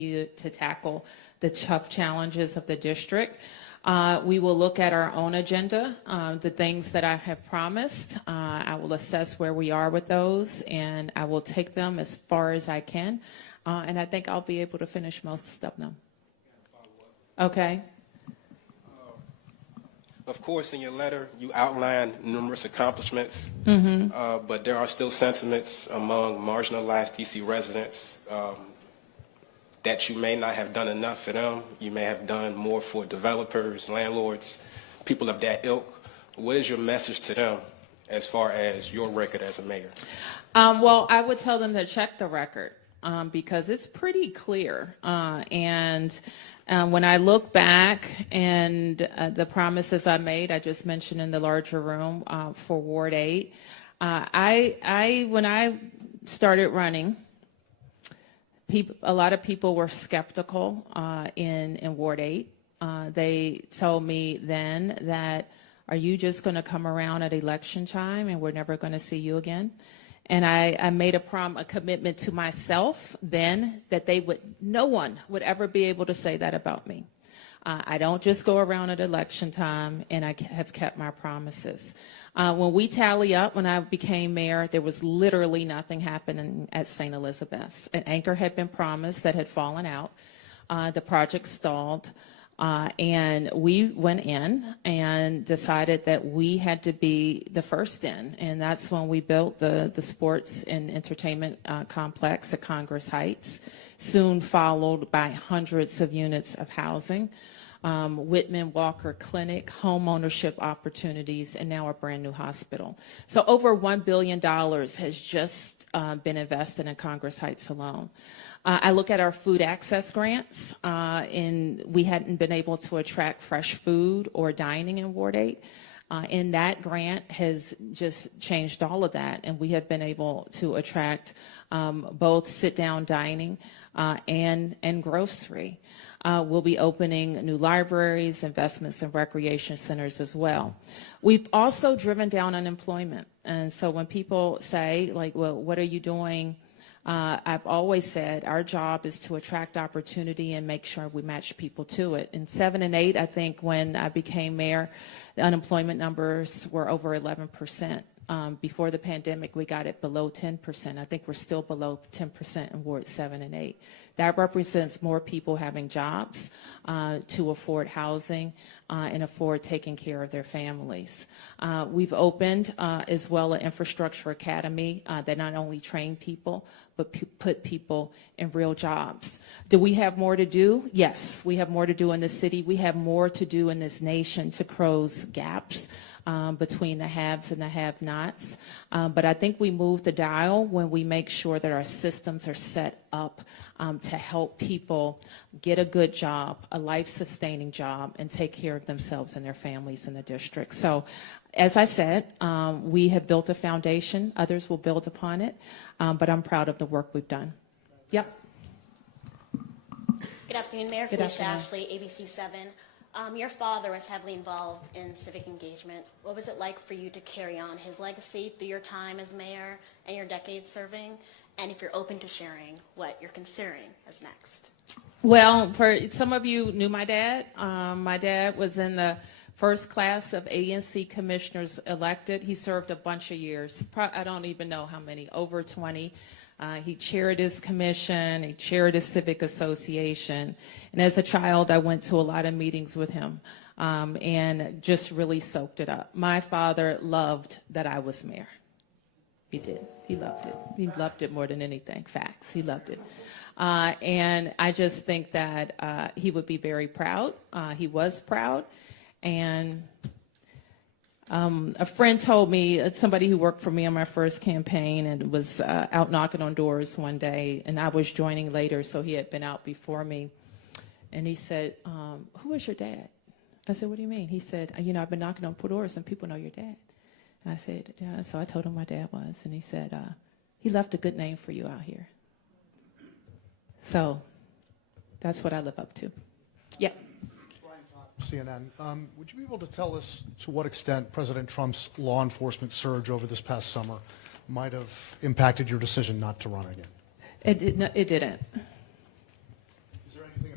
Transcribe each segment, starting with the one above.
to tackle the tough challenges of the district. We will look at our own agenda, the things that I have promised. I will assess where we are with those, and I will take them as far as I can. And I think I'll be able to finish most of them. Okay. Of course, in your letter, you outlined numerous accomplishments, but there are still sentiments among marginalized D.C. residents that you may not have done enough for them. You may have done more for developers, landlords, people of that ilk. What is your message to them as far as your record as a mayor? Well, I would tell them to check the record because it's pretty clear. When I look back and the promises I made, I just mentioned in the larger room for Ward 8, when I started running, a lot of people were skeptical in Ward 8. They told me then that, are you just going to come around at election time and we're never going to see you again? And I made a commitment to myself then that no one would ever be able to say that about me. I don't just go around at election time, and I have kept my promises. When we tally up, when I became mayor, there was literally nothing happening at St. Elizabeth's. An anchor had been promised that had fallen out. The project stalled. And we went in and decided that we had to be the first in. And that's when we built the sports and entertainment complex at Congress Heights, soon followed by hundreds of units of housing, Whitman Walker Clinic, home ownership opportunities, and now a brand new hospital. So over $1 billion has just been invested in Congress Heights alone. I look at our food access grants, and we hadn't been able to attract fresh food or dining in Ward 8. And that grant has just changed all of that, and we have been able to attract both sit-down dining and grocery. We'll be opening new libraries, investments in recreation centers as well. We've also driven down unemployment. And so when people say, like, well, what are you doing? I've always said our job is to attract opportunity and make sure we match people to it. In 7 and 8, I think when I became mayor, the unemployment numbers were over 11%. Before the pandemic, we got it below 10%. I think we're still below 10% in Ward 7 and 8. That represents more people having jobs to afford housing and afford taking care of their families. We've opened as well an infrastructure academy that not only train people, but put people in real jobs. Do we have more to do? Yes, we have more to do in the city. We have more to do in this nation to close gaps between the haves and the have-nots. But I think we move the dial when we make sure that our systems are set up to help people get a good job, a life-sustaining job, and take care of themselves and their families in the district. So, as I said, we have built a foundation. Others will build upon it, but I'm proud of the work we've done. Yep. Good afternoon, Mayor. Good Felicia afternoon. Ashley, ABC 7. Your father was heavily involved in civic engagement. What was it like for you to carry on his legacy through your time as mayor and your decades serving? And if you're open to sharing what you're considering as next. Well, for some of you knew my dad. My dad was in the first class of ANC commissioners elected. He served a bunch of years. I don't even know how many, over 20. He chaired his commission, he chaired his civic association. And as a child, I went to a lot of meetings with him and just really soaked it up. My father loved that I was mayor. He did. He loved it. He loved it more than anything. Facts. He loved it. And I just think that he would be very proud. He was proud. And a friend told me, somebody who worked for me on my first campaign and was out knocking on doors one day, and I was joining later, so he had been out before me. And he said, who is your dad? I said, what do you mean? He said, you know, I've been knocking on doors and people know your dad. And I said, yeah. So I told him my dad was, and he said, he left a good name for you out here. So that's what I live up to. Yeah. CNN. Would you be able to tell us to what extent President Trump's law enforcement surge over this past summer might have impacted your decision not to run again? It didn't.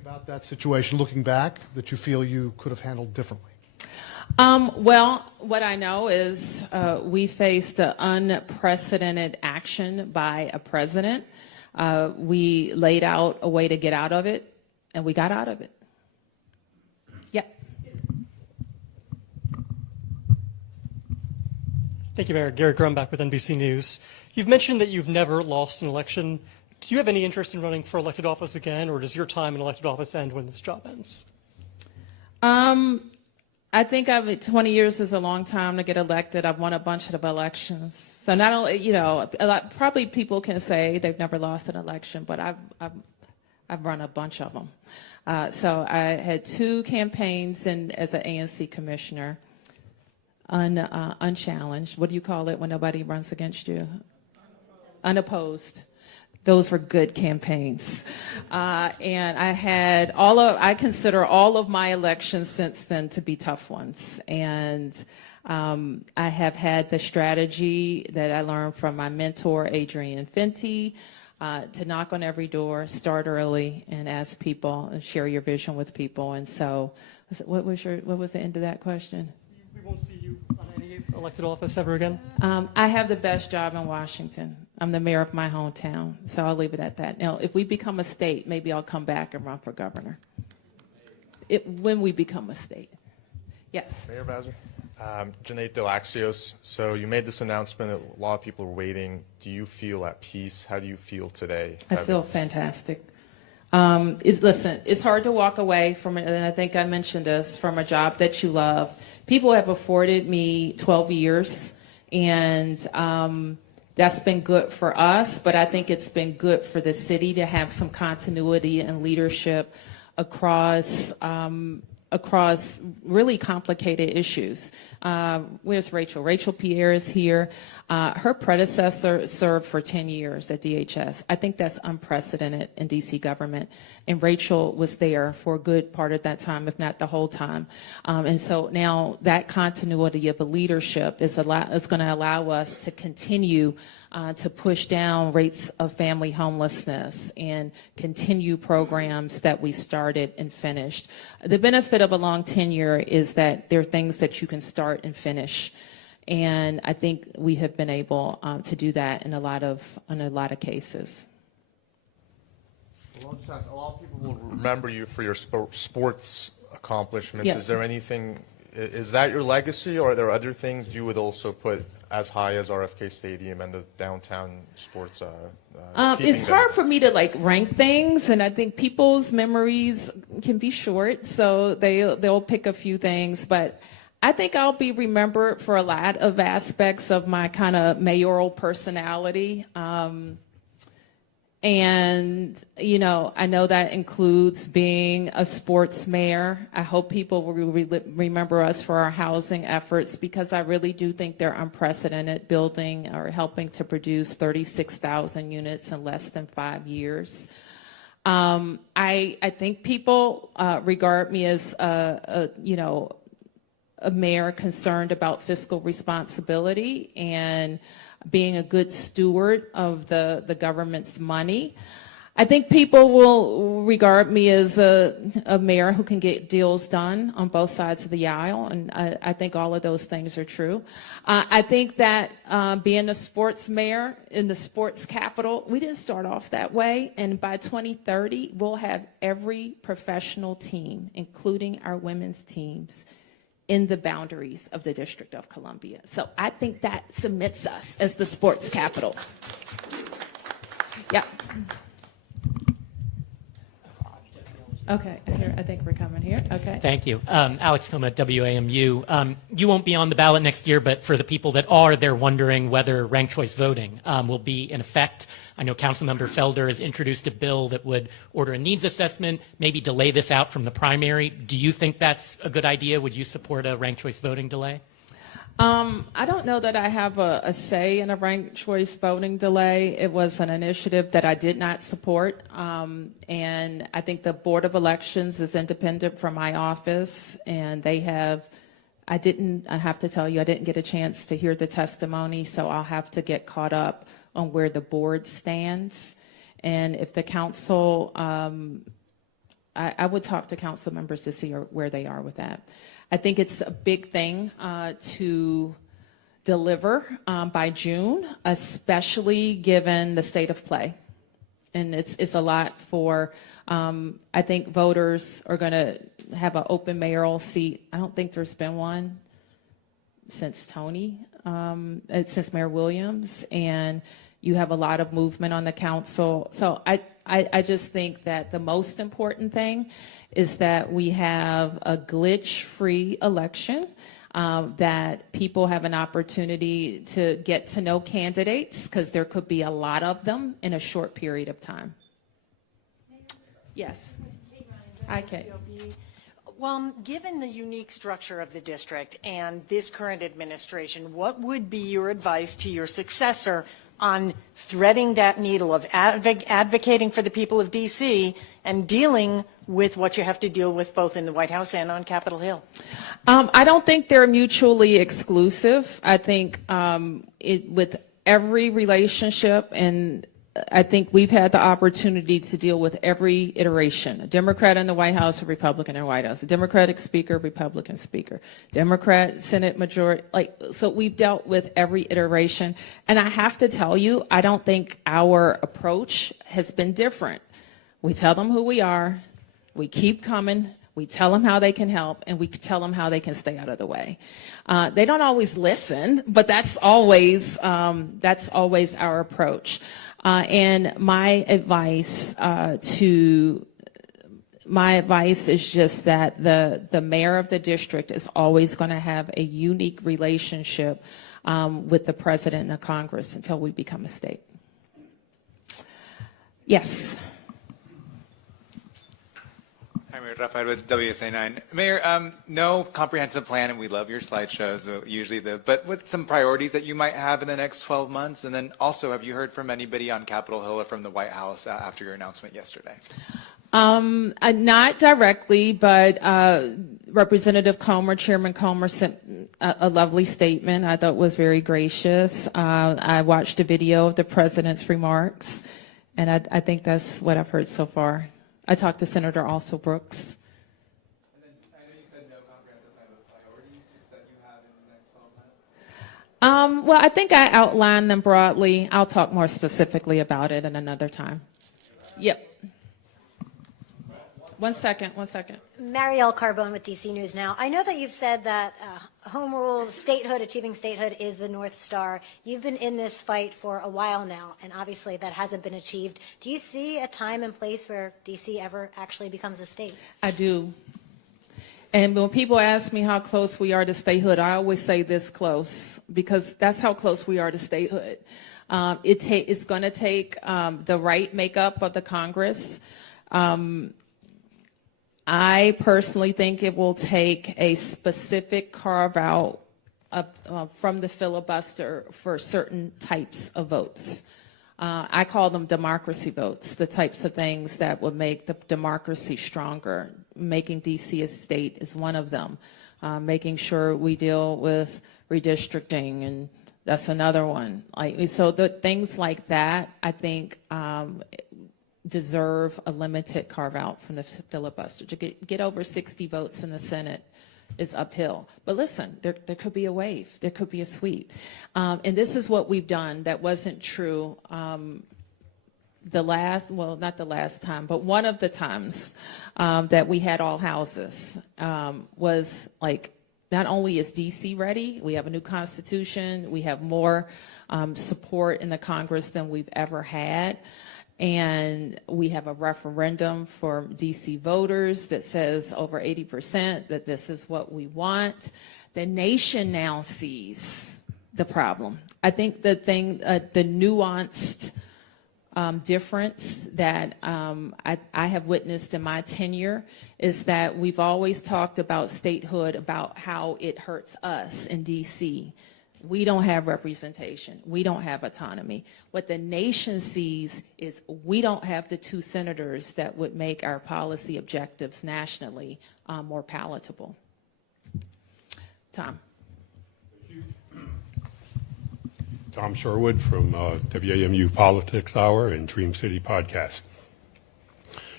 about that situation, looking back, that you feel you could have handled differently? Well, what I know is we faced an unprecedented action by a president. We laid out a way to get out of it, and we got out of it. Yep. Thank you, Mayor. Gary Grumbach with NBC News. You've mentioned that you've never lost an election. Do you have any interest in running for elected office again, or does your time in elected office end when this job ends? I think 20 years is a long time to get elected. I've won a bunch of elections. So not only, probably people can say they've never lost an election, but I've run a bunch of them. So I had 2 campaigns as an ANC commissioner, unchallenged. What do you call it when nobody runs against you? Unopposed. Those were good campaigns. And I consider all of my elections since then to be tough ones. And I have had the strategy that I learned from my mentor, Adrian Fenty, to knock on every door, start early, and ask people and share your vision with people. And so, what was the end of that question? We won't see you on any elected office ever again? I have the best job in Washington. I'm the mayor of my hometown, so I'll leave it at that. Now, if we become a state, maybe I'll come back and run for governor. When we become a state. Yes. Mayor Bowser. Janae Delaxios. So you made this announcement that a lot of people are waiting. Do you feel at peace? How do you feel today? I feel fantastic. Listen, it's hard to walk away from it, and I think I mentioned this, from a job that you love. People have afforded me 12 years, and that's been good for us, but I think it's been good for the city to have some continuity and leadership across really complicated issues. Where's Rachel? Rachel Pierre is here. Her predecessor served for 10 years at DHS. I think that's unprecedented in D.C. government. And Rachel was there for a good part of that time, if not the whole time. And so now that continuity of a leadership is going to allow us to continue to push down rates of family homelessness and continue programs that we started and finished. The benefit of a long tenure is that there are things that you can start and finish. And I think we have been able to do that in a lot of cases. Well, a lot of people will remember you for your sports accomplishments. Yeah. Is there anything, is that your legacy, or are there other things you would also put as high as RFK Stadium and the downtown sports? It's hard for me to rank things, and I think people's memories can be short, so they'll pick a few things, but I think I'll be remembered for a lot of aspects of my kind of mayoral personality. And, I know that includes being a sports mayor. I hope people will remember us for our housing efforts, because I really do think they're unprecedented, building or helping to produce 36,000 units in less than 5 years. I think people regard me as a mayor concerned about fiscal responsibility and being a good steward of the government's money. I think people will regard me as a mayor who can get deals done on both sides of the aisle, and I think all of those things are true. I think that being a sports mayor in the sports capital, we didn't start off that way, and by 2030, we'll have every professional team, including our women's teams, in the boundaries of the District of Columbia. So I think that cements us as the sports capital. Yep. Okay, I think we're coming here. Okay. Thank you. Alex Coma, WAMU. You won't be on the ballot next year, but for the people that are, they're wondering whether ranked choice voting will be in effect. I know Councilmember Felder has introduced a bill that would order a needs assessment, maybe delay this out from the primary. Do you think that's a good idea? Would you support a ranked choice voting delay? I don't know that I have a say in a ranked choice voting delay. It was an initiative that I did not support, and I think the Board of Elections is independent from my office, and I have to tell you, I didn't get a chance to hear the testimony, so I'll have to get caught up on where the board stands. And if the council I would talk to council members to see where they are with that. I think it's a big thing to deliver by June, especially given the state of play. And it's a lot for, I think voters are going to have an open mayoral seat. I don't think there's been one since since Mayor Williams, and you have a lot of movement on the council. So I just think that the most important thing is that we have a glitch-free election, that people have an opportunity to get to know candidates, because there could be a lot of them in a short period of time. Yes. Hi, Kate. Well, given the unique structure of the district and this current administration, what would be your advice to your successor on threading that needle of advocating for the people of D.C. and dealing with what you have to deal with both in the White House and on Capitol Hill? I don't think they're mutually exclusive. I think with every relationship, and I think we've had the opportunity to deal with every iteration: a Democrat in the White House, a Republican in the White House, a Democratic speaker, Republican speaker, Democrat Senate majority. So we've dealt with every iteration. And I have to tell you, I don't think our approach has been different. We tell them who we are, we keep coming, we tell them how they can help, and we tell them how they can stay out of the way. They don't always listen, but that's always our approach. And my advice is just that the mayor of the district is always going to have a unique relationship with the president and the Congress until we become a state. Yes. Hi, Mayor Rafael with WSA9. Mayor, no comprehensive plan, and we love your slideshows, usually but with some priorities that you might have in the next 12 months, and then also, have you heard from anybody on Capitol Hill or from the White House after your announcement yesterday? Not directly, but Representative Comer, Chairman Comer, sent a lovely statement I thought was very gracious. I watched a video of the president's remarks, and I think that's what I've heard so far. I talked to Senator Also Brooks. And then I know you said no comprehensive plan of priorities that you have in the next 12 months. Well, I think I outlined them broadly. I'll talk more specifically about it at another time. Yep. One second. Marielle Carbone with DC News Now. I know that you've said that home rule, statehood, achieving statehood is the North Star. You've been in this fight for a while now, and obviously that hasn't been achieved. Do you see a time and place where DC ever actually becomes a state? I do. And when people ask me how close we are to statehood, I always say this close, because that's how close we are to statehood. It's going to take the right makeup of the Congress. I personally think it will take a specific carve out from the filibuster for certain types of votes. I call them democracy votes, the types of things that would make the democracy stronger. Making D.C. a state is one of them. Making sure we deal with redistricting, and that's another one. So the things like that, I think, deserve a limited carve out from the filibuster. To get over 60 votes in the Senate is uphill. But listen, there could be a wave, there could be a sweep. And this is what we've done that wasn't true not the last time, but one of the times that we had all houses was like, not only is DC ready, we have a new constitution, we have more support in the Congress than we've ever had. And we have a referendum for DC voters that says over 80% that this is what we want. The nation now sees the problem. I think the nuanced difference that I have witnessed in my tenure is that we've always talked about statehood, about how it hurts us in DC. We don't have representation. We don't have autonomy. What the nation sees is we don't have the two senators that would make our policy objectives nationally more palatable. Tom. Tom Sherwood from WAMU Politics Hour and Dream City Podcast.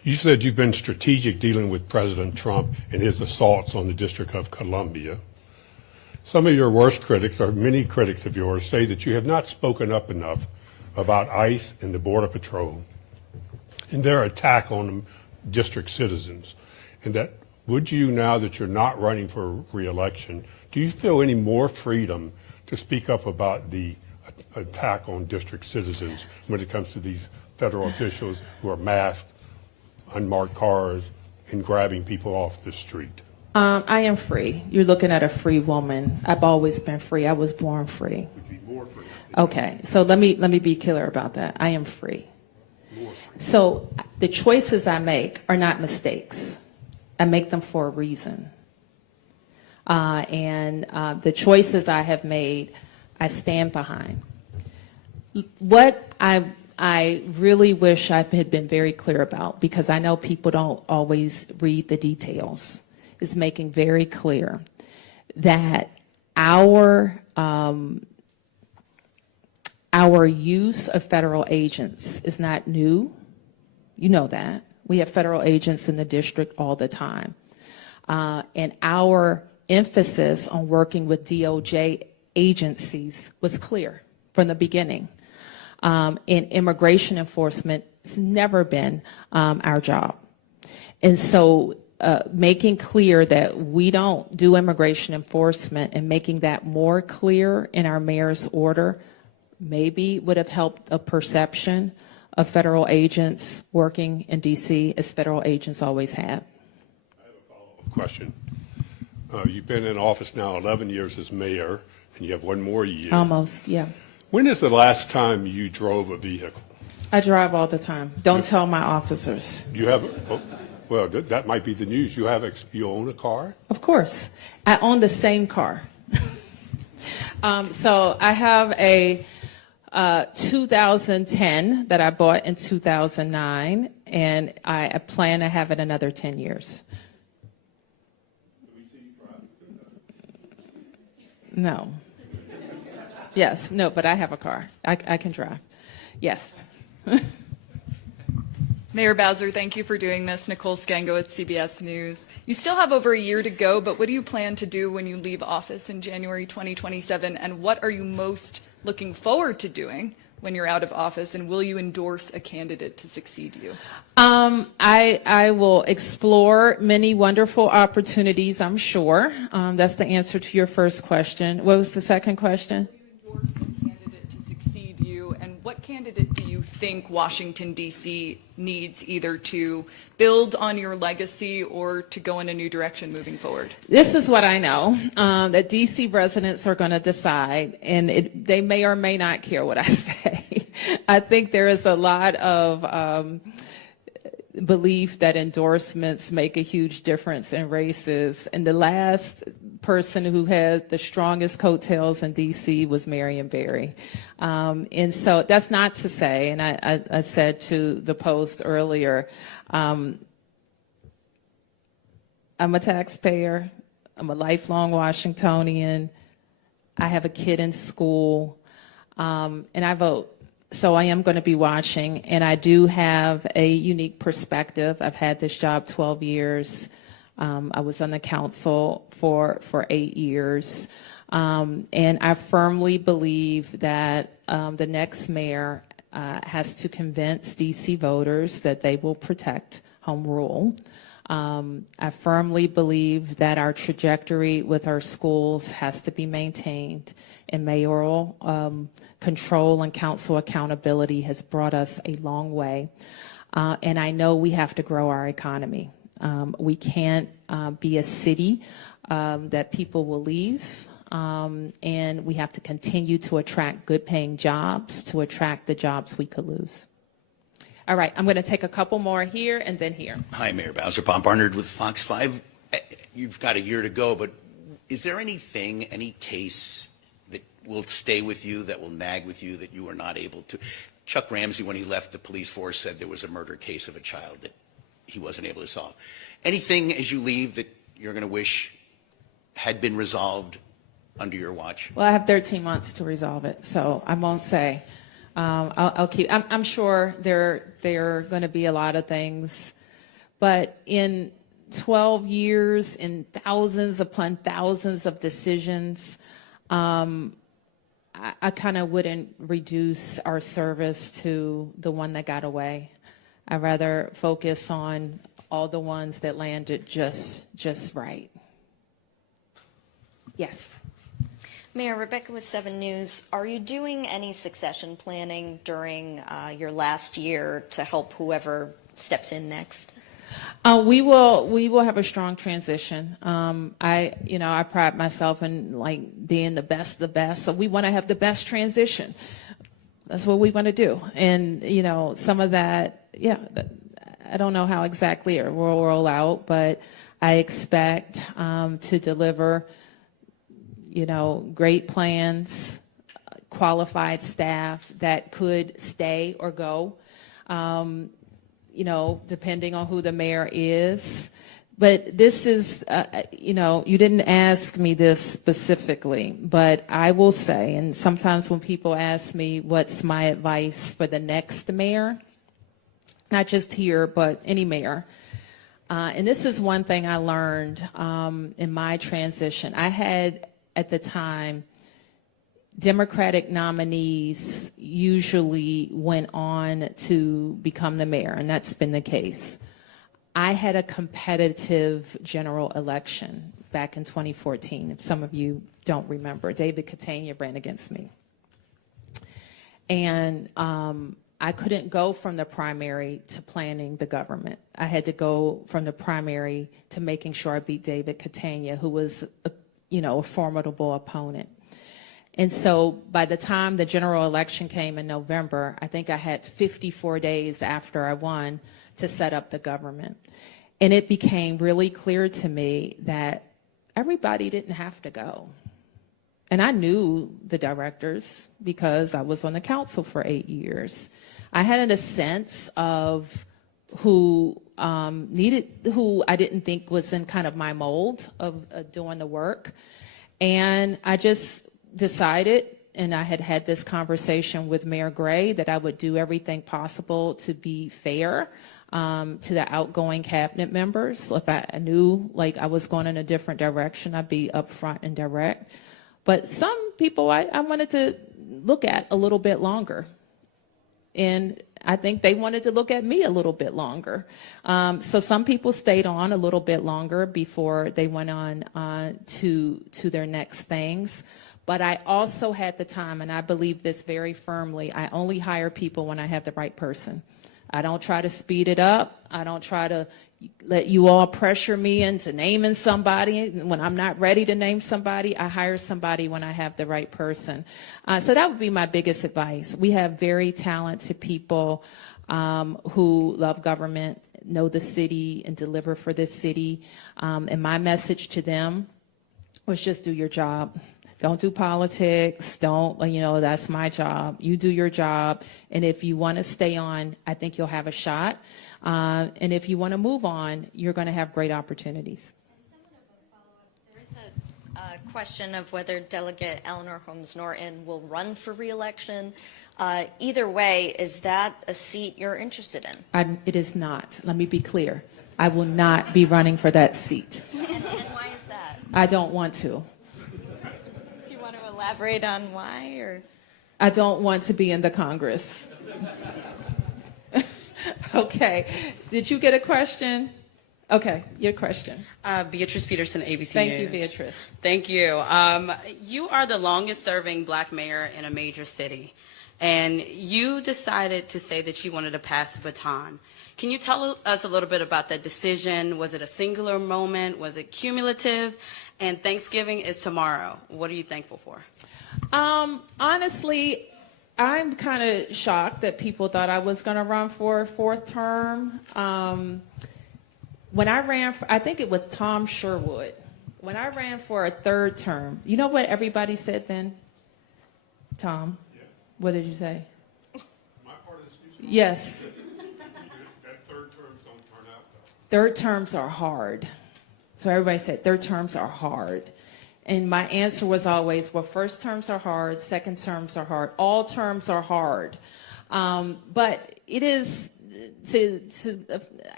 You said you've been strategic dealing with President Trump and his assaults on the District of Columbia. Some of your worst critics, or many critics of yours, say that you have not spoken up enough about ICE and the Border Patrol and their attack on district citizens. And that, would you, now that you're not running for re-election, do you feel any more freedom to speak up about the attack on district citizens when it comes to these federal officials who are masked, unmarked cars, and grabbing people off the street? I am free. You're looking at a free woman. I've always been free. I was born free. Okay, so let me be clear about that. I am free. So the choices I make are not mistakes. I make them for a reason. And the choices I have made, I stand behind. What I really wish I had been very clear about, because I know people don't always read the details, is making very clear that our use of federal agents is not new. You know that. We have federal agents in the district all the time. And our emphasis on working with DOJ agencies was clear from the beginning. And immigration enforcement has never been our job. And so making clear that we don't do immigration enforcement and making that more clear in our mayor's order maybe would have helped a perception of federal agents working in D.C. as federal agents always have. I have a follow-up question. You've been in office now 11 years as mayor, and you have one more year. Almost, yeah. When is the last time you drove a vehicle? I drive all the time. Don't tell my officers. You have, well, that might be the news. You own a car? Of course. I own the same car. So I have a 2010 that I bought in 2009, and I plan to have it another 10 years. No. Yes, no, but I have a car. I can drive. Yes. Mayor Bowser, thank you for doing this. Nicole Scango with CBS News. You still have over a year to go, but what do you plan to do when you leave office in January 2027? And what are you most looking forward to doing when you're out of office? And will you endorse a candidate to succeed you? I will explore many wonderful opportunities, I'm sure. That's the answer to your first question. What was the second question? Will you endorse a candidate to succeed you? And what candidate do you think Washington, D.C. needs either to build on your legacy or to go in a new direction moving forward? This is what I know, that D.C. residents are going to decide, and they may or may not care what I say. I think there is a lot of belief that endorsements make a huge difference in races. And the last person who had the strongest coattails in D.C. was Marion Barry. And so that's not to say, and I said to the Post earlier, I'm a taxpayer. I'm a lifelong Washingtonian. I have a kid in school, and I vote. So I am going to be watching, and I do have a unique perspective. I've had this job 12 years. I was on the council for 8 years. And I firmly believe that the next mayor has to convince D.C. voters that they will protect home rule. I firmly believe that our trajectory with our schools has to be maintained, and mayoral control and council accountability has brought us a long way. And I know we have to grow our economy. We can't be a city that people will leave. And we have to continue to attract good paying jobs, to attract the jobs we could lose. All right, I'm going to take a couple more here and then here. Hi, Mayor Bowser. Bob Barnard with Fox 5. You've got a year to go, but is there anything, any case that will stay with you, that will nag with you, that you are not able to? Chuck Ramsey, when he left the police force, said there was a murder case of a child that he wasn't able to solve. Anything as you leave that you're going to wish had been resolved under your watch? Well, I have 13 months to resolve it, so I won't say. I'll keep. I'm sure there are going to be a lot of things But in 12 years, in thousands upon thousands of decisions, I kind of wouldn't reduce our service to the one that got away. I'd rather focus on all the ones that landed just right. Yes. Mayor, Rebecca with 7 News. Are you doing any succession planning during your last year to help whoever steps in next? We will have a strong transition. I pride myself in like being the best, so we want to have the best transition. That's what we want to do. And, some of that, I don't know how exactly it will roll out, but I expect to deliver, great plans, qualified staff that could stay or go, depending on who the mayor is. But this is, you didn't ask me this specifically, but I will say, and sometimes when people ask me what's my advice for the next mayor, not just here, but any mayor, and this is one thing I learned in my transition. I had, at the time, Democratic nominees usually went on to become the mayor, and that's been the case. I had a competitive general election back in 2014, if some of you don't remember. David Catania ran against me. And I couldn't go from the primary to planning the government. I had to go from the primary to making sure I beat David Catania, who was a formidable opponent. And so by the time the general election came in November, I think I had 54 days after I won to set up the government. And it became really clear to me that everybody didn't have to go. And I knew the directors because I was on the council for 8 years. I had a sense of who who I didn't think was in kind of my mold of doing the work. And I just decided, and I had this conversation with Mayor Gray, that I would do everything possible to be fair to the outgoing cabinet members. If I knew like I was going in a different direction, I'd be upfront and direct. But some people I wanted to look at a little bit longer. And I think they wanted to look at me a little bit longer. So some people stayed on a little bit longer before they went on to their next things. But I also had the time, and I believe this very firmly, I only hire people when I have the right person. I don't try to speed it up. I don't try to let you all pressure me into naming somebody. When I'm not ready to name somebody, I hire somebody when I have the right person. So that would be my biggest advice. We have very talented people who love government, know the city, and deliver for this city. And my message to them was just do your job. Don't do politics. Don't, that's my job. You do your job. And if you want to stay on, I think you'll have a shot. And if you want to move on, you're going to have great opportunities. There is a question of whether Delegate Eleanor Holmes Norton will run for re-election. Either way, is that a seat you're interested in? It is not. Let me be clear. I will not be running for that seat. And why is that? I don't want to. Elaborate on why, or? I don't want to be in the Congress. Okay. Did you get a question? Okay, your question. Beatrice Peterson, ABC News. Thank you, Beatrice. Thank you. You are the longest-serving black mayor in a major city, and you decided to say that you wanted to pass the baton. Can you tell us a little bit about that decision? Was it a singular moment? Was it cumulative? And Thanksgiving is tomorrow. What are you thankful for? Honestly, I'm kind of shocked that people thought I was going to run for a fourth term. When I ran for, I think it was Tom Sherwood. When I ran for a third term, you know what everybody said then? Tom, yeah. What did you say? My part of the speech? Yes. That third terms don't turn out though. Third terms are hard. So everybody said third terms are hard. And my answer was always, well, first terms are hard, second terms are hard, all terms are hard. But it is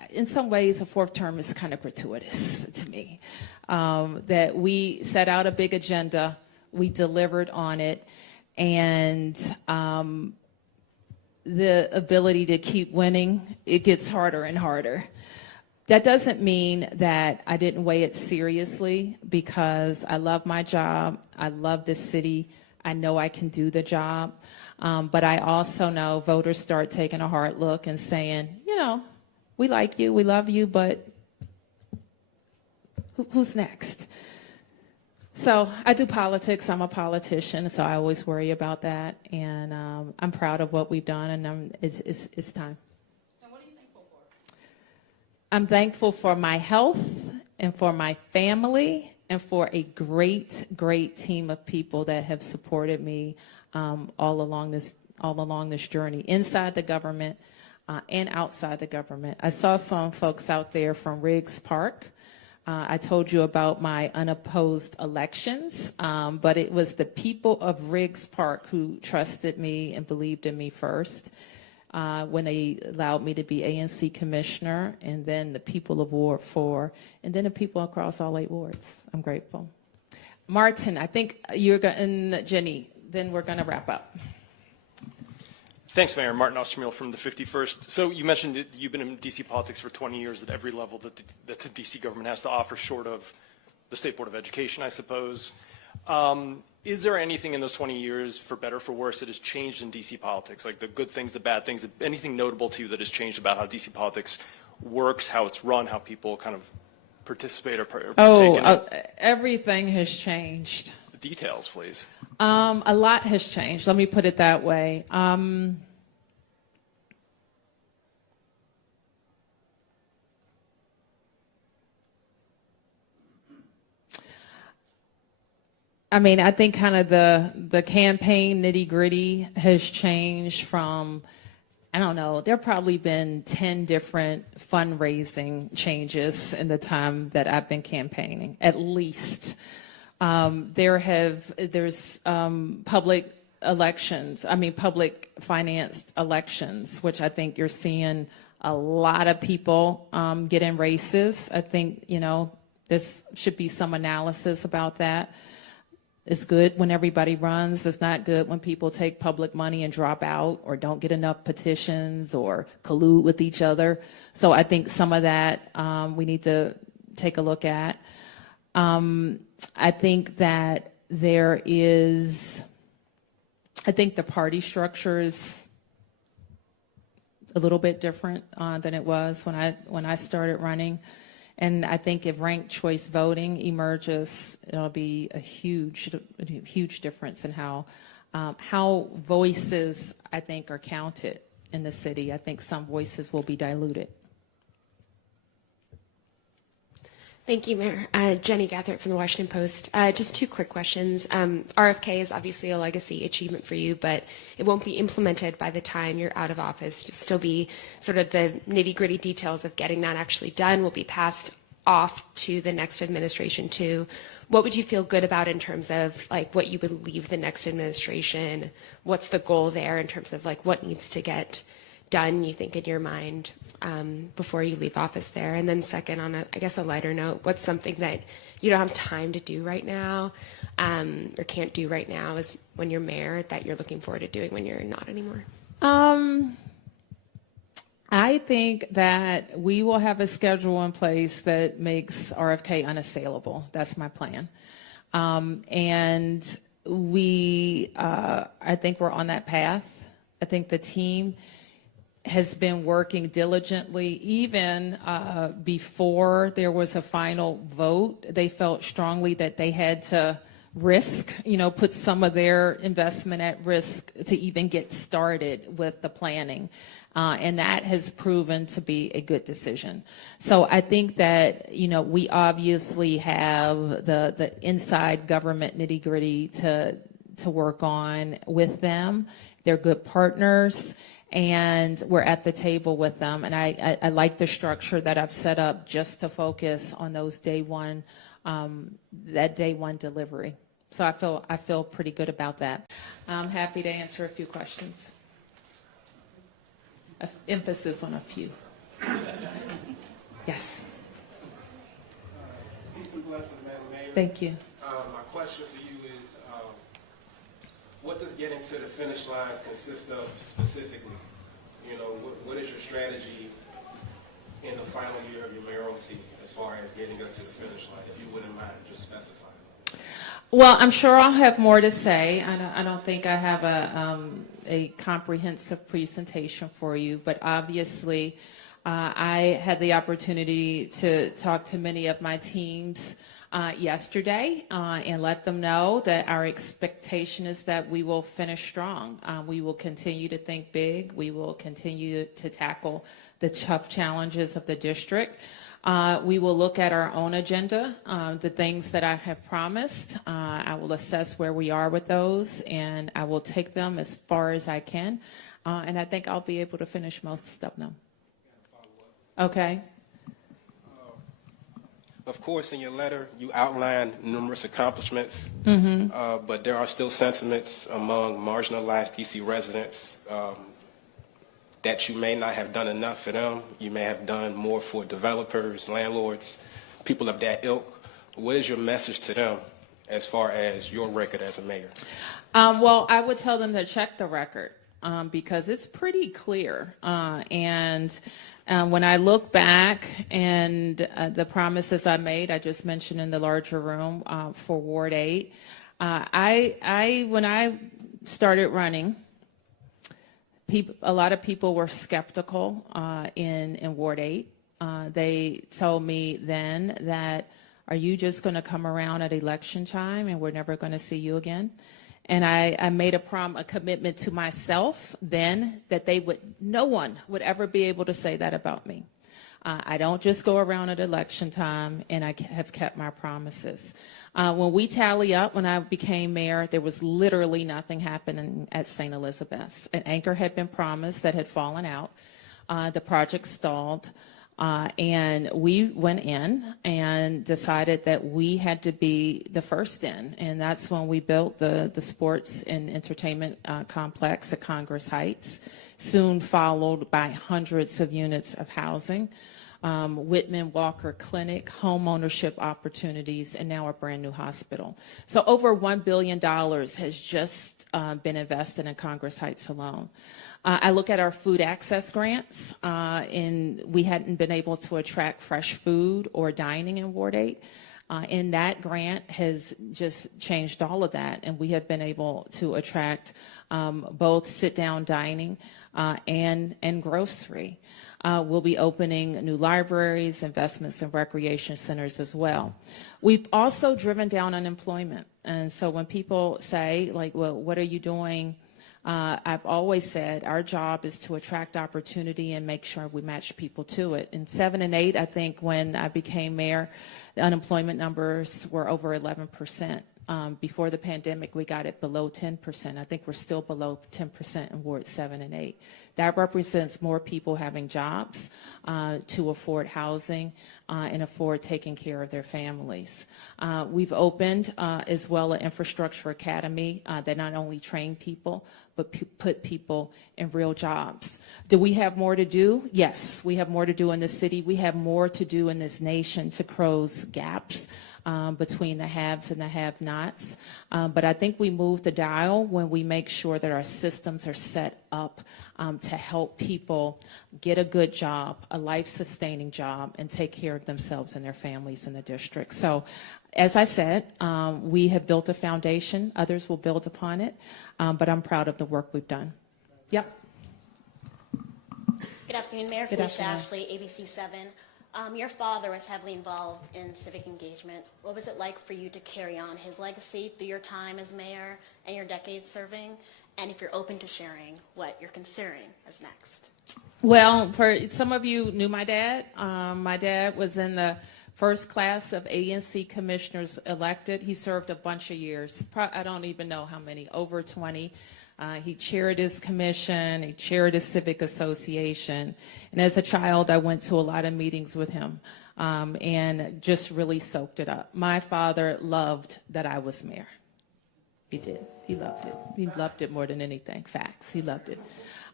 in some ways, a fourth term is kind of gratuitous to me. That we set out a big agenda, we delivered on it, and the ability to keep winning, it gets harder and harder. That doesn't mean that I didn't weigh it seriously, because I love my job, I love this city, I know I can do the job, but I also know voters start taking a hard look and saying, you know, we like you, we love you, but who's next? So I do politics, I'm a politician, so I always worry about that, and I'm proud of what we've done, and it's time. I'm thankful for my health and for my family and for a great, great team of people that have supported me all along this journey, inside the government and outside the government. I saw some folks out there from Riggs Park. I told you about my unopposed elections, but it was the people of Riggs Park who trusted me and believed in me first. When they allowed me to be ANC commissioner, and then the people of Ward 4, and then the people across all 8 wards. I'm grateful. Martin, I think you're going, and Jenny, then we're going to wrap up. Thanks, Mayor. Martin Ostermuel from the 51st. So you mentioned that you've been in D.C. politics for 20 years at every level that the D.C. government has to offer, short of the State Board of Education, I suppose. Is there anything in those 20 years, for better or for worse, that has changed in D.C. politics? Like the good things, the bad things, anything notable to you that has changed about how D.C. politics works, how it's run, how people kind of participate or partake in it? Everything has changed. The details, please. A lot has changed. Let me put it that way. I mean, I think kind of the campaign nitty-gritty has changed from, I don't know, there have probably been 10 different fundraising changes in the time that I've been campaigning, at least. There's public elections, public financed elections, which I think you're seeing a lot of people get in races. I think, you know, this should be some analysis about that. It's good when everybody runs. It's not good when people take public money and drop out or don't get enough petitions or collude with each other. So I think some of that we need to take a look at. I think that there is, I think the party structure is a little bit different than it was when I started running. And I think if ranked choice voting emerges, it'll be a huge difference in how voices, I think, are counted in the city. I think some voices will be diluted. Thank you, Mayor. Jenny Gathert from the Washington Post. Just 2 quick questions. RFK is obviously a legacy achievement for you, but it won't be implemented by the time you're out of office. It'll still be sort of the nitty-gritty details of getting that actually done will be passed off to the next administration too. What would you feel good about in terms of like what you would leave the next administration? What's the goal there in terms of like what needs to get done, you think, in your mind before you leave office there? And then second, on a lighter note, what's something that you don't have time to do right now or can't do right now is when you're mayor that you're looking forward to doing when you're not anymore? I think that we will have a schedule in place that makes RFK unassailable. That's my plan. And I think we're on that path. I think the team has been working diligently even before there was a final vote. They felt strongly that they had to put some of their investment at risk to even get started with the planning. And that has proven to be a good decision. So I think that, we obviously have the inside government nitty-gritty to work on with them. They're good partners. And we're at the table with them. And I like the structure that I've set up just to focus on those that day one delivery. So I feel pretty good about that. I'm happy to answer a few questions. Emphasis on a few. Yes. Peace and blessings, Madam Mayor. Thank you. My question for you is, what does getting to the finish line consist of specifically? You know, what is your strategy in the final year of your mayoralty as far as getting us to the finish line? If you wouldn't mind just specifying. Well, I'm sure I'll have more to say. I don't think I have a comprehensive presentation for you, but obviously I had the opportunity to talk to many of my teams yesterday and let them know that our expectation is that we will finish strong. We will continue to think big. We will continue to tackle the tough challenges of the district. We will look at our own agenda, the things that I have promised. I will assess where we are with those, and I will take them as far as I can. And I think I'll be able to finish most of them. Okay. Of course, in your letter, you outlined numerous accomplishments, but there are still sentiments among marginalized D.C. residents that you may not have done enough for them. You may have done more for developers, landlords, people of that ilk. What is your message to them as far as your record as a mayor? Well, I would tell them to check the record because it's pretty clear. And when I look back and the promises I made, I just mentioned in the larger room for Ward 8, when I started running, a lot of people were skeptical in Ward 8. They told me then that, are you just going to come around at election time and we're never going to see you again? And I made a commitment to myself then that no one would ever be able to say that about me. I don't just go around at election time, and I have kept my promises. When we tally up, when I became mayor, there was literally nothing happening at St. Elizabeth's. An anchor had been promised that had fallen out. The project stalled. And we went in and decided that we had to be the first in. And that's when we built the sports and entertainment complex at Congress Heights, soon followed by hundreds of units of housing, Whitman Walker Clinic, home ownership opportunities, and now a brand new hospital. So over $1 billion has just been invested in Congress Heights alone. I look at our food access grants, and we hadn't been able to attract fresh food or dining in Ward 8. And that grant has just changed all of that, and we have been able to attract both sit-down dining and grocery. We'll be opening new libraries, investments in recreation centers as well. We've also driven down unemployment. And so when people say, like, well, what are you doing? I've always said our job is to attract opportunity and make sure we match people to it. In 7 and 8, I think when I became mayor, the unemployment numbers were over 11%. Before the pandemic, we got it below 10%. I think we're still below 10% in Ward 7 and 8. That represents more people having jobs to afford housing and afford taking care of their families. We've opened as well an infrastructure academy that not only train people, but put people in real jobs. Do we have more to do? Yes, we have more to do in the city. We have more to do in this nation to close gaps between the haves and the have-nots. But I think we move the dial when we make sure that our systems are set up to help people get a good job, a life-sustaining job, and take care of themselves and their families in the district. So, as I said, we have built a foundation. Others will build upon it, but I'm proud of the work we've done. Yep. Good afternoon, Mayor. Good Felicia afternoon. Ashley, ABC 7. Your father was heavily involved in civic engagement. What was it like for you to carry on his legacy through your time as mayor and your decades serving? And if you're open to sharing what you're considering as next. Well, for some of you knew my dad. My dad was in the first class of ANC commissioners elected. He served a bunch of years. I don't even know how many, over 20. He chaired his commission, he chaired his civic association. And as a child, I went to a lot of meetings with him and just really soaked it up. My father loved that I was mayor. He did. He loved it. He loved it more than anything. Facts. He loved it.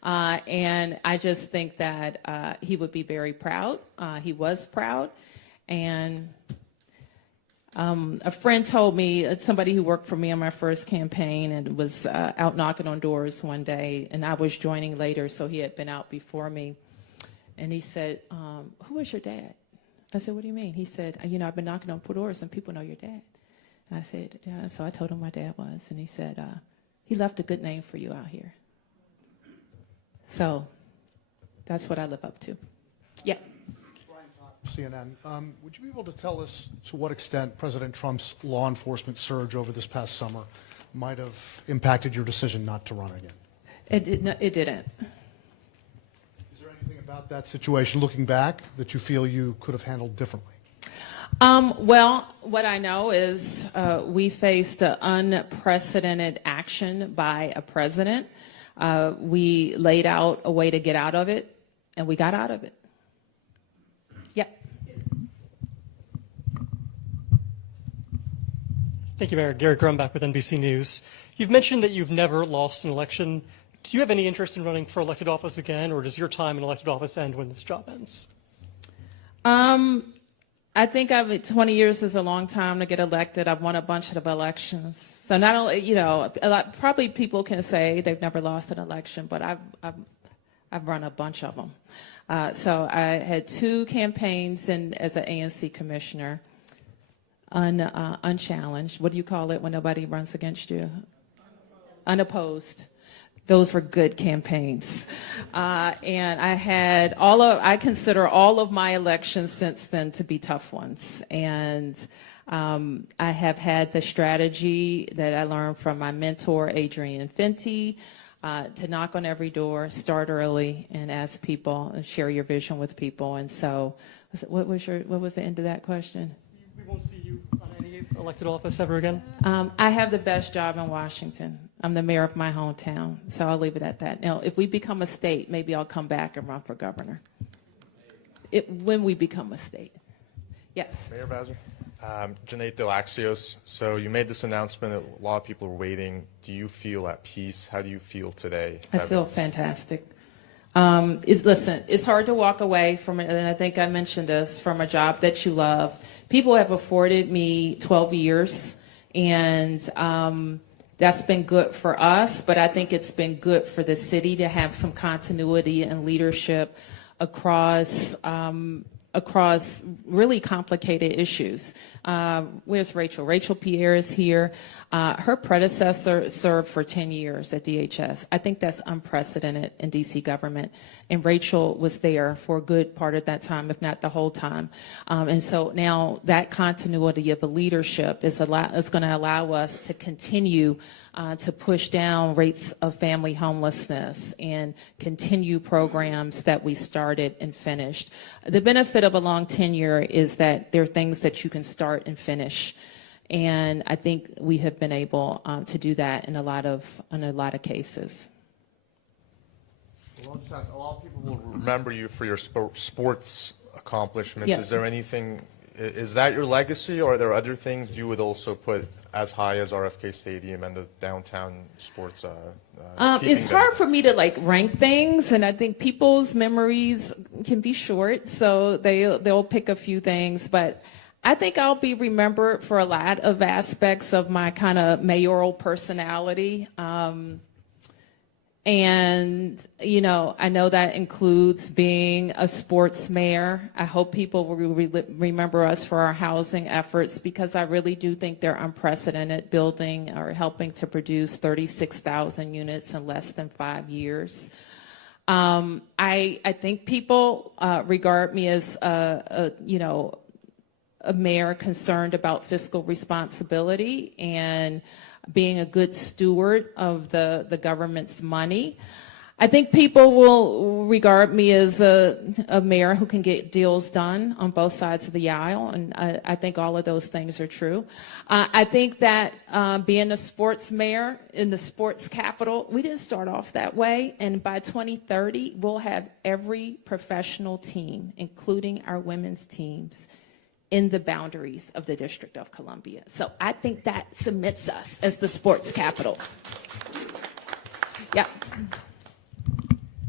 And I just think that he would be very proud. He was proud. And a friend told me, somebody who worked for me on my first campaign and was out knocking on doors one day, and I was joining later, so he had been out before me. And he said, who was your dad? I said, what do you mean? He said, I've been knocking on doors and people know your dad. And I said, yeah. So I told him my dad was. And he said, he left a good name for you out here. So that's what I live up to. Yeah. CNN. Would you be able to tell us to what extent President Trump's law enforcement surge over this past summer might have impacted your decision not to run again? It didn't. Is there anything about that situation, looking back, that you feel you could have handled differently? Well, what I know is we faced unprecedented action by a president. We laid out a way to get out of it, and we got out of it. Yeah. Thank you, Mayor. Gary Grumbach with NBC News. You've mentioned that you've never lost an election. Do you have any interest in running for elected office again, or does your time in elected office end when this job ends? I think 20 years is a long time to get elected. I've won a bunch of elections. So not only, probably people can say they've never lost an election, but I've run a bunch of them. So I had 2 campaigns as an ANC commissioner, unchallenged. What do you call it when nobody runs against you? Unopposed. Those were good campaigns. And I consider all of my elections since then to be tough ones. And I have had the strategy that I learned from my mentor, Adrian Fenty, to knock on every door, start early, and ask people and share your vision with people. And so, what was the end of that question? We won't see you on any elected office ever again? I have the best job in Washington. I'm the mayor of my hometown, so I'll leave it at that. Now, if we become a state, maybe I'll come back and run for governor. When we become a state. Yes. Mayor Bowser. Janae Delaxios, so you made this announcement that a lot of people are waiting. Do you feel at peace? How do you feel today? I feel fantastic. Listen, it's hard to walk away from it, and I think I mentioned this, from a job that you love. People have afforded me 12 years, and that's been good for us, but I think it's been good for the city to have some continuity and leadership across really complicated issues. Where's Rachel? Rachel Pierre is here. Her predecessor served for 10 years at DHS. I think that's unprecedented in D.C. government. And Rachel was there for a good part of that time, if not the whole time. And so now that continuity of the leadership is going to allow us to continue to push down rates of family homelessness and continue programs that we started and finished. The benefit of a long tenure is that there are things that you can start and finish. And I think we have been able to do that in a lot of cases. Well, a lot of people will remember you for your sports accomplishments. Yes. Is there anything, is that your legacy, or are there other things you would also put as high as RFK Stadium and the downtown sports? It's hard for me to rank things, and I think people's memories can be short, so they'll pick a few things, but I think I'll be remembered for a lot of aspects of my kind of mayoral personality. And, I know that includes being a sports mayor. I hope people will remember us for our housing efforts, because I really do think they're unprecedented, building or helping to produce 36,000 units in less than 5 years. I think people regard me as a mayor concerned about fiscal responsibility and being a good steward of the government's money. I think people will regard me as a mayor who can get deals done on both sides of the aisle, and I think all of those things are true. I think that being a sports mayor in the sports capital, we didn't start off that way, and by 2030, we'll have every professional team, including our women's teams, in the boundaries of the District of Columbia. So I think that cements us as the sports capital. Yeah.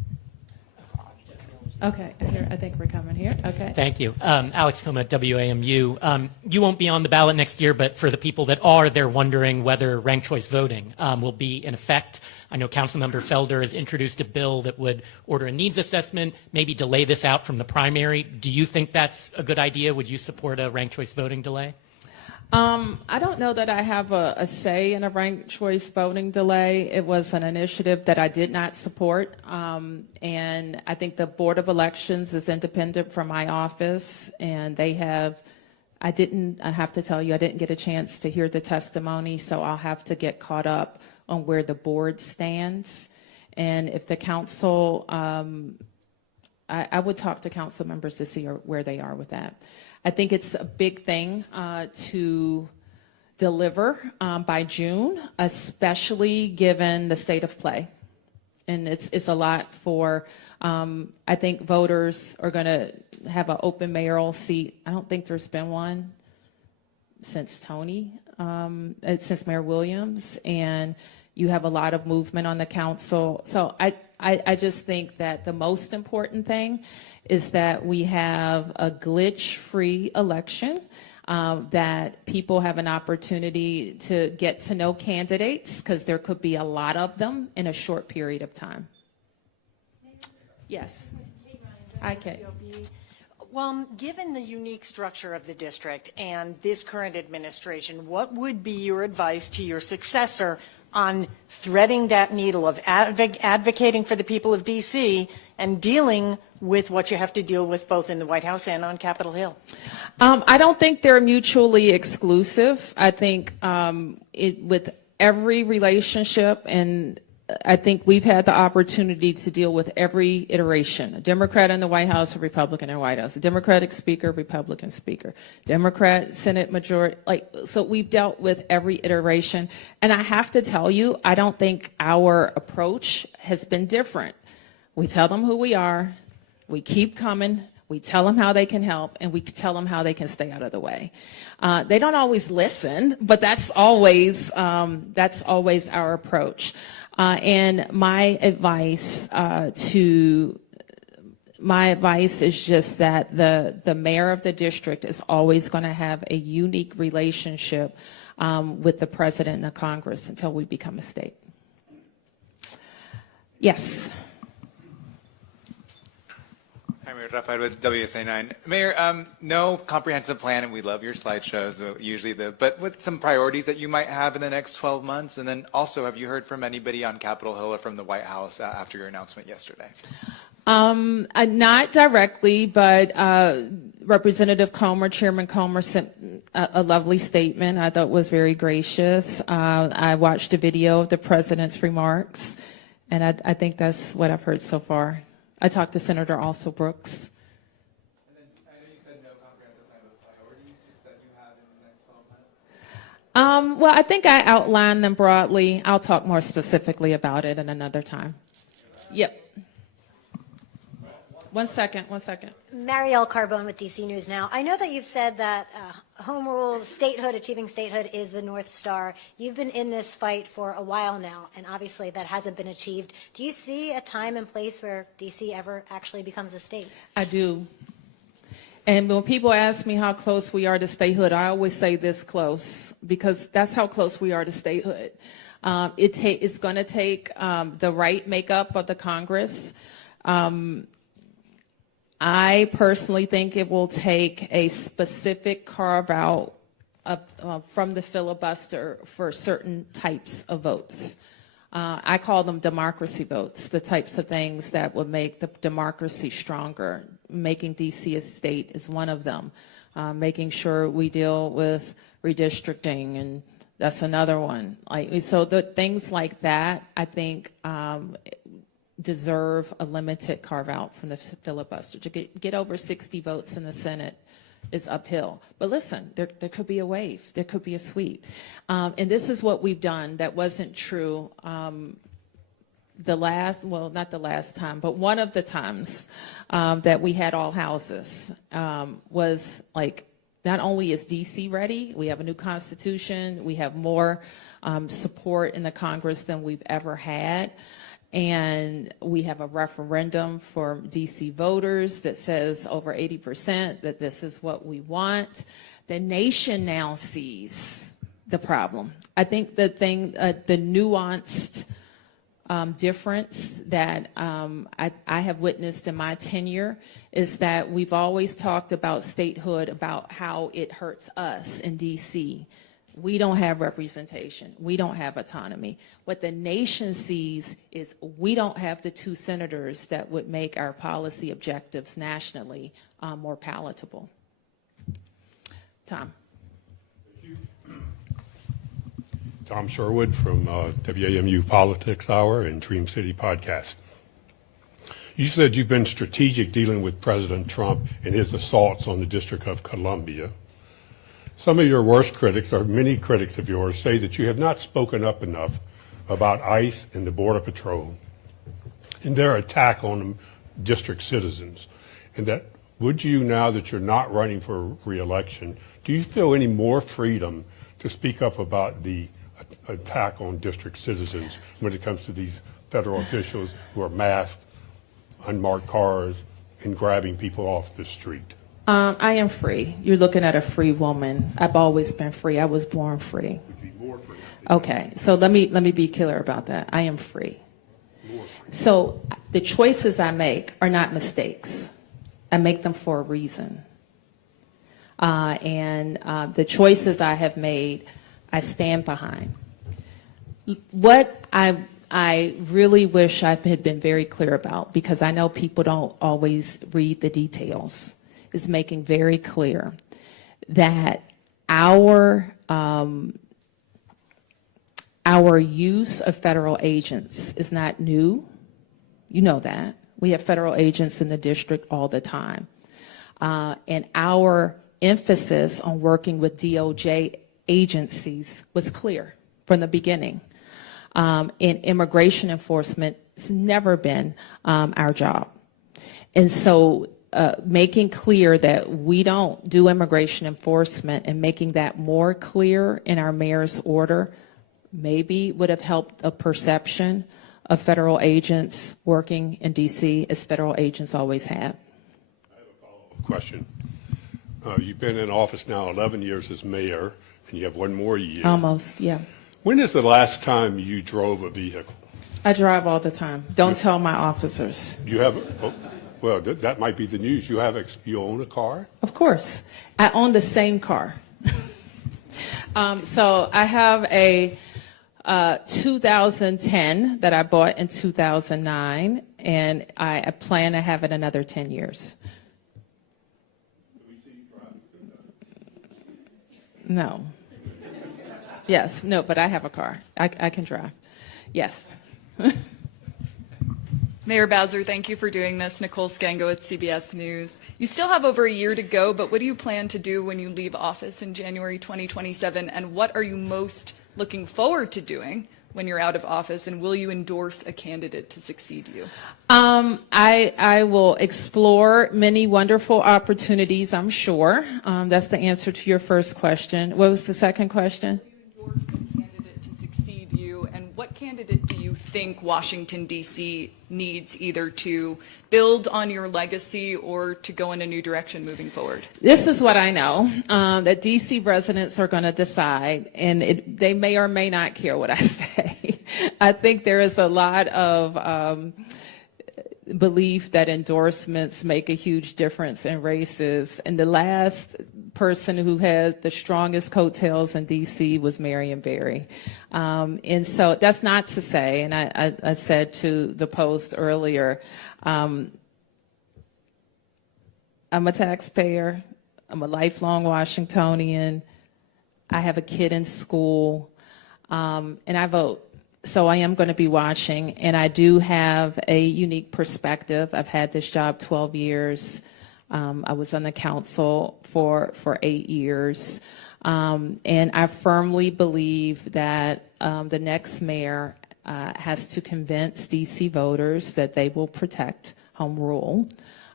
Okay, here, I think we're coming here. Okay. Thank you. Alex Coma, WAMU. You won't be on the ballot next year, but for the people that are, they're wondering whether ranked choice voting will be in effect. I know Councilmember Felder has introduced a bill that would order a needs assessment, maybe delay this out from the primary. Do you think that's a good idea? Would you support a ranked choice voting delay? I don't know that I have a say in a ranked choice voting delay. It was an initiative that I did not support. And I think the Board of Elections is independent from my office, and they have, I have to tell you, I didn't get a chance to hear the testimony, so I'll have to get caught up on where the board stands. And if the council, I would talk to council members to see where they are with that. I think it's a big thing to deliver by June, especially given the state of play. And it's a lot for, I think voters are going to have an open mayoral seat. I don't think there's been one since since Mayor Williams, and you have a lot of movement on the council. So I just think that the most important thing is that we have a glitch-free election, that people have an opportunity to get to know candidates, because there could be a lot of them in a short period of time. Yes. Hi, Kate. Well, given the unique structure of the district and this current administration, what would be your advice to your successor on threading that needle of advocating for the people of D.C. and dealing with what you have to deal with both in the White House and on Capitol Hill? I don't think they're mutually exclusive. I think with every relationship, and I think we've had the opportunity to deal with every iteration, a Democrat in the White House, a Republican in the White House, a Democratic speaker, Republican speaker, Democrat Senate majority, so we've dealt with every iteration. And I have to tell you, I don't think our approach has been different. We tell them who we are, we keep coming, we tell them how they can help, and we tell them how they can stay out of the way. They don't always listen, but that's always our approach. And my advice is just that the mayor of the district is always going to have a unique relationship with the president and the Congress until we become a state. Yes. Hi, Mayor Rafael with WSA9. Mayor, no comprehensive plan, and we love your slideshows, but with some priorities that you might have in the next 12 months, and then also, have you heard from anybody on Capitol Hill or from the White House after your announcement yesterday? Not directly, but Representative Comer, Chairman Comer, sent a lovely statement I thought was very gracious. I watched a video of the president's remarks, and I think that's what I've heard so far. I talked to Senator Also Brooks. And then I know you said no comprehensive plan with priorities that you have in the next 12 months. Well, I think I outlined them broadly. I'll talk more specifically about it in another time. Yep. One second. Muriel Carbone with DC News Now. I know that you've said that home rule, statehood, achieving statehood is the North Star. You've been in this fight for a while now, and obviously that hasn't been achieved. Do you see a time and place where DC ever actually becomes a state? I do. And when people ask me how close we are to statehood, I always say this close, because that's how close we are to statehood. It's going to take the right makeup of the Congress. I personally think it will take a specific carve out from the filibuster for certain types of votes. I call them democracy votes, the types of things that would make the democracy stronger. Making D.C. a state is one of them. Making sure we deal with redistricting, and that's another one. So the things like that, I think, deserve a limited carve out from the filibuster. To get over 60 votes in the Senate is uphill. But listen, there could be a wave, there could be a sweep. And this is what we've done that wasn't true not the last time, but one of the times that we had all houses was not only is DC ready, we have a new constitution, we have more support in the Congress than we've ever had. And we have a referendum for DC voters that says over 80% that this is what we want. The nation now sees the problem. I think the nuanced difference that I have witnessed in my tenure is that we've always talked about statehood, about how it hurts us in DC. We don't have representation. We don't have autonomy. What the nation sees is we don't have the 2 senators that would make our policy objectives nationally more palatable. Tom. Tom Sherwood from WAMU Politics Hour and Dream City Podcast. You said you've been strategic dealing with President Trump and his assaults on the District of Columbia. Some of your worst critics, or many critics of yours, say that you have not spoken up enough about ICE and the Border Patrol and their attack on district citizens. And that would you, now that you're not running for re-election, do you feel any more freedom to speak up about the attack on district citizens when it comes to these federal officials who are masked, unmarked cars, and grabbing people off the street? I am free. You're looking at a free woman. I've always been free. I was born free. Okay, so let me be clear about that. I am free. So the choices I make are not mistakes. I make them for a reason. And the choices I have made, I stand behind. What I really wish I had been very clear about, because I know people don't always read the details, is making very clear that our use of federal agents is not new. You know that. We have federal agents in the district all the time. And our emphasis on working with DOJ agencies was clear from the beginning. In immigration enforcement, it's never been our job. And so making clear that we don't do immigration enforcement and making that more clear in our mayor's order maybe would have helped a perception of federal agents working in D.C. as federal agents always have. I have a follow-up question. You've been in office now 11 years as mayor, and you have one more year. Almost, yeah. When is the last time you drove a vehicle? I drive all the time. Don't tell my officers. You have, well, that might be the news. You own a car? Of course. I own the same car. So I have a 2010 that I bought in 2009, and I plan to have it another 10 years. No. Yes, no, but I have a car. I can drive. Yes. Mayor Bowser, thank you for doing this. Nicole Scango at CBS News. You still have over a year to go, but what do you plan to do when you leave office in January 2027? And what are you most looking forward to doing when you're out of office? And will you endorse a candidate to succeed you? I will explore many wonderful opportunities, I'm sure. That's the answer to your first question. What was the second question? Will you endorse a candidate to succeed you? And what candidate do you think Washington, D.C. needs either to build on your legacy or to go in a new direction moving forward? This is what I know, that D.C. residents are going to decide, and they may or may not care what I say. I think there is a lot of belief that endorsements make a huge difference in races, and the last person who had the strongest coattails in D.C. was Marion Barry. And so that's not to say, and I said to the Post earlier, I'm a taxpayer. I'm a lifelong Washingtonian. I have a kid in school, and I vote. So I am going to be watching, and I do have a unique perspective. I've had this job 12 years. I was on the council for 8 years. And I firmly believe that the next mayor has to convince D.C. voters that they will protect home rule.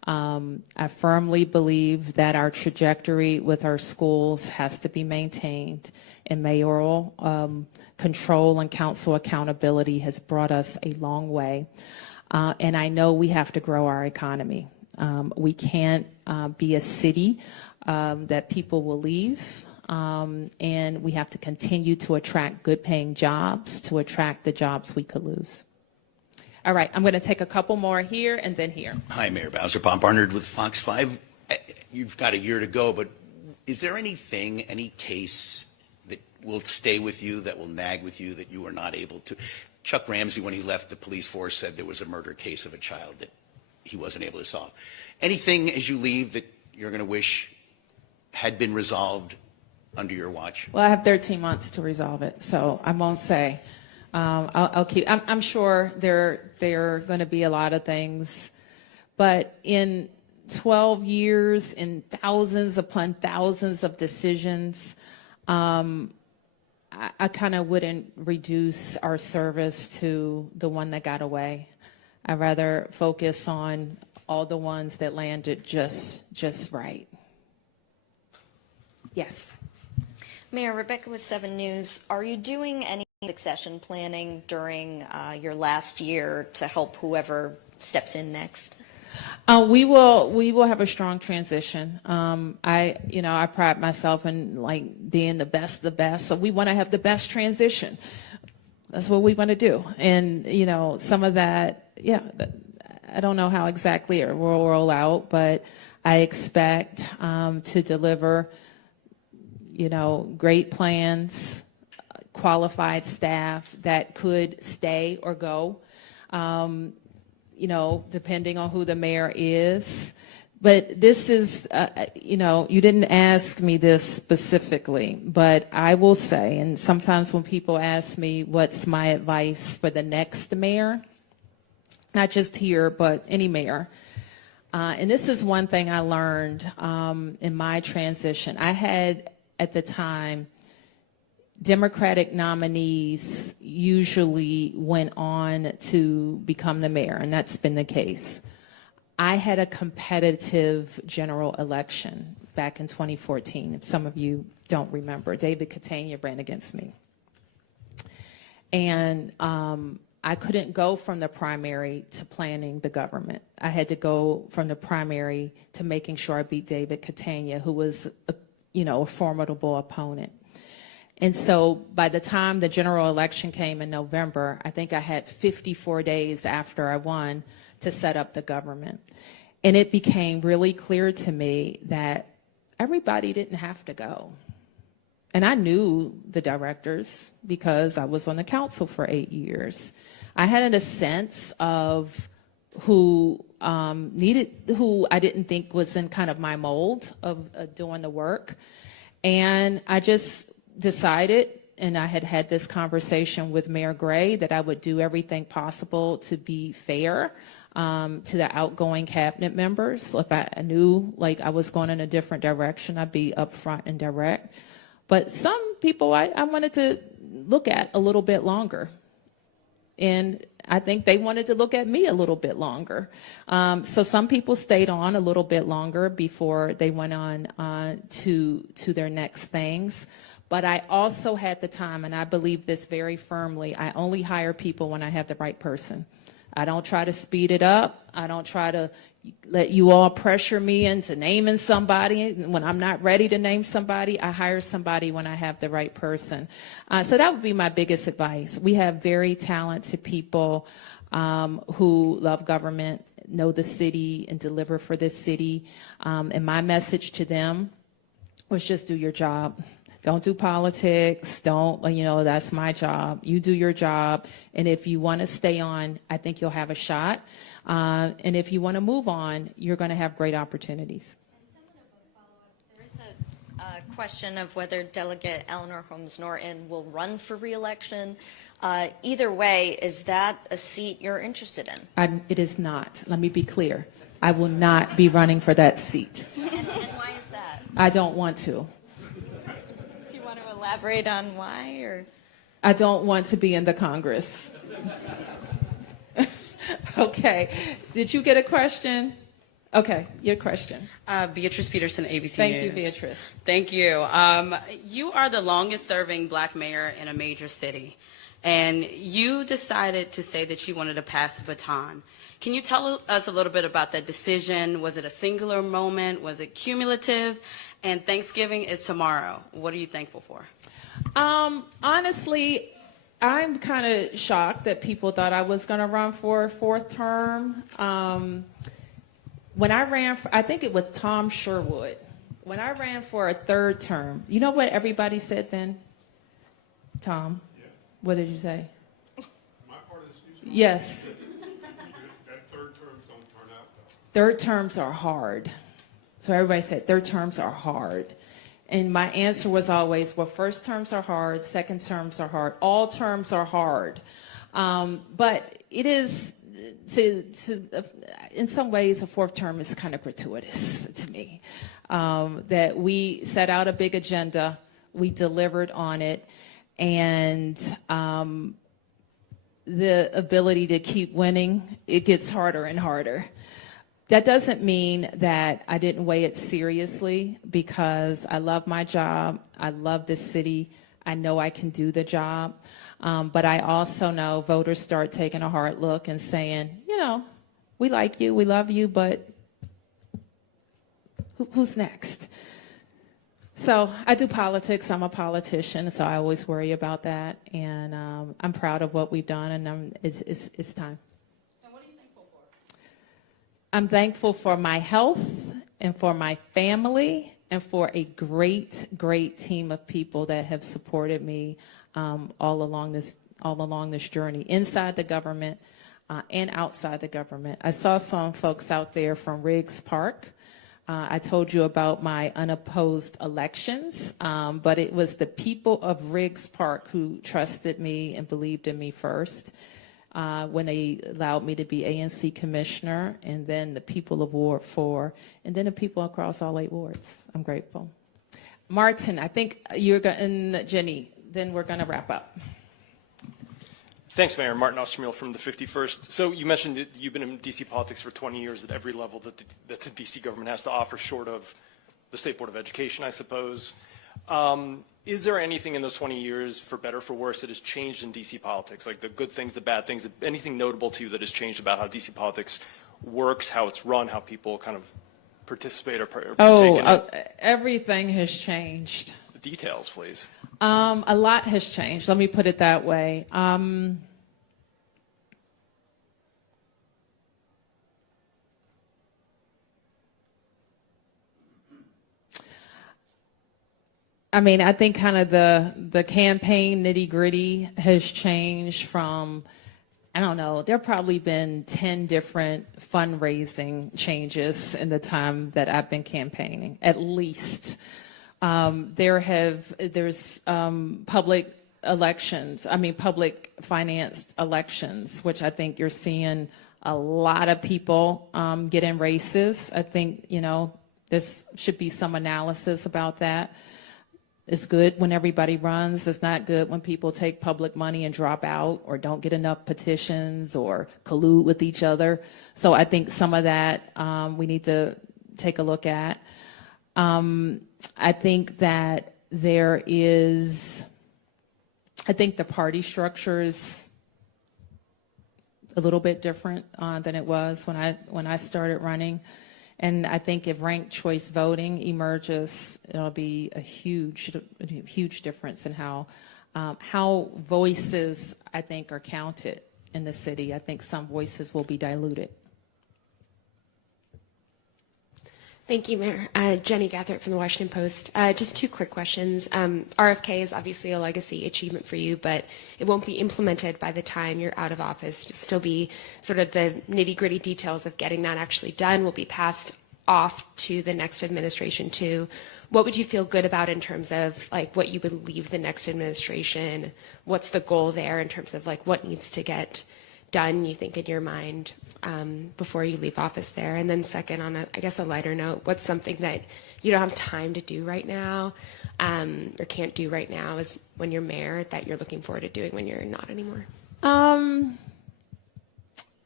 I firmly believe that our trajectory with our schools has to be maintained, and mayoral control and council accountability has brought us a long way. And I know we have to grow our economy. We can't be a city that people will leave. And we have to continue to attract good paying jobs, to attract the jobs we could lose. All right, I'm going to take a couple more here and then here. Hi, Mayor Bowser. Bob Barnard with Fox 5. You've got a year to go, but is there anything, any case that will stay with you, that will nag with you, that you were not able to? Chuck Ramsey, when he left the police force, said there was a murder case of a child that he wasn't able to solve. Anything as you leave that you're going to wish had been resolved under your watch? Well, I have 13 months to resolve it, so I won't say. I'll keep. I'm sure there are going to be a lot of things, but in 12 years, in thousands upon thousands of decisions, I kind of wouldn't reduce our service to the one that got away. I'd rather focus on all the ones that landed just right. Yes. Mayor, Rebecca with 7 News. Are you doing any succession planning during your last year to help whoever steps in next? We will have a strong transition. I pride myself in like being the best, so we want to have the best transition. That's what we want to do. And, some of that, I don't know how exactly it will roll out, but I expect to deliver, great plans, qualified staff that could stay or go, depending on who the mayor is. But this is, you didn't ask me this specifically, but I will say, and sometimes when people ask me what's my advice for the next mayor, not just here, but any mayor, and this is one thing I learned in my transition. I had, at the time, Democratic nominees usually went on to become the mayor, and that's been the case. I had a competitive general election back in 2014, if some of you don't remember. David Catania ran against me. And I couldn't go from the primary to planning the government. I had to go from the primary to making sure I beat David Catania, who was a formidable opponent. And so by the time the general election came in November, I think I had 54 days after I won to set up the government. And it became really clear to me that everybody didn't have to go. And I knew the directors because I was on the council for 8 years. I had a sense of who I didn't think was in kind of my mold of doing the work. And I just decided, and I had this conversation with Mayor Gray, that I would do everything possible to be fair to the outgoing cabinet members. If I knew like I was going in a different direction, I'd be upfront and direct. But some people I wanted to look at a little bit longer. And I think they wanted to look at me a little bit longer. So some people stayed on a little bit longer before they went on to their next things. But I also had the time, and I believe this very firmly, I only hire people when I have the right person. I don't try to speed it up. I don't try to let you all pressure me into naming somebody. When I'm not ready to name somebody, I hire somebody when I have the right person. So that would be my biggest advice. We have very talented people who love government, know the city, and deliver for this city. And my message to them was just do your job. Don't do politics. Don't, that's my job. You do your job. And if you want to stay on, I think you'll have a shot. And if you want to move on, you're going to have great opportunities. There is a question of whether Delegate Eleanor Holmes Norton will run for re-election. Either way, is that a seat you're interested in? It is not. Let me be clear. I will not be running for that seat. And why is that? I don't want to. Elaborate on why, or? I don't want to be in the Congress. Okay. Did you get a question? Okay, your question. Beatrice Peterson, ABC News. Thank you, Beatrice. Thank you. You are the longest serving black mayor in a major city, and you decided to say that you wanted to pass the baton. Can you tell us a little bit about that decision? Was it a singular moment? Was it cumulative? And Thanksgiving is tomorrow. What are you thankful for? Honestly, I'm kind of shocked that people thought I was going to run for a fourth term. When I ran, I think it was Tom Sherwood. When I ran for a third term, you know what everybody said then? Tom, yeah. What did you say? My part of the speech? Yes. That third terms don't turn out well. Third terms are hard. So everybody said third terms are hard. And my answer was always, well, first terms are hard, second terms are hard, all terms are hard. But it is, in some ways, a fourth term is kind of gratuitous to me. That we set out a big agenda, we delivered on it, and the ability to keep winning, it gets harder and harder. That doesn't mean that I didn't weigh it seriously, because I love my job. I love this city. I know I can do the job. But I also know voters start taking a hard look and saying, you know, we like you, we love you, but who's next? So I do politics. I'm a politician, so I always worry about that. And I'm proud of what we've done, and it's time. I'm thankful for my health and for my family and for a great, great team of people that have supported me all along this journey, inside the government and outside the government. I saw some folks out there from Riggs Park. I told you about my unopposed elections, but it was the people of Riggs Park who trusted me and believed in me first. When they allowed me to be ANC commissioner, and then the people of Ward 4, and then the people across all 8 wards. I'm grateful. Martin, I think you're going, and Jenny, then we're going to wrap up. Thanks, Mayor. Martin Ostermuel from the 51st. So you mentioned that you've been in D.C. politics for 20 years at every level that the D.C. government has to offer, short of the State Board of Education, I suppose. Is there anything in those 20 years, for better or for worse, that has changed in D.C. politics? Like the good things, the bad things, anything notable to you that has changed about how D.C. politics works, how it's run, how people kind of participate or partake in it? Everything has changed. Details, please. A lot has changed. Let me put it that way. I mean, I think kind of the campaign nitty-gritty has changed from, I don't know, there have probably been 10 different fundraising changes in the time that I've been campaigning, at least. There's public elections, public financed elections, which I think you're seeing a lot of people get in races. I think, you know, there should be some analysis about that. It's good when everybody runs. It's not good when people take public money and drop out or don't get enough petitions or collude with each other. So I think some of that we need to take a look at. I think that there is, I think the party structure is a little bit different than it was when I started running. And I think if ranked choice voting emerges, it'll be a huge difference in how voices, I think, are counted in the city. I think some voices will be diluted. Thank you, Mayor. Jenny Gathert from the Washington Post. Just 2 quick questions. RFK is obviously a legacy achievement for you, but it won't be implemented by the time you're out of office. It'll still be sort of the nitty-gritty details of getting that actually done will be passed off to the next administration too. What would you feel good about in terms of like what you would leave the next administration? What's the goal there in terms of like what needs to get done, you think, in your mind before you leave office there? And then second, on a lighter note, what's something that you don't have time to do right now or can't do right now is when you're mayor that you're looking forward to doing when you're not anymore?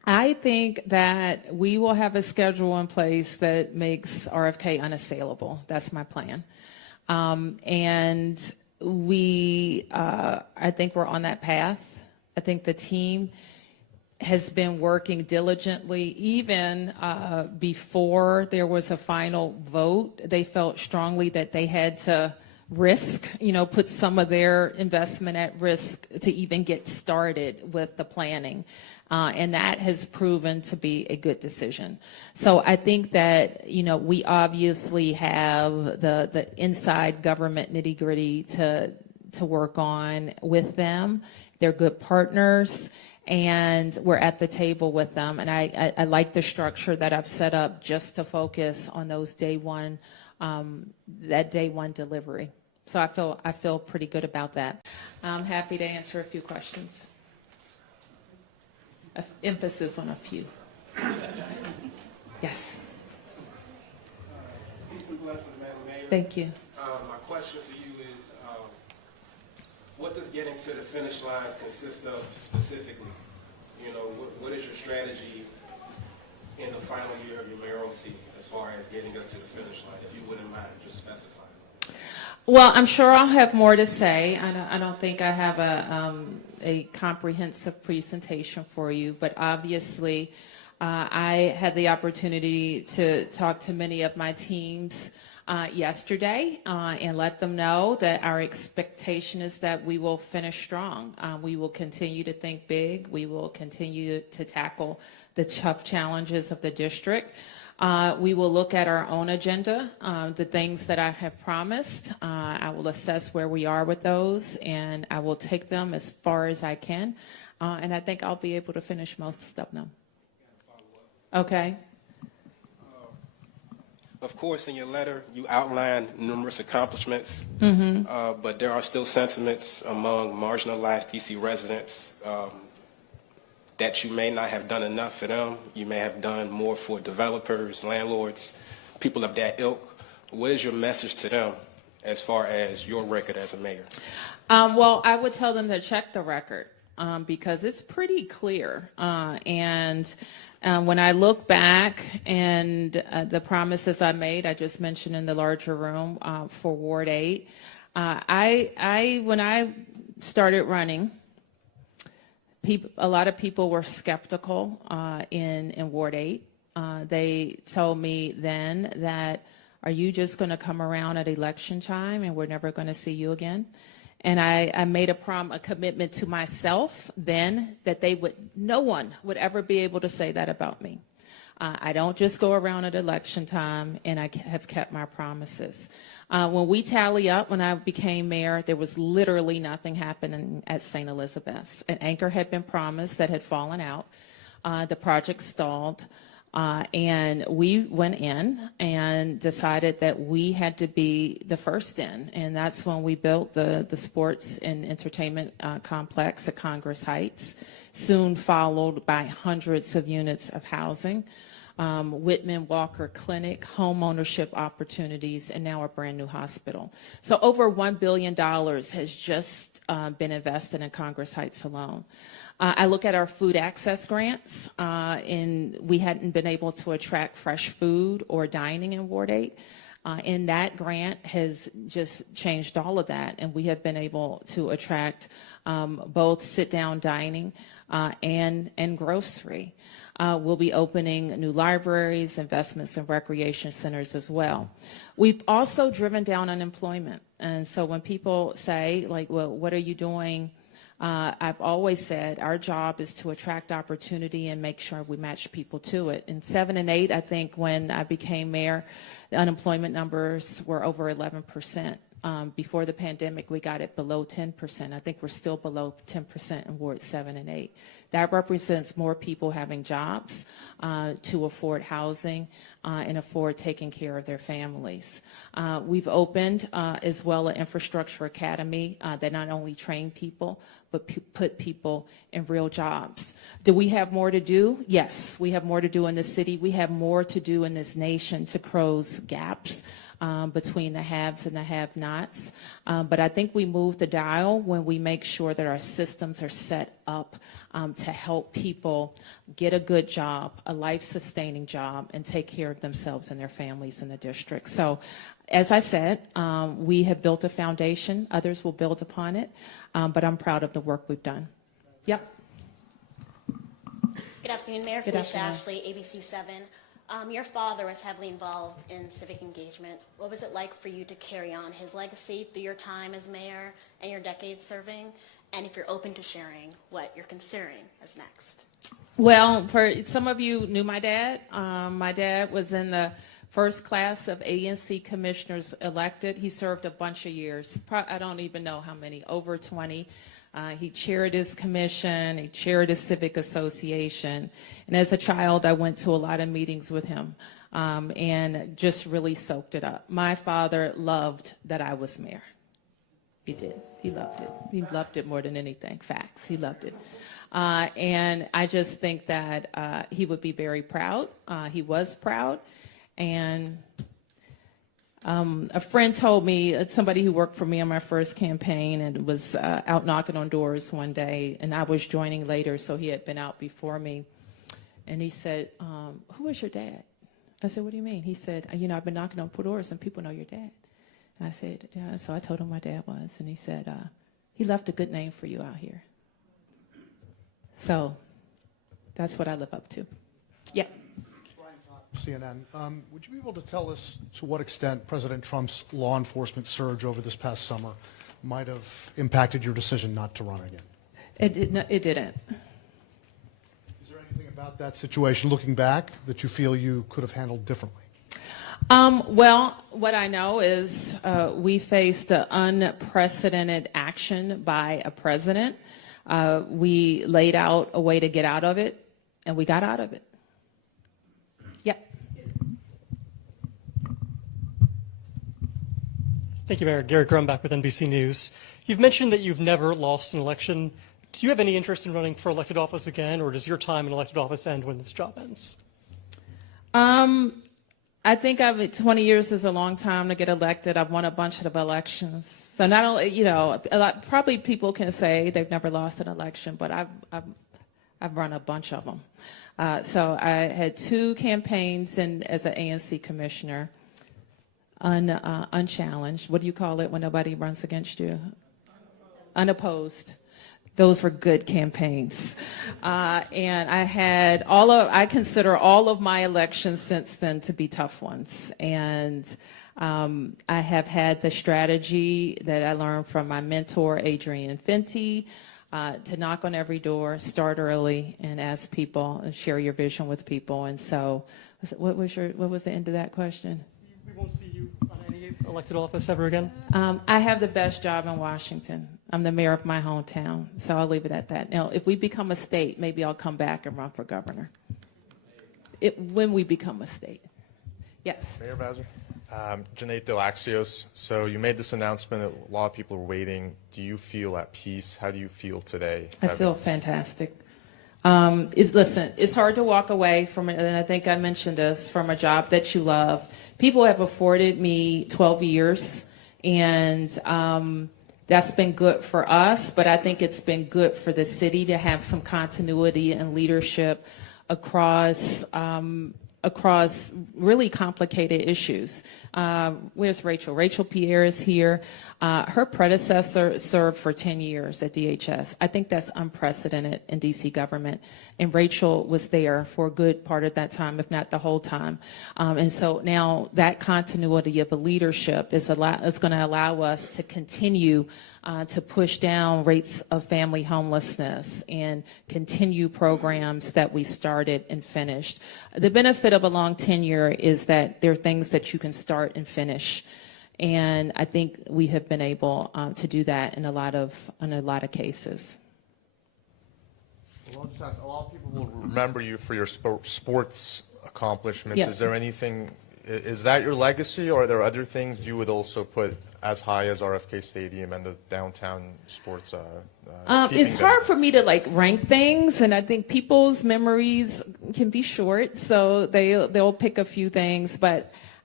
I think that we will have a schedule in place that makes RFK unassailable. That's my plan. And I think we're on that path. I think the team has been working diligently. Even before there was a final vote, they felt strongly that they had to risk, put some of their investment at risk to even get started with the planning. And that has proven to be a good decision. So I think that, we obviously have the inside government nitty-gritty to work on with them. They're good partners, and we're at the table with them. And I like the structure that I've set up just to focus on those that day one delivery. So I feel pretty good about that. I'm happy to answer a few questions. Emphasis on a few. Yes. Peace and blessings, Madam Mayor. Thank you. My question for you is, what does getting to the finish line consist of specifically? What is your strategy in the final year of your mayoralty as far as getting us to the finish line? If you wouldn't mind just specifying. Well, I'm sure I'll have more to say. I don't think I have a comprehensive presentation for you, but obviously I had the opportunity to talk to many of my teams yesterday and let them know that our expectation is that we will finish strong. We will continue to think big. We will continue to tackle the tough challenges of the district. We will look at our own agenda, the things that I have promised. I will assess where we are with those, and I will take them as far as I can. And I think I'll be able to finish most of them. Okay. Of course, in your letter, you outlined numerous accomplishments, but there are still sentiments among marginalized D.C. residents that you may not have done enough for them. You may have done more for developers, landlords, people of that ilk. What is your message to them as far as your record as a mayor? Well, I would tell them to check the record because it's pretty clear. And when I look back and the promises I made, I just mentioned in the larger room for Ward 8, when I started running, a lot of people were skeptical in Ward 8. They told me then that, are you just going to come around at election time and we're never going to see you again? And I made a commitment to myself then that no one would ever be able to say that about me. I don't just go around at election time, and I have kept my promises. When we tally up, when I became mayor, there was literally nothing happening at St. Elizabeth's. An anchor had been promised that had fallen out. The project stalled. And we went in and decided that we had to be the first in. And that's when we built the sports and entertainment complex at Congress Heights, soon followed by hundreds of units of housing, Whitman Walker Clinic, home ownership opportunities, and now a brand new hospital. So over $1 billion has just been invested in Congress Heights alone. I look at our food access grants, and we hadn't been able to attract fresh food or dining in Ward 8. And that grant has just changed all of that, and we have been able to attract both sit-down dining and grocery. We'll be opening new libraries, investments in recreation centers as well. We've also driven down unemployment. And so when people say, like, well, what are you doing? I've always said our job is to attract opportunity and make sure we match people to it. In 7 and 8, I think when I became mayor, the unemployment numbers were over 11%. Before the pandemic, we got it below 10%. I think we're still below 10% in Ward 7 and 8. That represents more people having jobs to afford housing and afford taking care of their families. We've opened as well an infrastructure academy that not only train people, but put people in real jobs. Do we have more to do? Yes, we have more to do in the city. We have more to do in this nation to close gaps between the haves and the have-nots. But I think we move the dial when we make sure that our systems are set up to help people get a good job, a life-sustaining job, and take care of themselves and their families in the district. So, as I said, we have built a foundation. Others will build upon it, but I'm proud of the work we've done. Yep. Good afternoon, Mayor. Good Felicia afternoon. Ashley, ABC 7. Your father was heavily involved in civic engagement. What was it like for you to carry on his legacy through your time as mayor and your decades serving? And if you're open to sharing what you're considering as next. Well, for some of you knew my dad. My dad was in the first class of ANC commissioners elected. He served a bunch of years. I don't even know how many, over 20. He chaired his commission, he chaired his civic association. And as a child, I went to a lot of meetings with him and just really soaked it up. My father loved that I was mayor. He did. He loved it. He loved it more than anything. Facts. He loved it. And I just think that he would be very proud. He was proud. And a friend told me, somebody who worked for me on my first campaign and was out knocking on doors one day, and I was joining later, so he had been out before me. And he said, who was your dad? I said, what do you mean? He said, I've been knocking on doors and people know your dad. And I said, yeah. So I told him my dad was, and he said, he left a good name for you out here. So that's what I live up to. Yeah. CNN. Would you be able to tell us to what extent President Trump's law enforcement surge over this past summer might have impacted your decision not to run again? It didn't. Is there anything about that situation, looking back, that you feel you could have handled differently? Well, what I know is we faced unprecedented action by a president. We laid out a way to get out of it, and we got out of it. Yep. Thank you, Mayor. Gary Grumbach with NBC News. You've mentioned that you've never lost an election. Do you have any interest in running for elected office again, or does your time in elected office end when this job ends? I think 20 years is a long time to get elected. I've won a bunch of elections. So not only, probably people can say they've never lost an election, but I've run a bunch of them. So I had 2 campaigns as an ANC commissioner, unchallenged. What do you call it when nobody runs against you? Unopposed. Those were good campaigns. And I consider all of my elections since then to be tough ones. And I have had the strategy that I learned from my mentor, Adrian Fenty, to knock on every door, start early, and ask people and share your vision with people. And so, what was the end of that question? We won't see you on any elected office ever again? I have the best job in Washington. I'm the mayor of my hometown, so I'll leave it at that. Now, if we become a state, maybe I'll come back and run for governor. When we become a state. Yes. Mayor Bowser. Janae Delaxios, so you made this announcement that a lot of people are waiting. Do you feel at peace? How do you feel today? I feel fantastic. Listen, it's hard to walk away from it, and I think I mentioned this, from a job that you love. People have afforded me 12 years, and that's been good for us, but I think it's been good for the city to have some continuity and leadership across really complicated issues. Where's Rachel? Rachel Pierre is here. Her predecessor served for 10 years at DHS. I think that's unprecedented in D.C. government. And Rachel was there for a good part of that time, if not the whole time. And so now that continuity of a leadership is going to allow us to continue to push down rates of family homelessness and continue programs that we started and finished. The benefit of a long tenure is that there are things that you can start and finish. And I think we have been able to do that in a lot of cases. Well, a lot of people will remember you for your sports accomplishments. Yes. Is there anything, is that your legacy, or are there other things you would also put as high as RFK Stadium and the downtown sports? It's hard for me to rank things, and I think people's memories can be short, so they'll pick a few things. But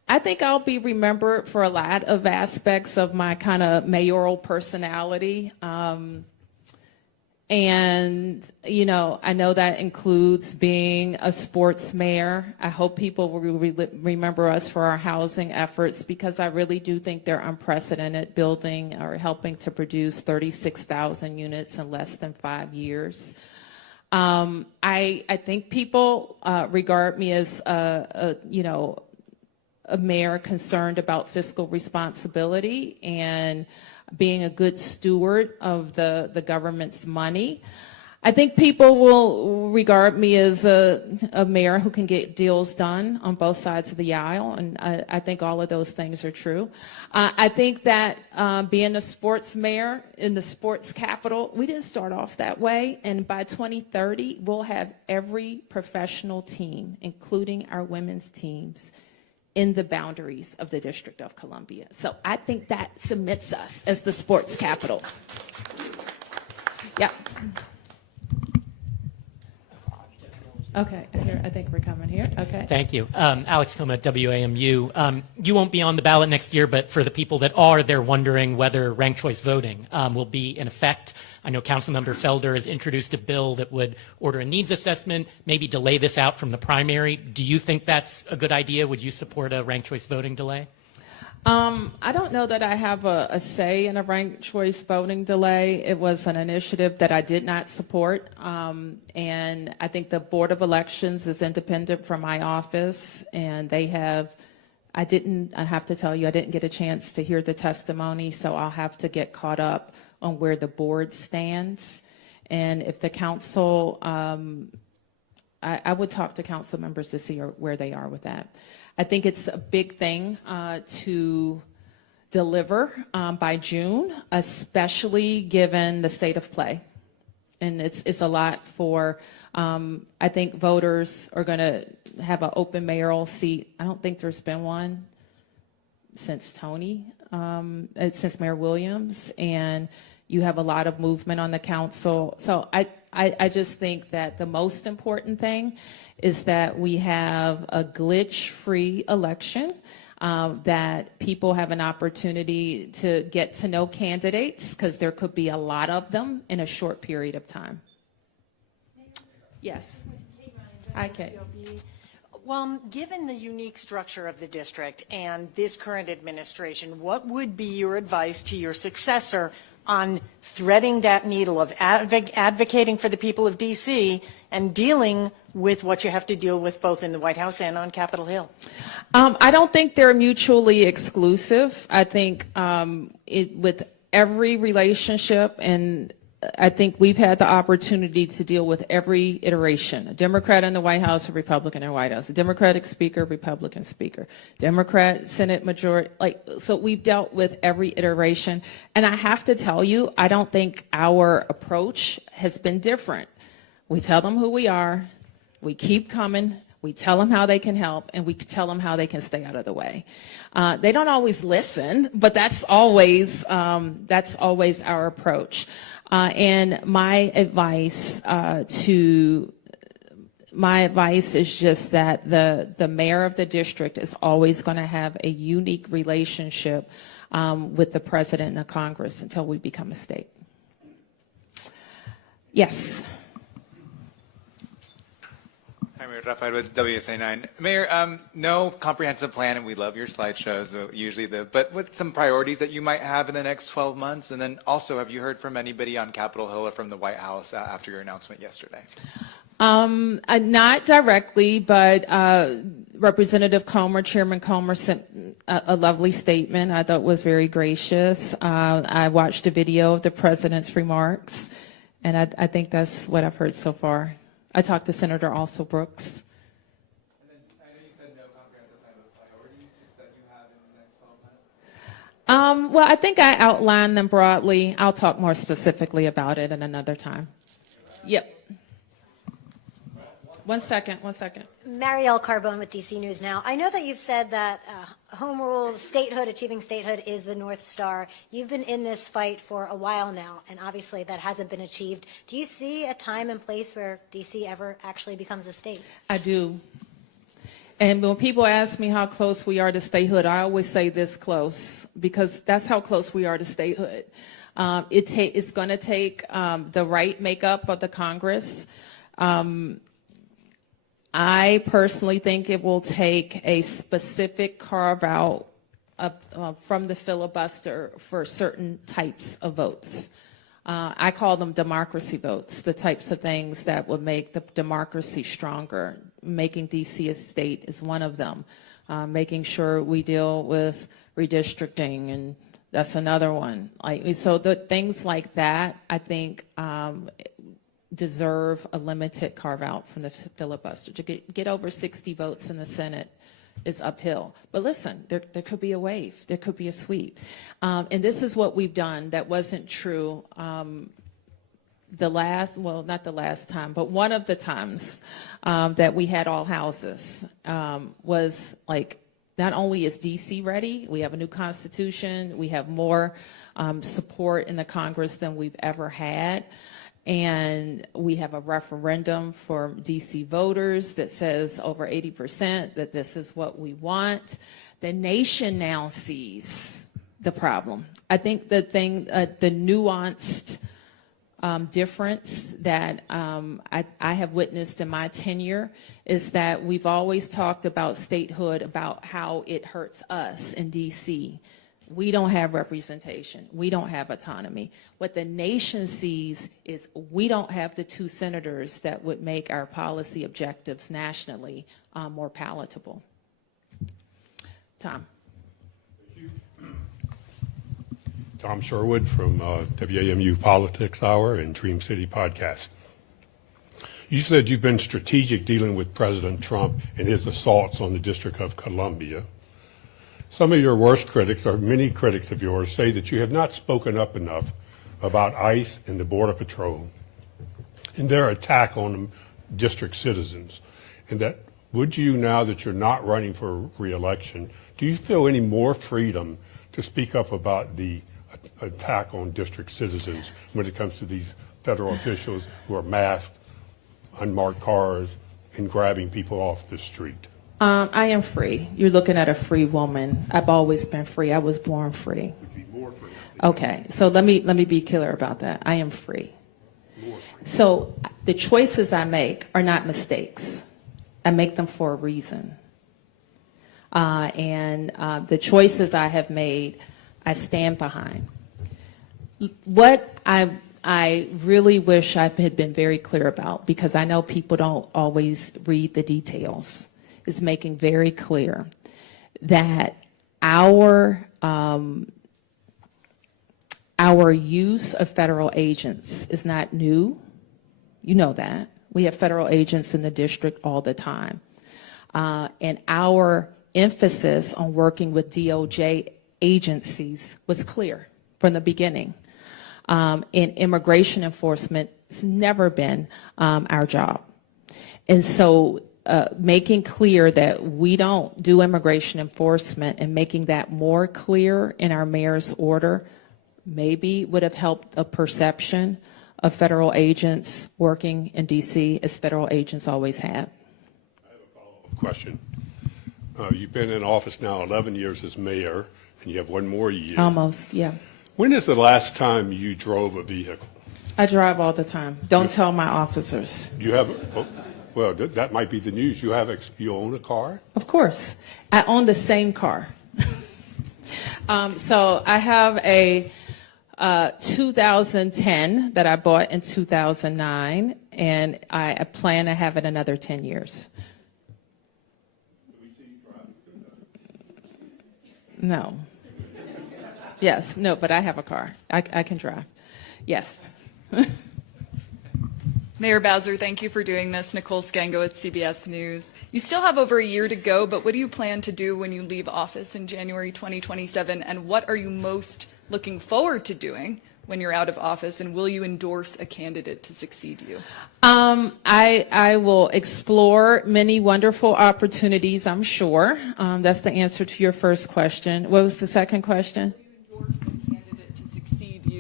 I think I'll be remembered for a lot of aspects of my kind of mayoral personality. And, you know, I know that includes being a sports mayor. I hope people will remember us for our housing efforts, because I really do think they're unprecedented, building or helping to produce 36,000 units in less than 5 years. I think people regard me as a mayor concerned about fiscal responsibility and being a good steward of the government's money. I think people will regard me as a mayor who can get deals done on both sides of the aisle, and I think all of those things are true. I think that being a sports mayor in the sports capital, we didn't start off that way, and by 2030, we'll have every professional team, including our women's teams, in the boundaries of the District of Columbia. So I think that submits us as the sports capital. Yeah. Okay, here, I think we're coming here. Okay. Thank you. Alex Coma at WAMU. You won't be on the ballot next year, but for the people that are, they're wondering whether ranked choice voting will be in effect. I know Councilmember Felder has introduced a bill that would order a needs assessment, maybe delay this out from the primary. Do you think that's a good idea? Would you support a ranked choice voting delay? I don't know that I have a say in a ranked choice voting delay. It was an initiative that I did not support, and I think the Board of Elections is independent from my office, and they have, I have to tell you, I didn't get a chance to hear the testimony, so I'll have to get caught up on where the board stands. And if the council, I would talk to council members to see where they are with that. I think it's a big thing to deliver by June, especially given the state of play. And it's a lot for, I think voters are going to have an open mayoral seat. I don't think there's been one since since Mayor Williams, and you have a lot of movement on the council. So I just think that the most important thing is that we have a glitch-free election, that people have an opportunity to get to know candidates, because there could be a lot of them in a short period of time. Yes. Hi, Kate. Well, given the unique structure of the district and this current administration, what would be your advice to your successor on threading that needle of advocating for the people of D.C. and dealing with what you have to deal with both in the White House and on Capitol Hill? I don't think they're mutually exclusive. I think with every relationship, and I think we've had the opportunity to deal with every iteration. A Democrat in the White House, a Republican in the White House, a Democratic speaker, Republican speaker, Democrat Senate majority. So we've dealt with every iteration. And I have to tell you, I don't think our approach has been different. We tell them who we are, we keep coming, we tell them how they can help, and we tell them how they can stay out of the way. They don't always listen, but that's always our approach. And my advice is just that the mayor of the district is always going to have a unique relationship with the president and the Congress until we become a state. Yes. Hi, Mayor Rafael with WSA9. Mayor, no comprehensive plan, and we love your slideshows, usually but with some priorities that you might have in the next 12 months, and then also, have you heard from anybody on Capitol Hill or from the White House after your announcement yesterday? Not directly, but Representative Comer, Chairman Comer, sent a lovely statement I thought was very gracious. I watched a video of the president's remarks, and I think that's what I've heard so far. I talked to Senator Also Brooks. And then I know you said no comprehensive plan of priorities that you have in the next 12 months. Well, I think I outlined them broadly. I'll talk more specifically about it at another time. Yep. One second. Marielle Carbone with DC News Now. I know that you've said that home rule, statehood, achieving statehood is the North Star. You've been in this fight for a while now, and obviously that hasn't been achieved. Do you see a time and place where DC ever actually becomes a state? I do. And when people ask me how close we are to statehood, I always say this close, because that's how close we are to statehood. It's going to take the right makeup of the Congress. I personally think it will take a specific carve out from the filibuster for certain types of votes. I call them democracy votes, the types of things that would make the democracy stronger. Making D.C. a state is one of them. Making sure we deal with redistricting, and that's another one. So the things like that, I think, deserve a limited carve out from the filibuster. To get over 60 votes in the Senate is uphill. But listen, there could be a wave. There could be a sweep. And this is what we've done that wasn't true not the last time, but one of the times that we had all houses was like, not only is D.C. ready, we have a new constitution, we have more support in the Congress than we've ever had. And we have a referendum for D.C. voters that says over 80% that this is what we want. The nation now sees the problem. I think the nuanced difference that I have witnessed in my tenure is that we've always talked about statehood, about how it hurts us in D.C. We don't have representation. We don't have autonomy. What the nation sees is we don't have the 2 senators that would make our policy objectives nationally more palatable. Tom. Thank you. Tom Sherwood from WAMU Politics Hour and Dream City Podcast. You said you've been strategic dealing with President Trump and his assaults on the District of Columbia. Some of your worst critics, or many critics of yours, say that you have not spoken up enough about ICE and the Border Patrol and their attack on district citizens. And that, would you, now that you're not running for re-election, do you feel any more freedom to speak up about the attack on district citizens when it comes to these federal officials who are masked, unmarked cars, and grabbing people off the street? I am free. You're looking at a free woman. I've always been free. I was born free. Okay, so let me be clear about that. I am free. So the choices I make are not mistakes. I make them for a reason. And the choices I have made, I stand behind. What I really wish I had been very clear about, because I know people don't always read the details, is making very clear that our use of federal agents is not new. You know that. We have federal agents in the district all the time. And our emphasis on working with DOJ agencies was clear from the beginning. And immigration enforcement has never been our job. And so making clear that we don't do immigration enforcement and making that more clear in our mayor's order maybe would have helped a perception of federal agents working in D.C. as federal agents always have. I have a follow-up question. You've been in office now 11 years as mayor, and you have one more year. Almost, yeah. When is the last time you drove a vehicle? I drive all the time. Don't tell my officers. You have, well, that might be the news. You own a car? Of course. I own the same car. So I have a 2010 that I bought in 2009, and I plan to have it another 10 years. No. Yes, no, but I have a car. I can drive. Yes. Mayor Bowser, thank you for doing this. Nicole Scango at CBS News. You still have over a year to go, but what do you plan to do when you leave office in January 2027? And what are you most looking forward to doing when you're out of office? And will you endorse a candidate to succeed you? I will explore many wonderful opportunities, I'm sure. That's the answer to your first question. What was the second question? Will you endorse a candidate to succeed you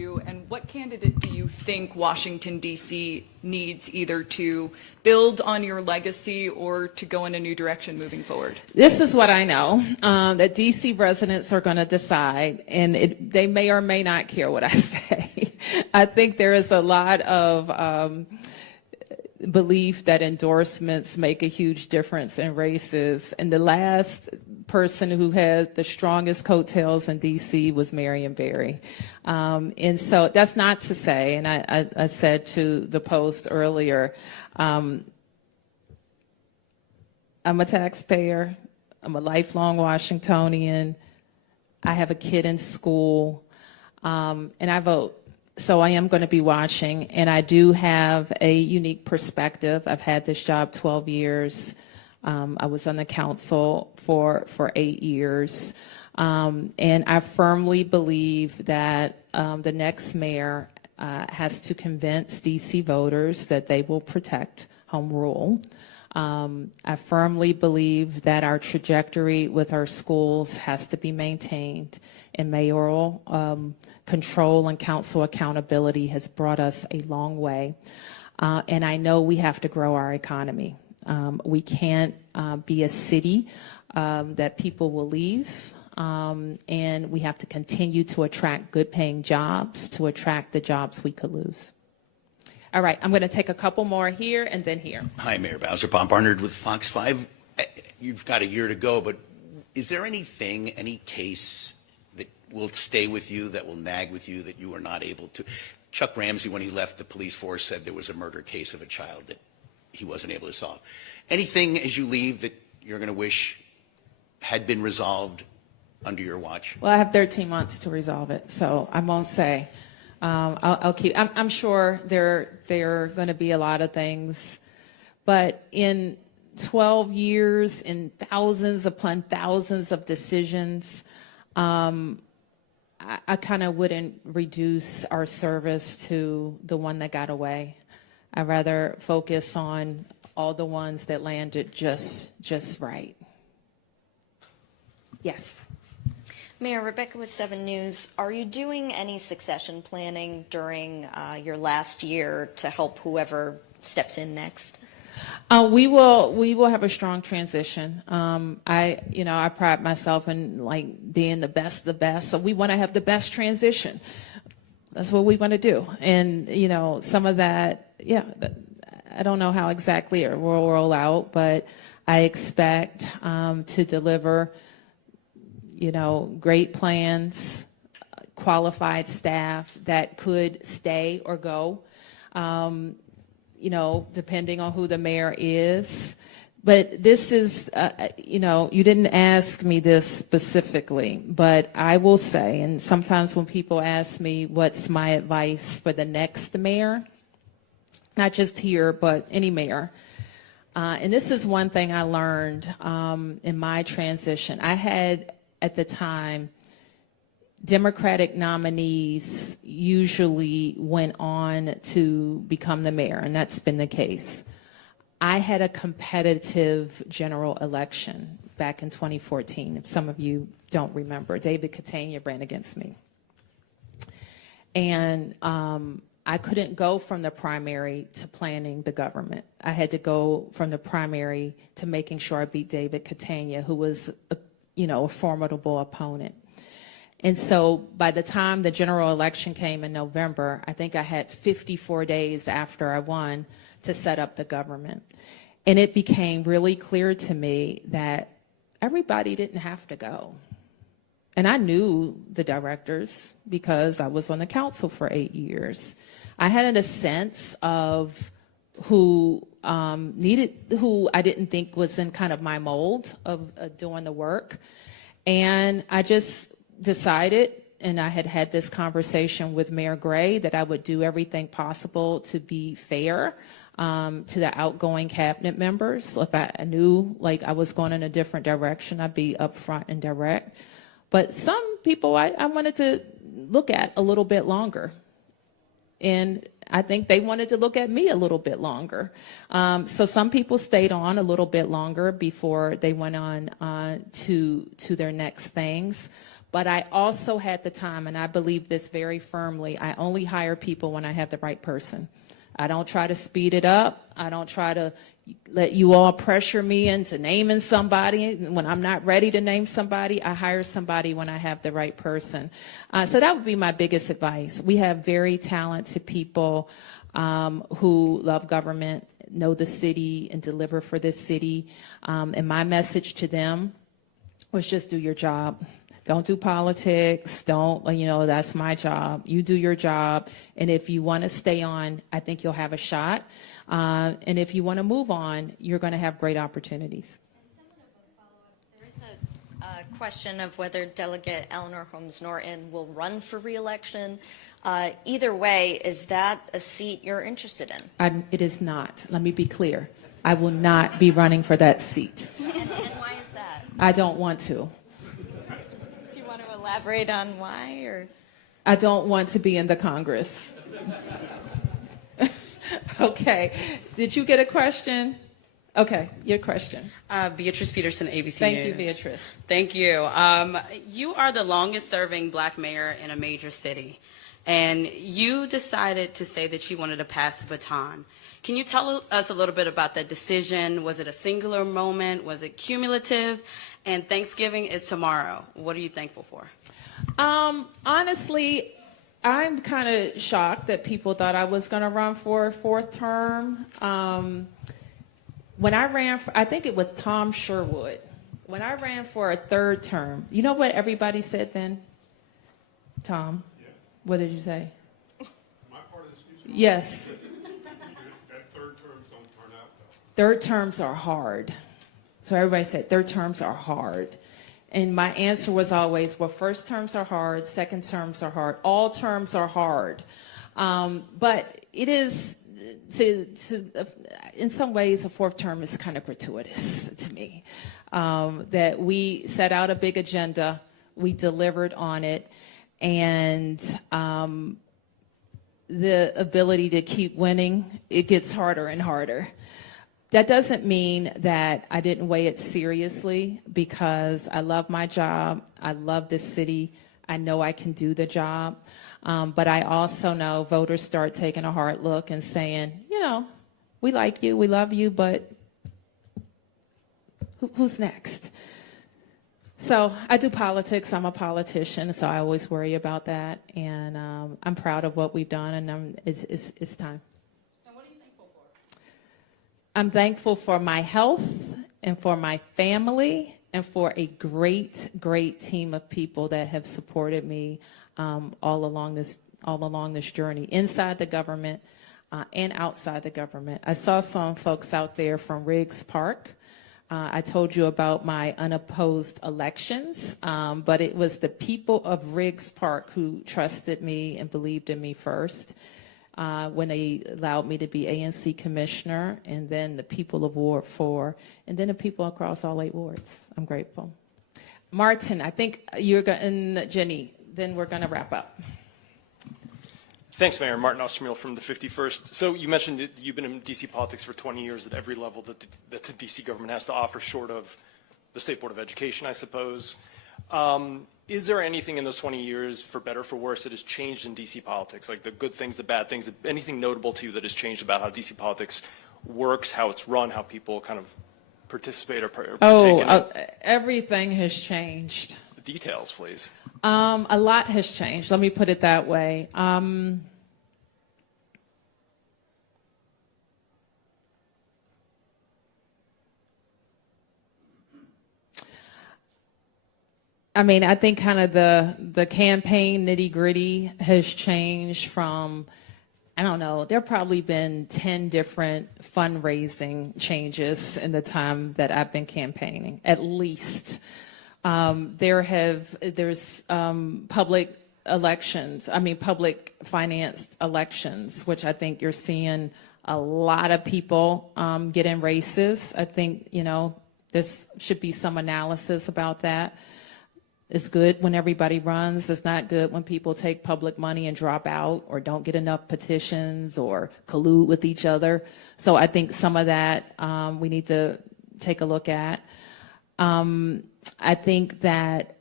you, and what candidate do you think Washington, D.C. needs either to build on your legacy or to go in a new direction moving forward? This is what I know, that D.C. residents are going to decide, and they may or may not care what I say. I think there is a lot of belief that endorsements make a huge difference in races, and the last person who had the strongest coattails in D.C. was Marion Barry. And so that's not to say, and I said to the Post earlier, I'm a taxpayer, I'm a lifelong Washingtonian, I have a kid in school, and I vote. So I am going to be watching, and I do have a unique perspective. I've had this job 12 years. I was on the council for 8 years. And I firmly believe that the next mayor has to convince DC voters that they will protect home rule. I firmly believe that our trajectory with our schools has to be maintained, and mayoral control and council accountability has brought us a long way. And I know we have to grow our economy. We can't be a city that people will leave, and we have to continue to attract good paying jobs, to attract the jobs we could lose. All right, I'm going to take a couple more here and then here. Hi, Mayor Bowser. Bob Barnard with Fox 5. You've got a year to go, but is there anything, any case that will stay with you, that will nag with you, that you were not able to? Chuck Ramsey, when he left the police force, said there was a murder case of a child that he wasn't able to solve. Anything as you leave that you're going to wish had been resolved under your watch? Well, I have 13 months to resolve it, so I won't say. I'll keep. I'm sure there are going to be a lot of things, but in 12 years, in thousands upon thousands of decisions, I kind of wouldn't reduce our service to the one that got away. I'd rather focus on all the ones that landed just right. Yes. Mayor, Rebecca with 7 News. Are you doing any succession planning during your last year to help whoever steps in next? We will have a strong transition. I pride myself in like being the best, so we want to have the best transition. That's what we want to do. And, some of that, I don't know how exactly it will roll out, but I expect to deliver, great plans, qualified staff that could stay or go, depending on who the mayor is. But this is, you didn't ask me this specifically, but I will say, and sometimes when people ask me what's my advice for the next mayor, not just here, but any mayor, and this is one thing I learned in my transition. I had, at the time, Democratic nominees usually went on to become the mayor, and that's been the case. I had a competitive general election back in 2014, if some of you don't remember. David Catania ran against me. And I couldn't go from the primary to planning the government. I had to go from the primary to making sure I beat David Catania, who was a formidable opponent. And so by the time the general election came in November, I think I had 54 days after I won to set up the government. And it became really clear to me that everybody didn't have to go. And I knew the directors because I was on the council for 8 years. I had a sense of who who I didn't think was in kind of my mold of doing the work. And I just decided, and I had this conversation with Mayor Gray, that I would do everything possible to be fair to the outgoing cabinet members. If I knew like I was going in a different direction, I'd be upfront and direct. But some people I wanted to look at a little bit longer. And I think they wanted to look at me a little bit longer. So some people stayed on a little bit longer before they went on to their next things. But I also had the time, and I believe this very firmly, I only hire people when I have the right person. I don't try to speed it up. I don't try to let you all pressure me into naming somebody. When I'm not ready to name somebody, I hire somebody when I have the right person. So that would be my biggest advice. We have very talented people who love government, know the city, and deliver for this city. And my message to them was just do your job. Don't do politics. Don't, that's my job. You do your job. And if you want to stay on, I think you'll have a shot. And if you want to move on, you're going to have great opportunities. There is a question of whether Delegate Eleanor Holmes Norton will run for re-election. Either way, is that a seat you're interested in? It is not. Let me be clear. I will not be running for that seat. And why is that? I don't want to. Do you want to elaborate on why? Or I don't want to be in the Congress. Okay. Did you get a question? Okay, your question. Beatrice Peterson, ABC News. Thank you, Beatrice. Thank you. You are the longest serving black mayor in a major city, and you decided to say that you wanted to pass the baton. Can you tell us a little bit about that decision? Was it a singular moment? Was it cumulative? And Thanksgiving is tomorrow. What are you thankful for? Honestly, I'm kind of shocked that people thought I was going to run for a fourth term. When I ran, I think it was Tom Sherwood. When I ran for a third term, you know what everybody said then? Tom, yeah. What did you say? My part of the speech? Yes. That third terms don't turn out though. Third terms are hard. So everybody said third terms are hard. And my answer was always, well, first terms are hard, second terms are hard, all terms are hard. But it is, in some ways, a fourth term is kind of gratuitous to me. That we set out a big agenda, we delivered on it, and the ability to keep winning, it gets harder and harder. That doesn't mean that I didn't weigh it seriously, because I love my job. I love this city. I know I can do the job. But I also know voters start taking a hard look and saying, we like you, we love you, but who's next? So I do politics. I'm a politician, so I always worry about that. And I'm proud of what we've done, and it's time. I'm thankful for my health and for my family and for a great, great team of people that have supported me all along this journey, inside the government and outside the government. I saw some folks out there from Riggs Park. I told you about my unopposed elections, but it was the people of Riggs Park who trusted me and believed in me first. When they allowed me to be ANC commissioner, and then the people of Ward 4, and then the people across all 8 wards. I'm grateful. Martin, I think you're going, and Jenny, then we're going to wrap up. Thanks, Mayor. Martin Ostermuel from the 51st. So you mentioned that you've been in D.C. politics for 20 years at every level that the D.C. government has to offer, short of the State Board of Education, I suppose. Is there anything in those 20 years, for better or for worse, that has changed in D.C. politics? Like the good things, the bad things, anything notable to you that has changed about how D.C. politics works, how it's run, how people kind of participate or partake in it? Everything has changed. Details, please. A lot has changed. Let me put it that way. I think kind of the campaign nitty-gritty has changed from, I don't know, there have probably been 10 different fundraising changes in the time that I've been campaigning, at least. There's public elections, public financed elections, which I think you're seeing a lot of people get in races. I think, there should be some analysis about that. It's good when everybody runs. It's not good when people take public money and drop out or don't get enough petitions or collude with each other. So I think some of that we need to take a look at. I think that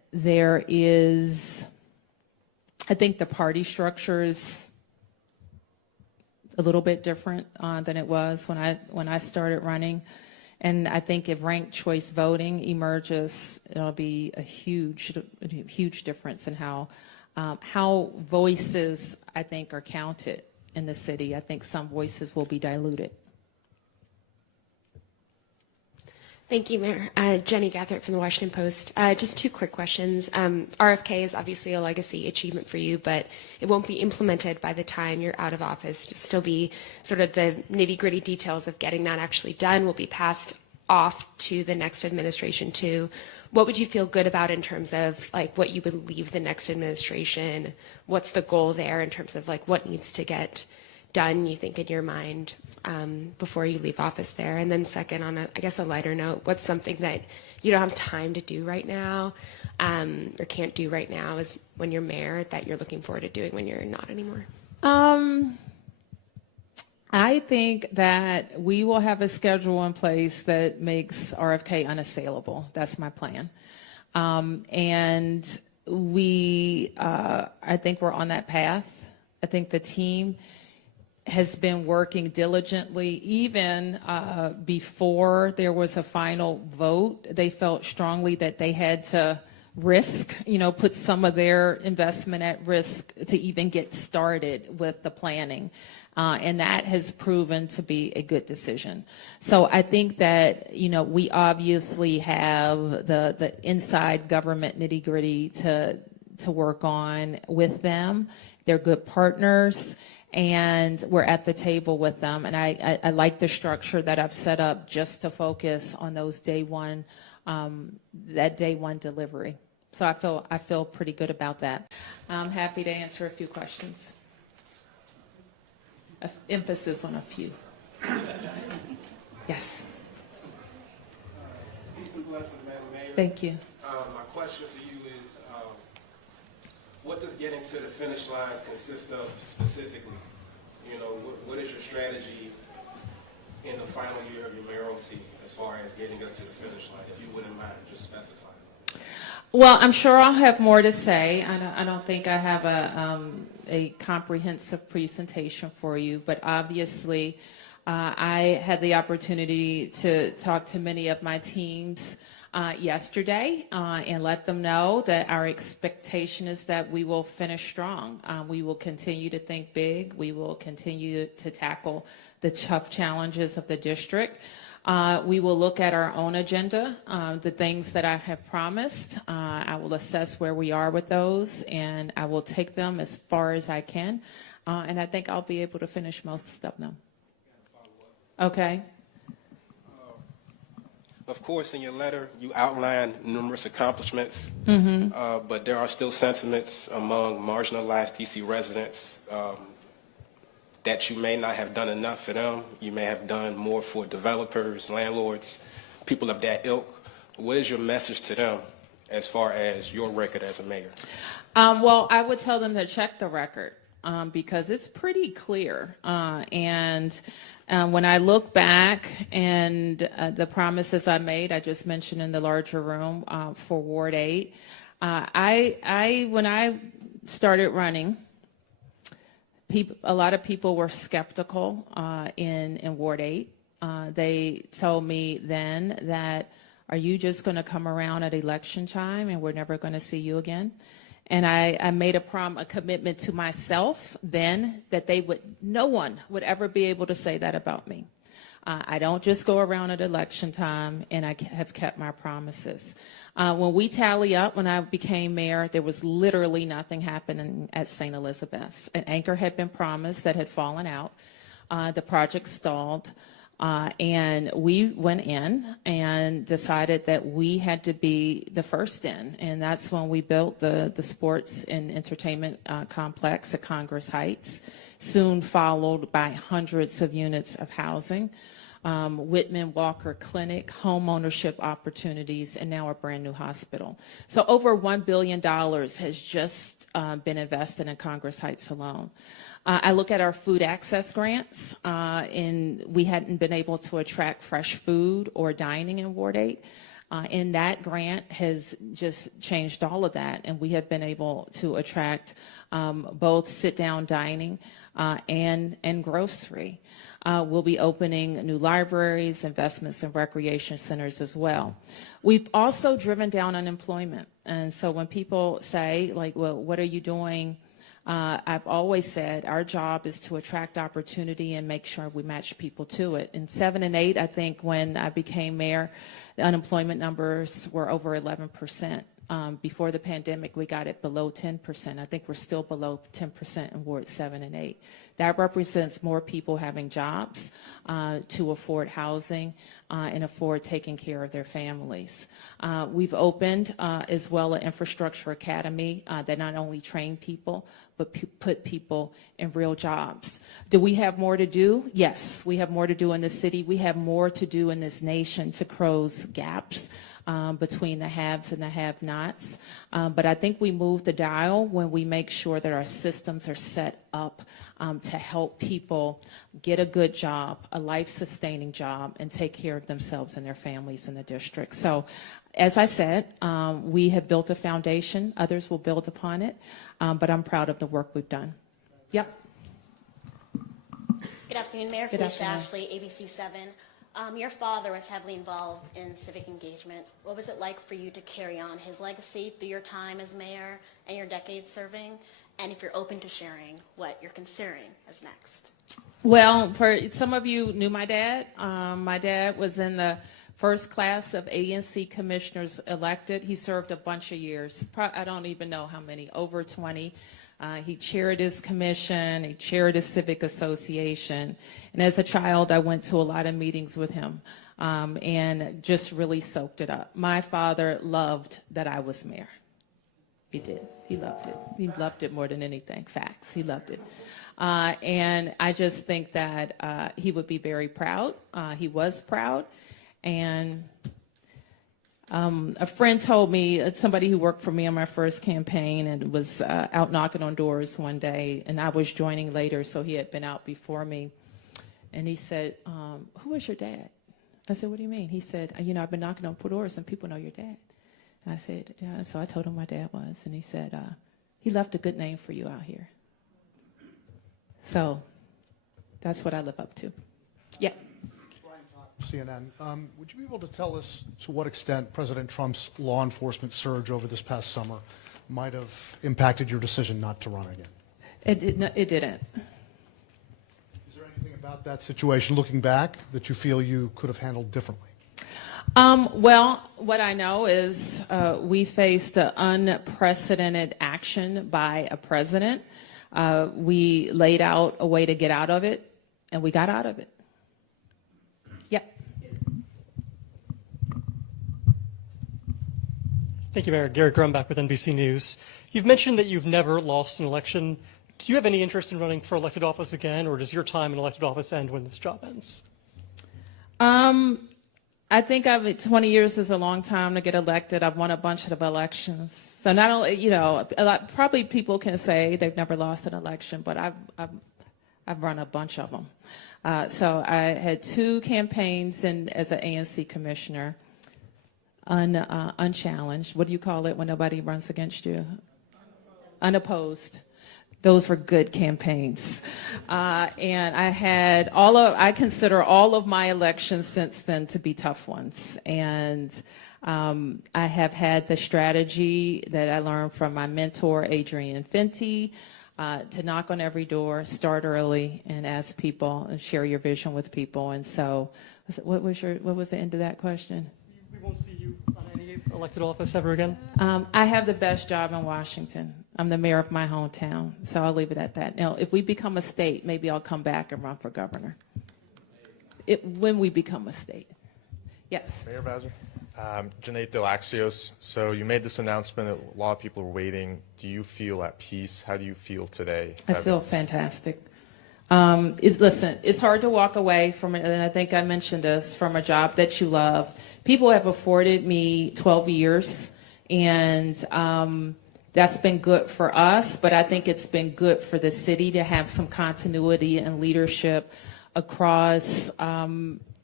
there is, I think the party structure is a little bit different than it was when I started running. And I think if ranked choice voting emerges, it'll be a huge difference in how voices, I think, are counted in the city. I think some voices will be diluted. Thank you, Mayor. Jenny Gathert from the Washington Post. Just two quick questions. RFK is obviously a legacy achievement for you, but it won't be implemented by the time you're out of office. It'll still be sort of the nitty-gritty details of getting that actually done will be passed off to the next administration too. What would you feel good about in terms of like what you would leave the next administration? What's the goal there in terms of like what needs to get done, you think, in your mind before you leave office there? And then second, on I guess a lighter note, what's something that you don't have time to do right now or can't do right now is when you're mayor that you're looking forward to doing when you're not anymore? I think that we will have a schedule in place that makes RFK unassailable. That's my plan. And I think we're on that path. I think the team has been working diligently even before there was a final vote. They felt strongly that they had to put some of their investment at risk to even get started with the planning. And that has proven to be a good decision. So I think that, we obviously have the inside government nitty-gritty to work on with them. They're good partners, and we're at the table with them. And I like the structure that I've set up just to focus on those that day one delivery. So I feel pretty good about that. I'm happy to answer a few questions. Emphasis on a few. Yes. Peace and blessings, Madam Mayor. Thank you. My question for you is, what does getting to the finish line consist of specifically? What is your strategy in the final year of your mayoralty as far as getting us to the finish line? If you wouldn't mind, just specify. Well, I'm sure I'll have more to say. I don't think I have a comprehensive presentation for you, but obviously I had the opportunity to talk to many of my teams yesterday and let them know that our expectation is that we will finish strong. We will continue to think big. We will continue to tackle the tough challenges of the district. We will look at our own agenda, the things that I have promised. I will assess where we are with those, and I will take them as far as I can. And I think I'll be able to finish most of them. Okay. Of course, in your letter, you outlined numerous accomplishments, but there are still sentiments among marginalized D.C. residents that you may not have done enough for them. You may have done more for developers, landlords, people of that ilk. What is your message to them as far as your record as a mayor? Well, I would tell them to check the record because it's pretty clear. And when I look back and the promises I made, I just mentioned in the larger room for Ward 8, when I started running, a lot of people were skeptical in Ward 8. They told me then that, are you just going to come around at election time and we're never going to see you again? And I made a commitment to myself then that no one would ever be able to say that about me. I don't just go around at election time, and I have kept my promises. When we tally up, when I became mayor, there was literally nothing happening at St. Elizabeth's. An anchor had been promised that had fallen out. The project stalled, and we went in and decided that we had to be the first in, and that's when we built the sports and entertainment complex at Congress Heights, soon followed by hundreds of units of housing. Whitman Walker Clinic, home ownership opportunities, and now a brand new hospital. So over $1 billion has just been invested in Congress Heights alone. I look at our food access grants, and we hadn't been able to attract fresh food or dining in Ward 8. And that grant has just changed all of that. And we have been able to attract both sit-down dining and grocery. We'll be opening new libraries, investments in recreation centers as well. We've also driven down unemployment. And so when people say, like, well, what are you doing? I've always said our job is to attract opportunity and make sure we match people to it. In 7 and 8, I think when I became mayor, the unemployment numbers were over 11%. Before the pandemic, we got it below 10%. I think we're still below 10% in Ward 7 and 8. That represents more people having jobs to afford housing and afford taking care of their families. We've opened as well an infrastructure academy that not only train people, but put people in real jobs. Do we have more to do? Yes, we have more to do in the city. We have more to do in this nation to close gaps between the haves and the have-nots. But I think we move the dial when we make sure that our systems are set up to help people get a good job, a life-sustaining job, and take care of themselves and their families in the district. So, as I said, we have built a foundation. Others will build upon it, but I'm proud of the work we've done. Yep. Good afternoon, Mayor. Good Felicia afternoon. Ashley, ABC 7. Your father was heavily involved in civic engagement. What was it like for you to carry on his legacy through your time as mayor and your decades serving? And if you're open to sharing what you're considering as next. Well, for some of you knew my dad. My dad was in the first class of ANC commissioners elected. He served a bunch of years. I don't even know how many, over 20. He chaired his commission, he chaired his civic association. And as a child, I went to a lot of meetings with him and just really soaked it up. My father loved that I was mayor. He did. He loved it. He loved it more than anything. Facts. He loved it. And I just think that he would be very proud. He was proud. And a friend told me, somebody who worked for me on my first campaign and was out knocking on doors one day, and I was joining later, so he had been out before me. And he said, who was your dad? I said, what do you mean? He said, I've been knocking on doors and people know your dad. And I said, yeah. So I told him my dad was, and he said, he left a good name for you out here. So that's what I live up to. Yeah. CNN. Would you be able to tell us to what extent President Trump's law enforcement surge over this past summer might have impacted your decision not to run again? It didn't. Is there anything about that situation, looking back, that you feel you could have handled differently? Well, what I know is we faced unprecedented action by a president. We laid out a way to get out of it, and we got out of it. Yep. Thank you, Mayor. Gary Grumbach with NBC News. You've mentioned that you've never lost an election. Do you have any interest in running for elected office again, or does your time in elected office end when this job ends? I think 20 years is a long time to get elected. I've won a bunch of elections. So not only, probably people can say they've never lost an election, but I've run a bunch of them. So I had 2 campaigns as an ANC commissioner, unchallenged. What do you call it when nobody runs against you? Unopposed. Those were good campaigns. And I consider all of my elections since then to be tough ones. And I have had the strategy that I learned from my mentor, Adrian Fenty, to knock on every door, start early, and ask people and share your vision with people. And so, what was the end of that question? We won't see you on any elected office ever again? I have the best job in Washington. I'm the mayor of my hometown, so I'll leave it at that. Now, if we become a state, maybe I'll come back and run for governor. When we become a state. Yes. Mayor Bowser. Janae Delaxios, so you made this announcement that a lot of people are waiting. Do you feel at peace? How do you feel today? I feel fantastic. Listen, it's hard to walk away from it, and I think I mentioned this, from a job that you love. People have afforded me 12 years, and that's been good for us, but I think it's been good for the city to have some continuity and leadership across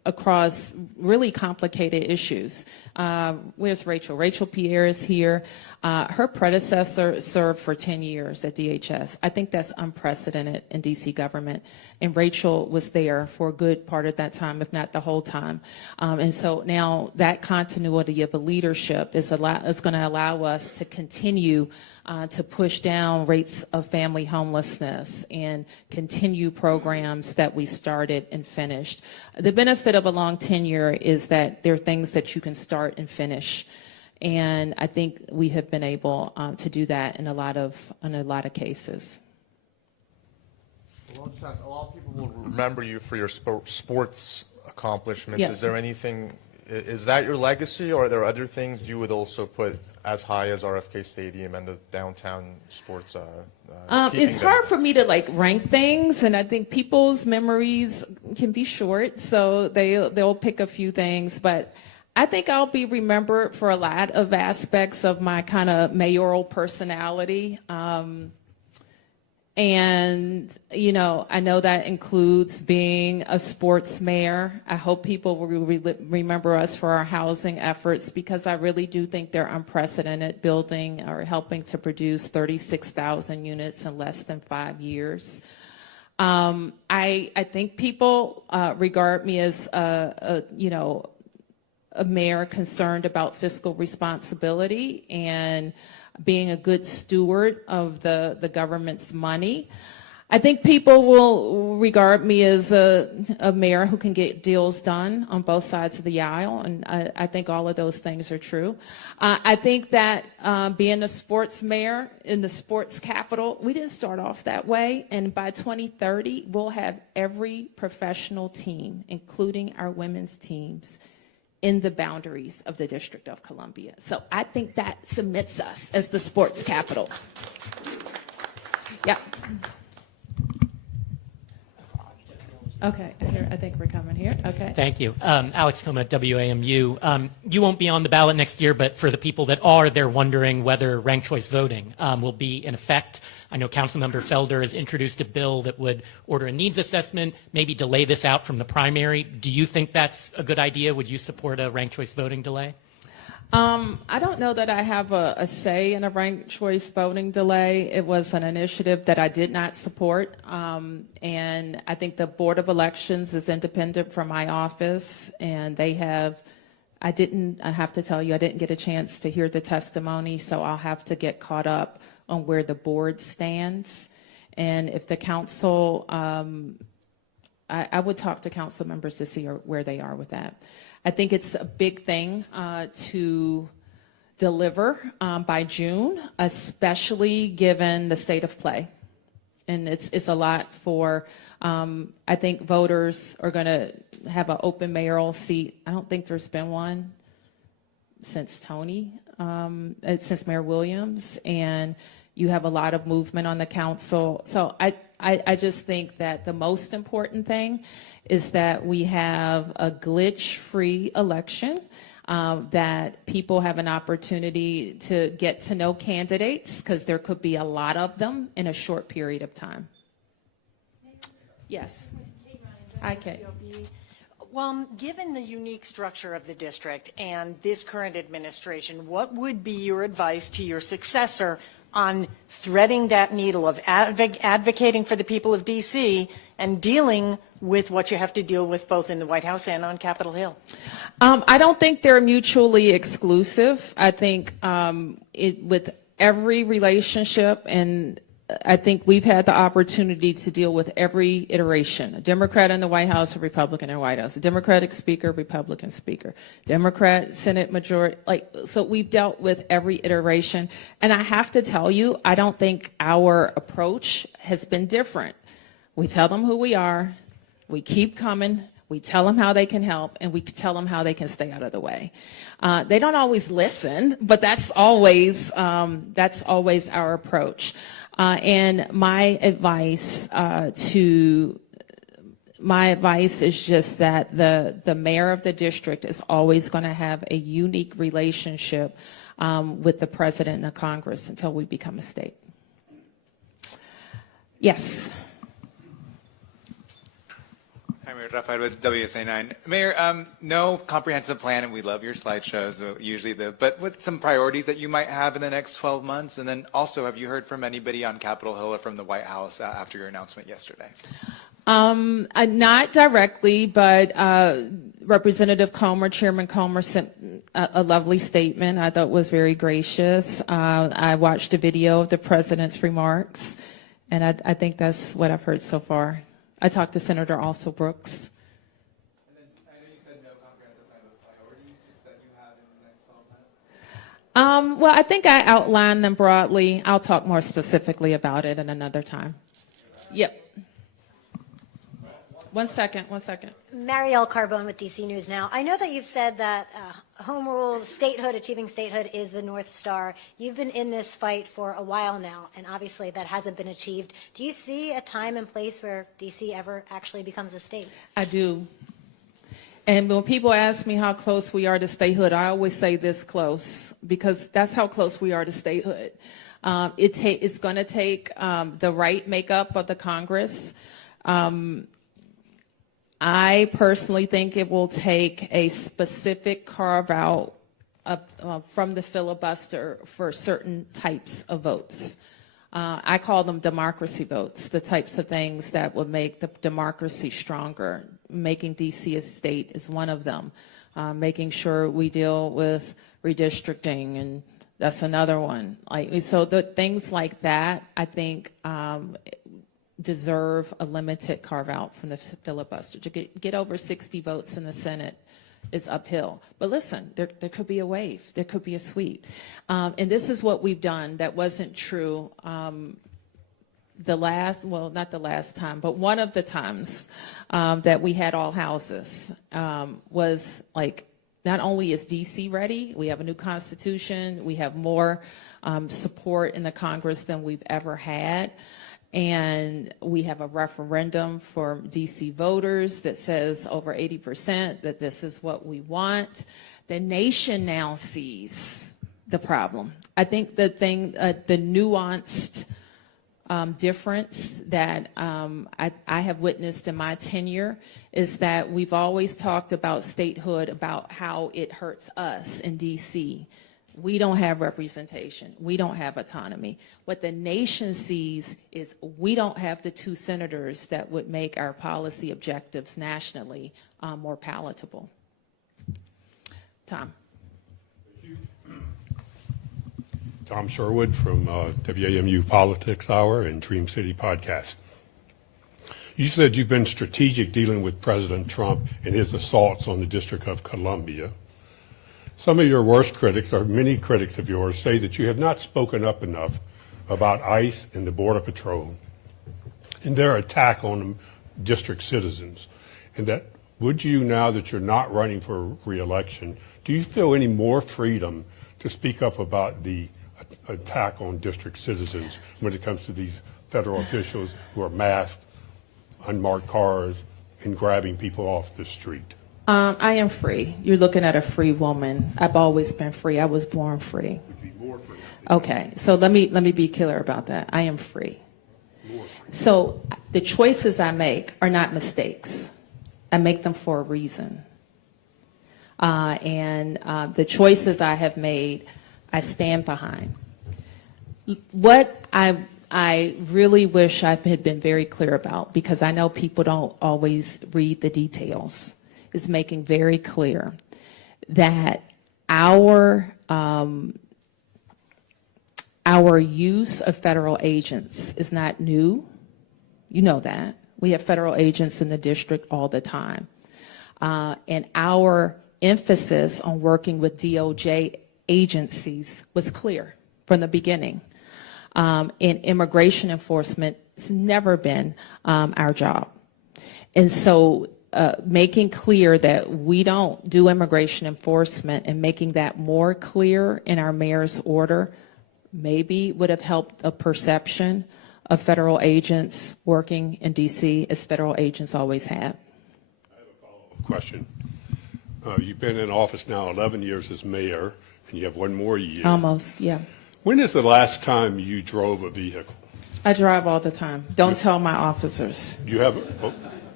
across really complicated issues. Where's Rachel? Rachel Pierre is here. Her predecessor served for 10 years at DHS. I think that's unprecedented in DC government. And Rachel was there for a good part of that time, if not the whole time. And so now that continuity of a leadership is going to allow us to continue to push down rates of family homelessness and continue programs that we started and finished. The benefit of a long tenure is that there are things that you can start and finish. And I think we have been able to do that in a lot of cases. Well, a lot of people will remember you for your sports accomplishments. Yes. Is there anything, is that your legacy, or are there other things you would also put as high as RFK Stadium and the downtown sports? It's hard for me to rank things, and I think people's memories can be short, so they'll pick a few things, but I think I'll be remembered for a lot of aspects of my kind of mayoral personality. And, I know that includes being a sports mayor. I hope people will remember us for our housing efforts, because I really do think they're unprecedented, building or helping to produce 36,000 units in less than 5 years. I think people regard me as a mayor concerned about fiscal responsibility and being a good steward of the government's money. I think people will regard me as a mayor who can get deals done on both sides of the aisle, and I think all of those things are true. I think that being a sports mayor in the sports capital, we didn't start off that way, and by 2030, we'll have every professional team, including our women's teams, in the boundaries of the District of Columbia. So I think that cements us as the sports capital. Yeah. Okay, here, I think we're coming here. Okay. Thank you. Alex Coma, WAMU. You won't be on the ballot next year, but for the people that are, they're wondering whether ranked choice voting will be in effect. I know Councilmember Felder has introduced a bill that would order a needs assessment, maybe delay this out from the primary. Do you think that's a good idea? Would you support a ranked choice voting delay? I don't know that I have a say in a ranked choice voting delay. It was an initiative that I did not support, and I think the Board of Elections is independent from my office, and I have to tell you, I didn't get a chance to hear the testimony, so I'll have to get caught up on where the board stands. And if the council, I would talk to council members to see where they are with that. I think it's a big thing to deliver by June, especially given the state of play. And it's a lot for, I think voters are going to have an open mayoral seat. I don't think there's been one since since Mayor Williams, and you have a lot of movement on the council. So I just think that the most important thing is that we have a glitch-free election, that people have an opportunity to get to know candidates, because there could be a lot of them in a short period of time. Yes. Hi, Kate. Well, given the unique structure of the district and this current administration, what would be your advice to your successor on threading that needle of advocating for the people of D.C. and dealing with what you have to deal with both in the White House and on Capitol Hill? I don't think they're mutually exclusive. I think with every relationship, and I think we've had the opportunity to deal with every iteration, a Democrat in the White House, a Republican in the White House, a Democratic speaker, Republican speaker, Democrat Senate majority, so we've dealt with every iteration. And I have to tell you, I don't think our approach has been different. We tell them who we are, we keep coming, we tell them how they can help, and we tell them how they can stay out of the way. They don't always listen, but that's always our approach. And my advice is just that the mayor of the district is always going to have a unique relationship with the president and the Congress until we become a state. Yes. Hi, Hi, Mayor Rafael with WSA9. Mayor, no comprehensive plan, and we love your slideshows, but with some priorities that you might have in the next 12 months, and then also, have you heard from anybody on Capitol Hill or from the White House after your announcement yesterday? Not directly, but Representative Comer, Chairman Comer, sent a lovely statement I thought was very gracious. I watched a video of the president's remarks, and I think that's what I've heard so far. I talked to Senator Also Brooks. And then I know you said no comprehensive plan of priorities that you have in the next 12 months. Well, I think I outlined them broadly. I'll talk more specifically about it at another time. Yep. One second. Muriel Carbone with DC News Now. I know that you've said that home rule, statehood, achieving statehood is the North Star. You've been in this fight for a while now, and obviously that hasn't been achieved. Do you see a time and place where DC ever actually becomes a state? I do. And when people ask me how close we are to statehood, I always say this close, because that's how close we are to statehood. It's going to take the right makeup of the Congress. I personally think it will take a specific carve out from the filibuster for certain types of votes. I call them democracy votes, the types of things that would make the democracy stronger. Making D.C. a state is one of them. Making sure we deal with redistricting, and that's another one. So the things like that, I think, deserve a limited carve out from the filibuster. To get over 60 votes in the Senate is uphill. But listen, there could be a wave, there could be a sweep. And this is what we've done that wasn't true not the last time, but one of the times that we had all houses was like, not only is DC ready, we have a new constitution, we have more support in the Congress than we've ever had. And we have a referendum for DC voters that says over 80% that this is what we want. The nation now sees the problem. I think the nuanced difference that I have witnessed in my tenure is that we've always talked about statehood, about how it hurts us in DC. We don't have representation. We don't have autonomy. What the nation sees is we don't have the 2 senators that would make our policy objectives nationally more palatable. Tom. Thank you. Tom Sherwood from WAMU Politics Hour and Dream City Podcast. You said you've been strategic dealing with President Trump and his assaults on the District of Columbia. Some of your worst critics, or many critics of yours, say that you have not spoken up enough about ICE and the Border Patrol and their attack on district citizens. And that, would you, now that you're not running for re-election, do you feel any more freedom to speak up about the attack on district citizens when it comes to these federal officials who are masked, unmarked cars, and grabbing people off the street? I am free. You're looking at a free woman. I've always been free. I was born free. Okay, so let me be clear about that. I am free. So the choices I make are not mistakes. I make them for a reason. And the choices I have made, I stand behind. What I really wish I had been very clear about, because I know people don't always read the details, is making very clear that our use of federal agents is not new. You know that. We have federal agents in the district all the time. And our emphasis on working with DOJ agencies was clear from the beginning. In immigration enforcement, it's never been our job. And so making clear that we don't do immigration enforcement and making that more clear in our mayor's order maybe would have helped a perception of federal agents working in D.C. as federal agents always have. I have a follow-up question. You've been in office now 11 years as mayor, and you have one more year. Almost, yeah. When is the last time you drove a vehicle? I drive all the time. Don't tell my officers. You have?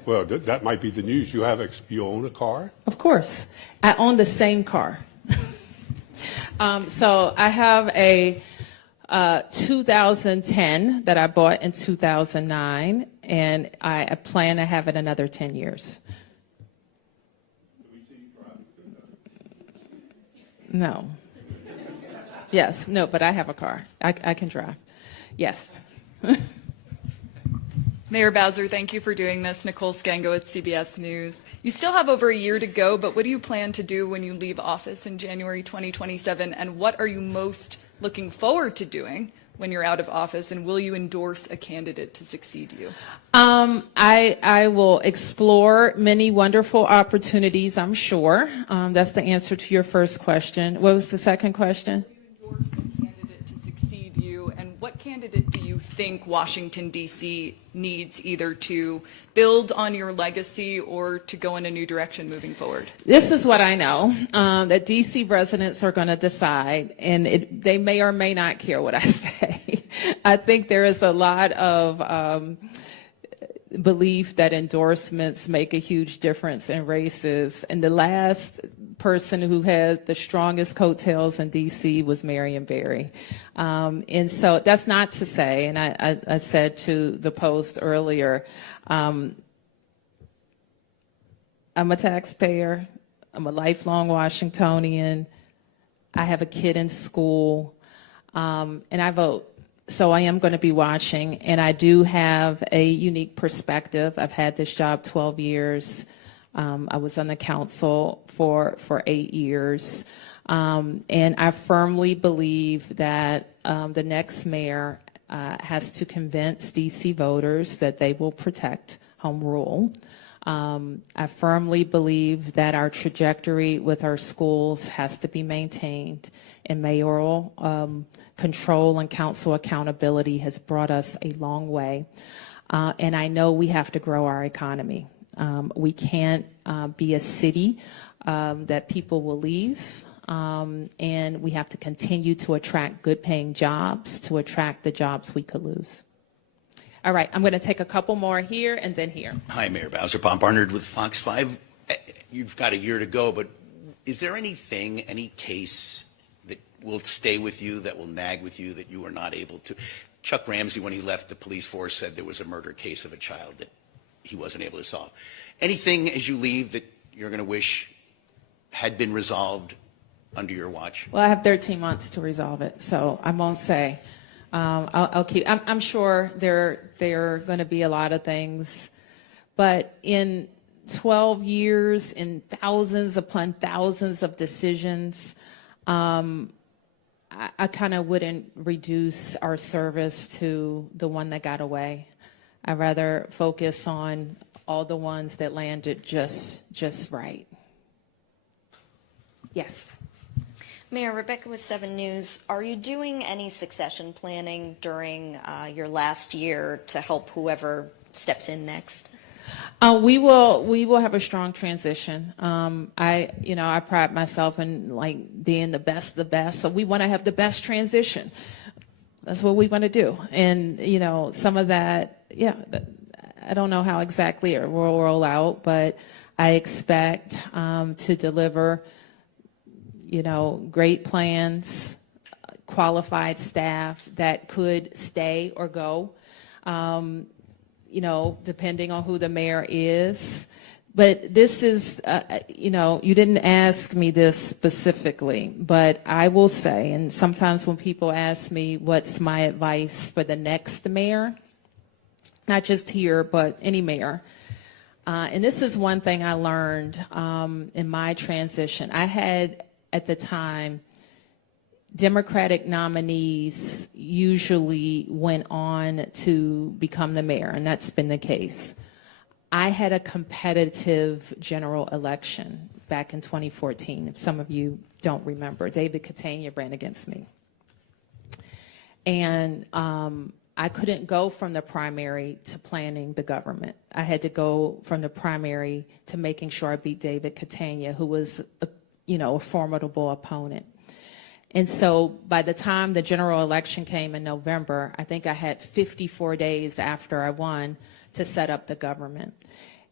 Well, that might be the news. You own a car? Of course. I own the same car. So I have a 2010 that I bought in 2009, and I plan to have it another 10 years. No. Yes, no, but I have a car. I can drive. Yes. Mayor Bowser, thank you for doing this. Nicole Scango at CBS News. You still have over a year to go, but what do you plan to do when you leave office in January 2027? And what are you most looking forward to doing when you're out of office? And will you endorse a candidate to succeed you? I will explore many wonderful opportunities, I'm sure. That's the answer to your first question. What was the second question? Will you endorse a candidate to succeed you? And what candidate do you think Washington, D.C. needs either to build on your legacy or to go in a new direction moving forward? This is what I know, that D.C. residents are going to decide, and they may or may not care what I say. I think there is a lot of belief that endorsements make a huge difference in races, and the last person who had the strongest coattails in D.C. was Marion Barry. And so that's not to say, and I said to the Post earlier, I'm a taxpayer. I'm a lifelong Washingtonian. I have a kid in school, and I vote. So I am going to be watching, and I do have a unique perspective. I've had this job 12 years. I was on the council for 8 years. And I firmly believe that the next mayor has to convince D.C. voters that they will protect home rule. I firmly believe that our trajectory with our schools has to be maintained, and mayoral control and council accountability has brought us a long way. And I know we have to grow our economy. We can't be a city that people will leave, and we have to continue to attract good-paying jobs to attract the jobs we could lose. All right, I'm going to take a couple more here and then here. Hi, Mayor Bowser. Bob Barnard with Fox 5. You've got a year to go, but is there anything, any case that will stay with you, that will nag with you, that you are not able to? Chuck Ramsey, when he left the police force, said there was a murder case of a child that he wasn't able to solve. Anything as you leave that you're going to wish had been resolved under your watch? Well, I have 13 months to resolve it, so I won't say. I'll keep. I'm sure there are going to be a lot of things, but in 12 years, in thousands upon thousands of decisions, I kind of wouldn't reduce our service to the one that got away. I'd rather focus on all the ones that landed just right. Yes. Mayor, Rebecca with 7 News. Are you doing any succession planning during your last year to help whoever steps in next? We will have a strong transition. I pride myself in like being the best, so we want to have the best transition. That's what we want to do. And, some of that, I don't know how exactly it will roll out, but I expect to deliver, great plans, qualified staff that could stay or go, depending on who the mayor is. But this is, you didn't ask me this specifically, but I will say, and sometimes when people ask me what's my advice for the next mayor, not just here, but any mayor, and this is one thing I learned in my transition. I had, at the time, Democratic nominees usually went on to become the mayor, and that's been the case. I had a competitive general election back in 2014, if some of you don't remember. David Catania ran against me. And I couldn't go from the primary to planning the government. I had to go from the primary to making sure I beat David Catania, who was a formidable opponent. And so by the time the general election came in November, I think I had 54 days after I won to set up the government.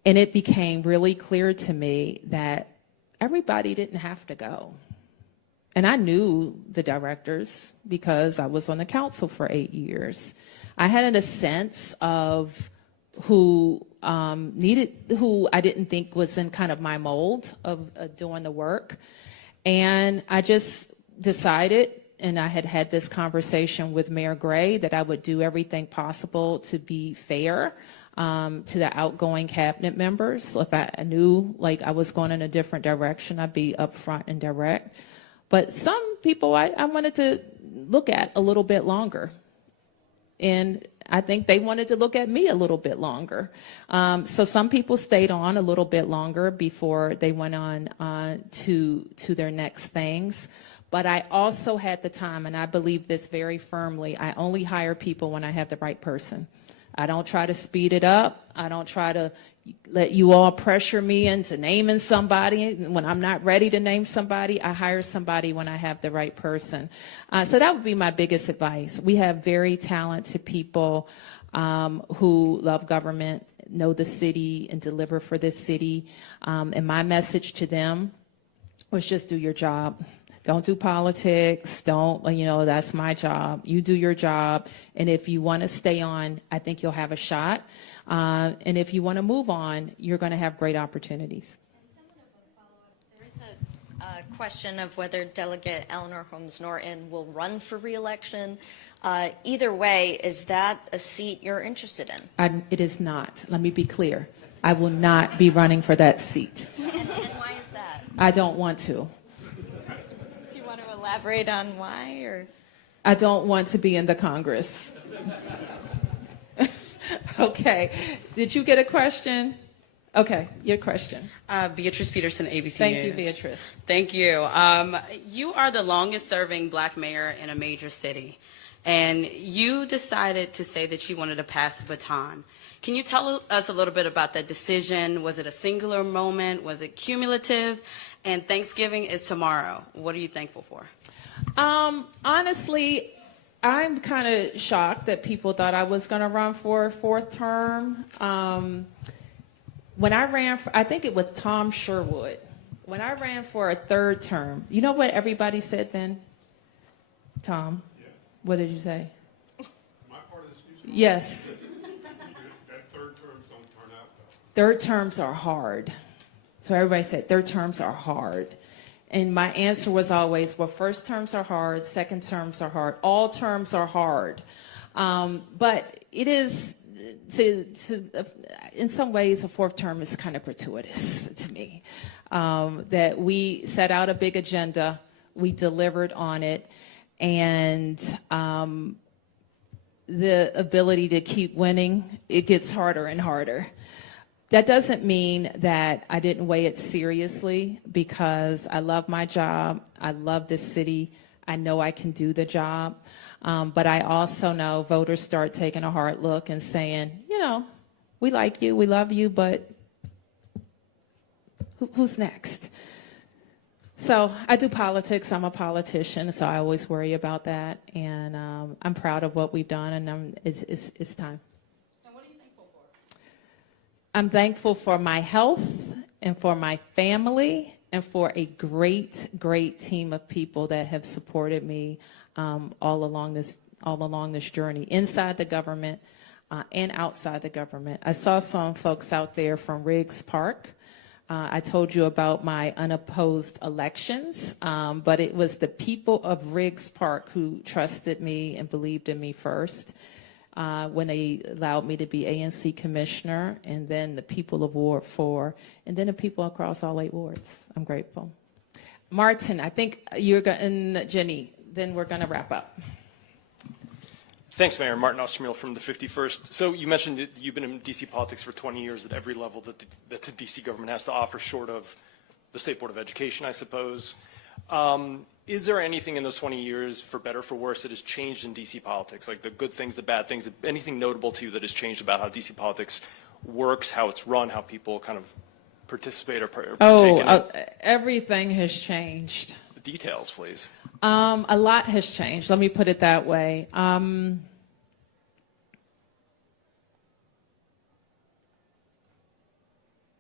And it became really clear to me that everybody didn't have to go. And I knew the directors because I was on the council for 8 years. I had a sense of who who I didn't think was in kind of my mold of doing the work. And I just decided, and I had this conversation with Mayor Gray, that I would do everything possible to be fair to the outgoing cabinet members. If I knew like I was going in a different direction, I'd be upfront and direct. But some people I wanted to look at a little bit longer. And I think they wanted to look at me a little bit longer. So some people stayed on a little bit longer before they went on to their next things. But I also had the time, and I believe this very firmly, I only hire people when I have the right person. I don't try to speed it up. I don't try to let you all pressure me into naming somebody. When I'm not ready to name somebody, I hire somebody when I have the right person. So that would be my biggest advice. We have very talented people who love government, know the city, and deliver for this city. And my message to them was just do your job. Don't do politics. Don't, that's my job. You do your job. And if you want to stay on, I think you'll have a shot. And if you want to move on, you're going to have great opportunities. There is a question of whether Delegate Eleanor Holmes Norton will run for re-election. Either way, is that a seat you're interested in? It is not. Let me be clear. I will not be running for that seat. And why is that? I don't want to. Elaborate on why, or? I don't want to be in the Congress. Okay. Did you get a question? Okay, your question. Beatrice Peterson, ABC News. Thank you, Beatrice. Thank you. You are the longest serving black mayor in a major city, and you decided to say that you wanted to pass the baton. Can you tell us a little bit about that decision? Was it a singular moment? Was it cumulative? And Thanksgiving is tomorrow. What are you thankful for? Honestly, I'm kind of shocked that people thought I was going to run for a fourth term. When I ran for, I think it was Tom Sherwood. When I ran for a third term, you know what everybody said then? Tom, yeah. What did you say? Am I part of this future? Yes. That third terms don't turn out though. Third terms are hard. So everybody said third terms are hard. And my answer was always, well, first terms are hard, second terms are hard, all terms are hard. But it is, in some ways, a fourth term is kind of gratuitous to me. That we set out a big agenda, we delivered on it, and the ability to keep winning, it gets harder and harder. That doesn't mean that I didn't weigh it seriously, because I love my job. I love this city. I know I can do the job. But I also know voters start taking a hard look and saying, we like you, we love you, but who's next? So I do politics. I'm a politician, so I always worry about that. And I'm proud of what we've done, and it's time. I'm thankful for my health and for my family and for a great, great team of people that have supported me all along this journey, inside the government and outside the government. I saw some folks out there from Riggs Park. I told you about my unopposed elections, but it was the people of Riggs Park who trusted me and believed in me first. When they allowed me to be ANC commissioner, and then the people of Ward 4, and then the people across all 8 wards. I'm grateful. Martin, I think you're going, and Jenny, then we're going to wrap up. Thanks, Mayor. Martin Ostermuel from the 51st. So you mentioned that you've been in D.C. politics for 20 years at every level that the D.C. government has to offer, short of the State Board of Education, I suppose. Is there anything in those 20 years, for better or for worse, that has changed in D.C. politics? Like the good things, the bad things, anything notable to you that has changed about how D.C. politics works, how it's run, how people kind of participate or partake in it? Everything has changed. Details, please. A lot has changed. Let me put it that way.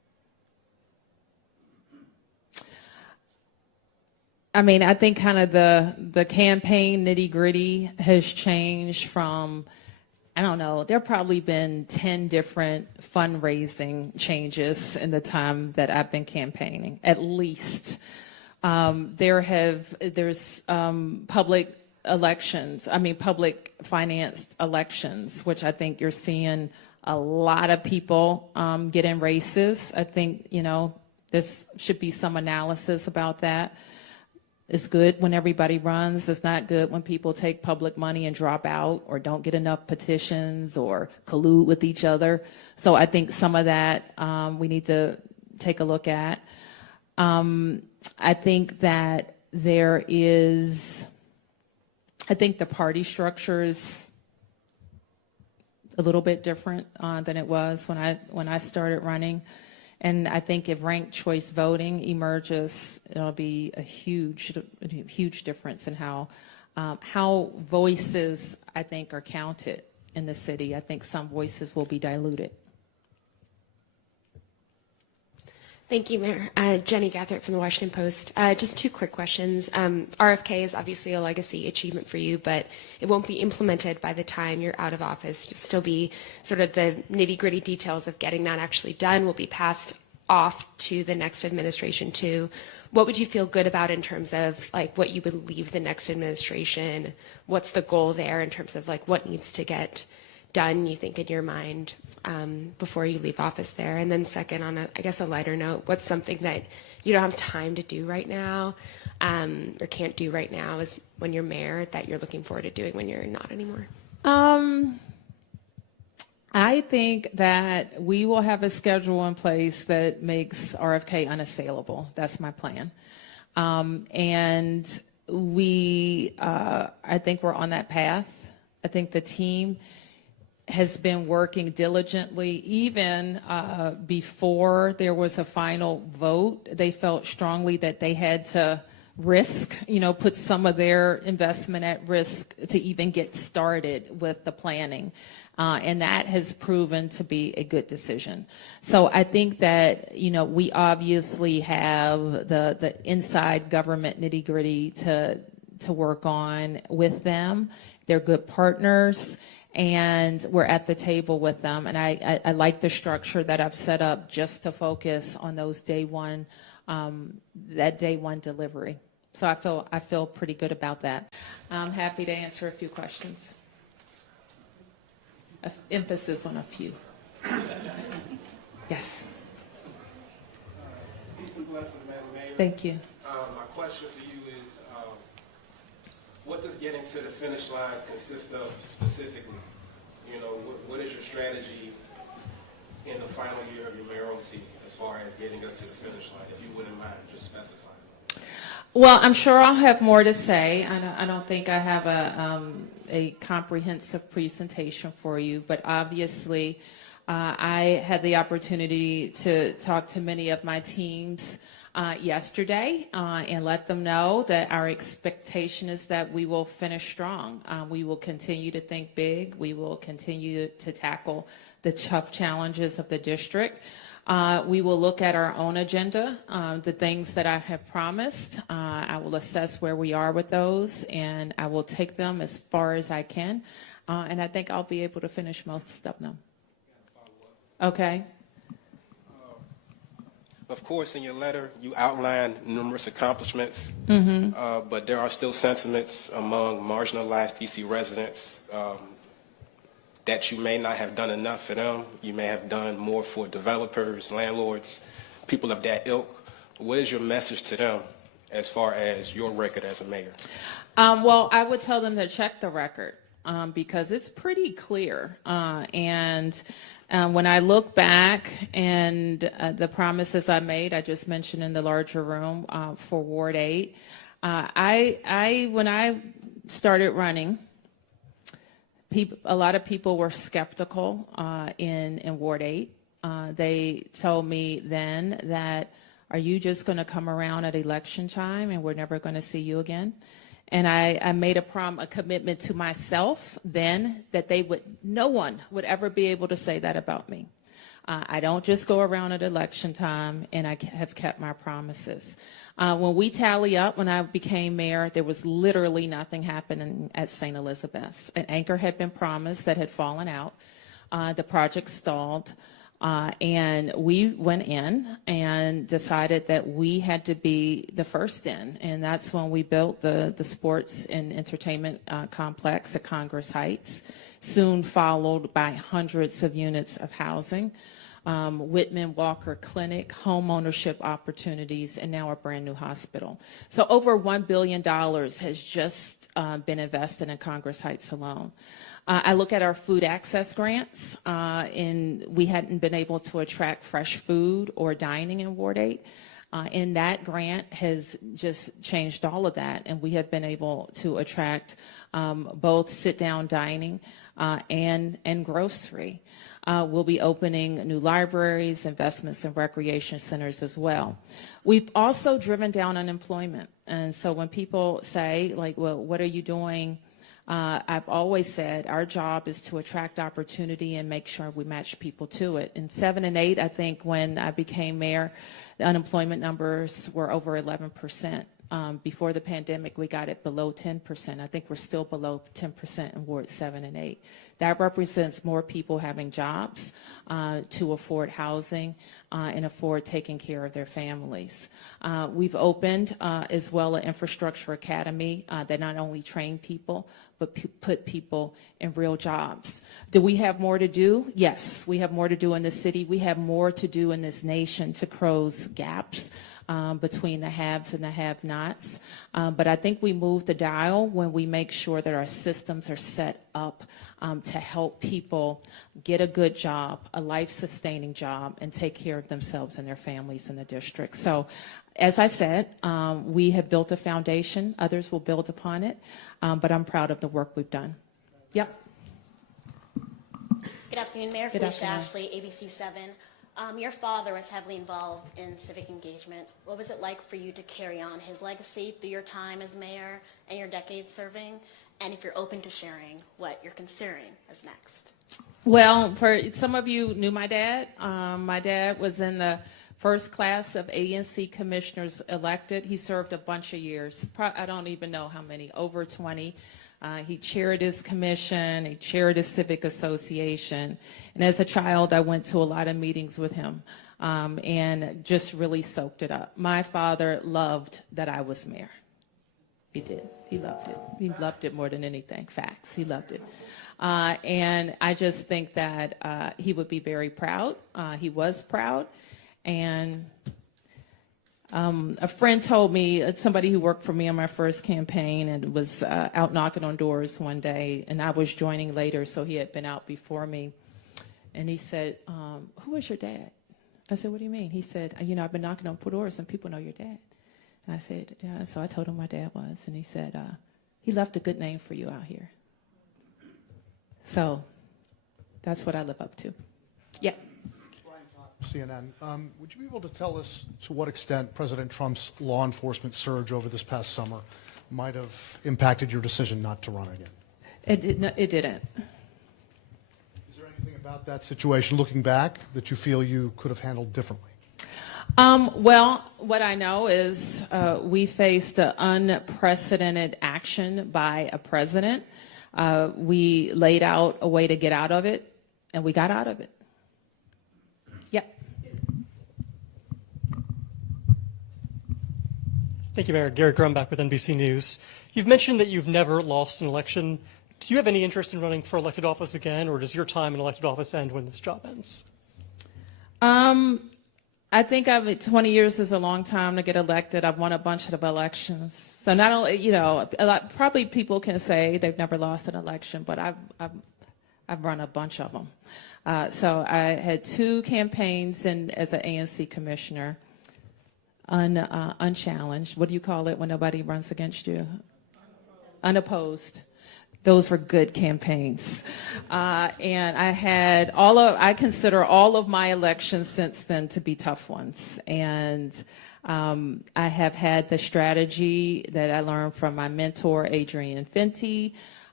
I mean, I think kind of the campaign nitty gritty has changed from, I don't know, there have probably been 10 different fundraising changes in the time that I've been campaigning, at least. There's public elections, public financed elections, which I think you're seeing a lot of people get in races. I think, this should be some analysis about that. It's good when everybody runs. It's not good when people take public money and drop out or don't get enough petitions or collude with each other. So I think some of that we need to take a look at. I think that I think the party structure is a little bit different than it was when I started running. And I think if ranked choice voting emerges, it'll be a huge difference in how voices, I think, are counted in the city. I think some voices will be diluted. Thank you, Mayor. Jenny Gathert from the Washington Post. Just two quick questions. RFK is obviously a legacy achievement for you, but it won't be implemented by the time you're out of office. You'll still be sort of the nitty-gritty details of getting that actually done will be passed off to the next administration too. What would you feel good about in terms of like what you would leave the next administration? What's the goal there in terms of like what needs to get done, you think, in your mind before you leave office there? And then second, on a lighter note, what's something that you don't have time to do right now or can't do right now as when you're mayor that you're looking forward to doing when you're not anymore? I think that we will have a schedule in place that makes RFK unassailable. That's my plan. And I think we're on that path. I think the team has been working diligently even before there was a final vote. They felt strongly that they had to risk, put some of their investment at risk to even get started with the planning. And that has proven to be a good decision. So I think that, we obviously have the inside government nitty-gritty to work on with them. They're good partners. And we're at the table with them. And I like the structure that I've set up just to focus on those that day one delivery. So I feel pretty good about that. I'm happy to answer a few questions. Emphasis on a few. Yes. Peace and blessings, Madam Mayor. Thank you. My question for you is, what does getting to the finish line consist of specifically? What is your strategy in the final year of your mayoralty as far as getting us to the finish line? If you wouldn't mind just specifying. Well, I'm sure I'll have more to say. I don't think I have a comprehensive presentation for you, but obviously I had the opportunity to talk to many of my teams yesterday and let them know that our expectation is that we will finish strong. We will continue to think big. We will continue to tackle the tough challenges of the district. We will look at our own agenda, the things that I have promised. I will assess where we are with those, and I will take them as far as I can. And I think I'll be able to finish most of them. Okay. Of course, in your letter, you outlined numerous accomplishments, but there are still sentiments among marginalized D.C. residents that you may not have done enough for them. You may have done more for developers, landlords, people of that ilk. What is your message to them as far as your record as a mayor? Well, I would tell them to check the record because it's pretty clear. And when I look back and the promises I made, I just mentioned in the larger room for Ward 8, when I started running, a lot of people were skeptical in Ward 8. They told me then that, are you just going to come around at election time and we're never going to see you again? And I made a commitment to myself then that no one would ever be able to say that about me. I don't just go around at election time, and I have kept my promises. When we tally up, when I became mayor, there was literally nothing happening at St. Elizabeth's. An anchor had been promised that had fallen out. The project stalled. And we went in and decided that we had to be the first in. And that's when we built the sports and entertainment complex at Congress Heights, soon followed by hundreds of units of housing, Whitman Walker Clinic, home ownership opportunities, and now a brand new hospital. So over $1 billion has just been invested in Congress Heights alone. I look at our food access grants, and we hadn't been able to attract fresh food or dining in Ward 8. And that grant has just changed all of that, and we have been able to attract both sit-down dining and grocery. We'll be opening new libraries, investments in recreation centers as well. We've also driven down unemployment. And so when people say, like, well, what are you doing? I've always said our job is to attract opportunity and make sure we match people to it. In 7 and 8, I think when I became mayor, the unemployment numbers were over 11%. Before the pandemic, we got it below 10%. I think we're still below 10% in Ward 7 and 8. That represents more people having jobs to afford housing and afford taking care of their families. We've opened as well an infrastructure academy that not only train people, but put people in real jobs. Do we have more to do? Yes, we have more to do in the city. We have more to do in this nation to close gaps between the haves and the have-nots. But I think we move the dial when we make sure that our systems are set up to help people get a good job, a life-sustaining job, and take care of themselves and their families in the district. So, as I said, we have built a foundation. Others will build upon it, but I'm proud of the work we've done. Yep. Good afternoon, Mayor. Good Felicia afternoon. Ashley, ABC 7. Your father was heavily involved in civic engagement. What was it like for you to carry on his legacy through your time as mayor and your decades serving? And if you're open to sharing what you're considering as next. Well, for some of you knew my dad. My dad was in the first class of ANC commissioners elected. He served a bunch of years. I don't even know how many, over 20. He chaired his commission, he chaired his civic association. And as a child, I went to a lot of meetings with him and just really soaked it up. My father loved that I was mayor. He did. He loved it. He loved it more than anything. Facts. He loved it. And I just think that he would be very proud. He was proud. And a friend told me, somebody who worked for me on my first campaign and was out knocking on doors one day, and I was joining later, so he had been out before me. And he said, who was your dad? I said, what do you mean? He said, you know, I've been knocking on doors and people know your dad. And I said, yeah. So I told him my dad was, and he said, he left a good name for you out here. So that's what I live up to. Yeah. CNN. Would you be able to tell us to what extent President Trump's law enforcement surge over this past summer might have impacted your decision not to run again? It didn't. Is there anything about that situation, looking back, that you feel you could have handled differently? Well, what I know is we faced unprecedented action by a president. We laid out a way to get out of it, and we got out of it. Yep. Thank you, Mayor. Gary Grumbach with NBC News. You've mentioned that you've never lost an election. Do you have any interest in running for elected office again, or does your time in elected office end when this job ends? I think 20 years is a long time to get elected. I've won a bunch of elections. So not only, you know, probably people can say they've never lost an election, but I've run a bunch of them. So I had 2 campaigns as an ANC commissioner, unchallenged. What do you call it when nobody runs against you? Unopposed. Those were good campaigns. And I consider all of my elections since then to be tough ones. And I have had the strategy that I learned from my mentor, Adrian Fenty,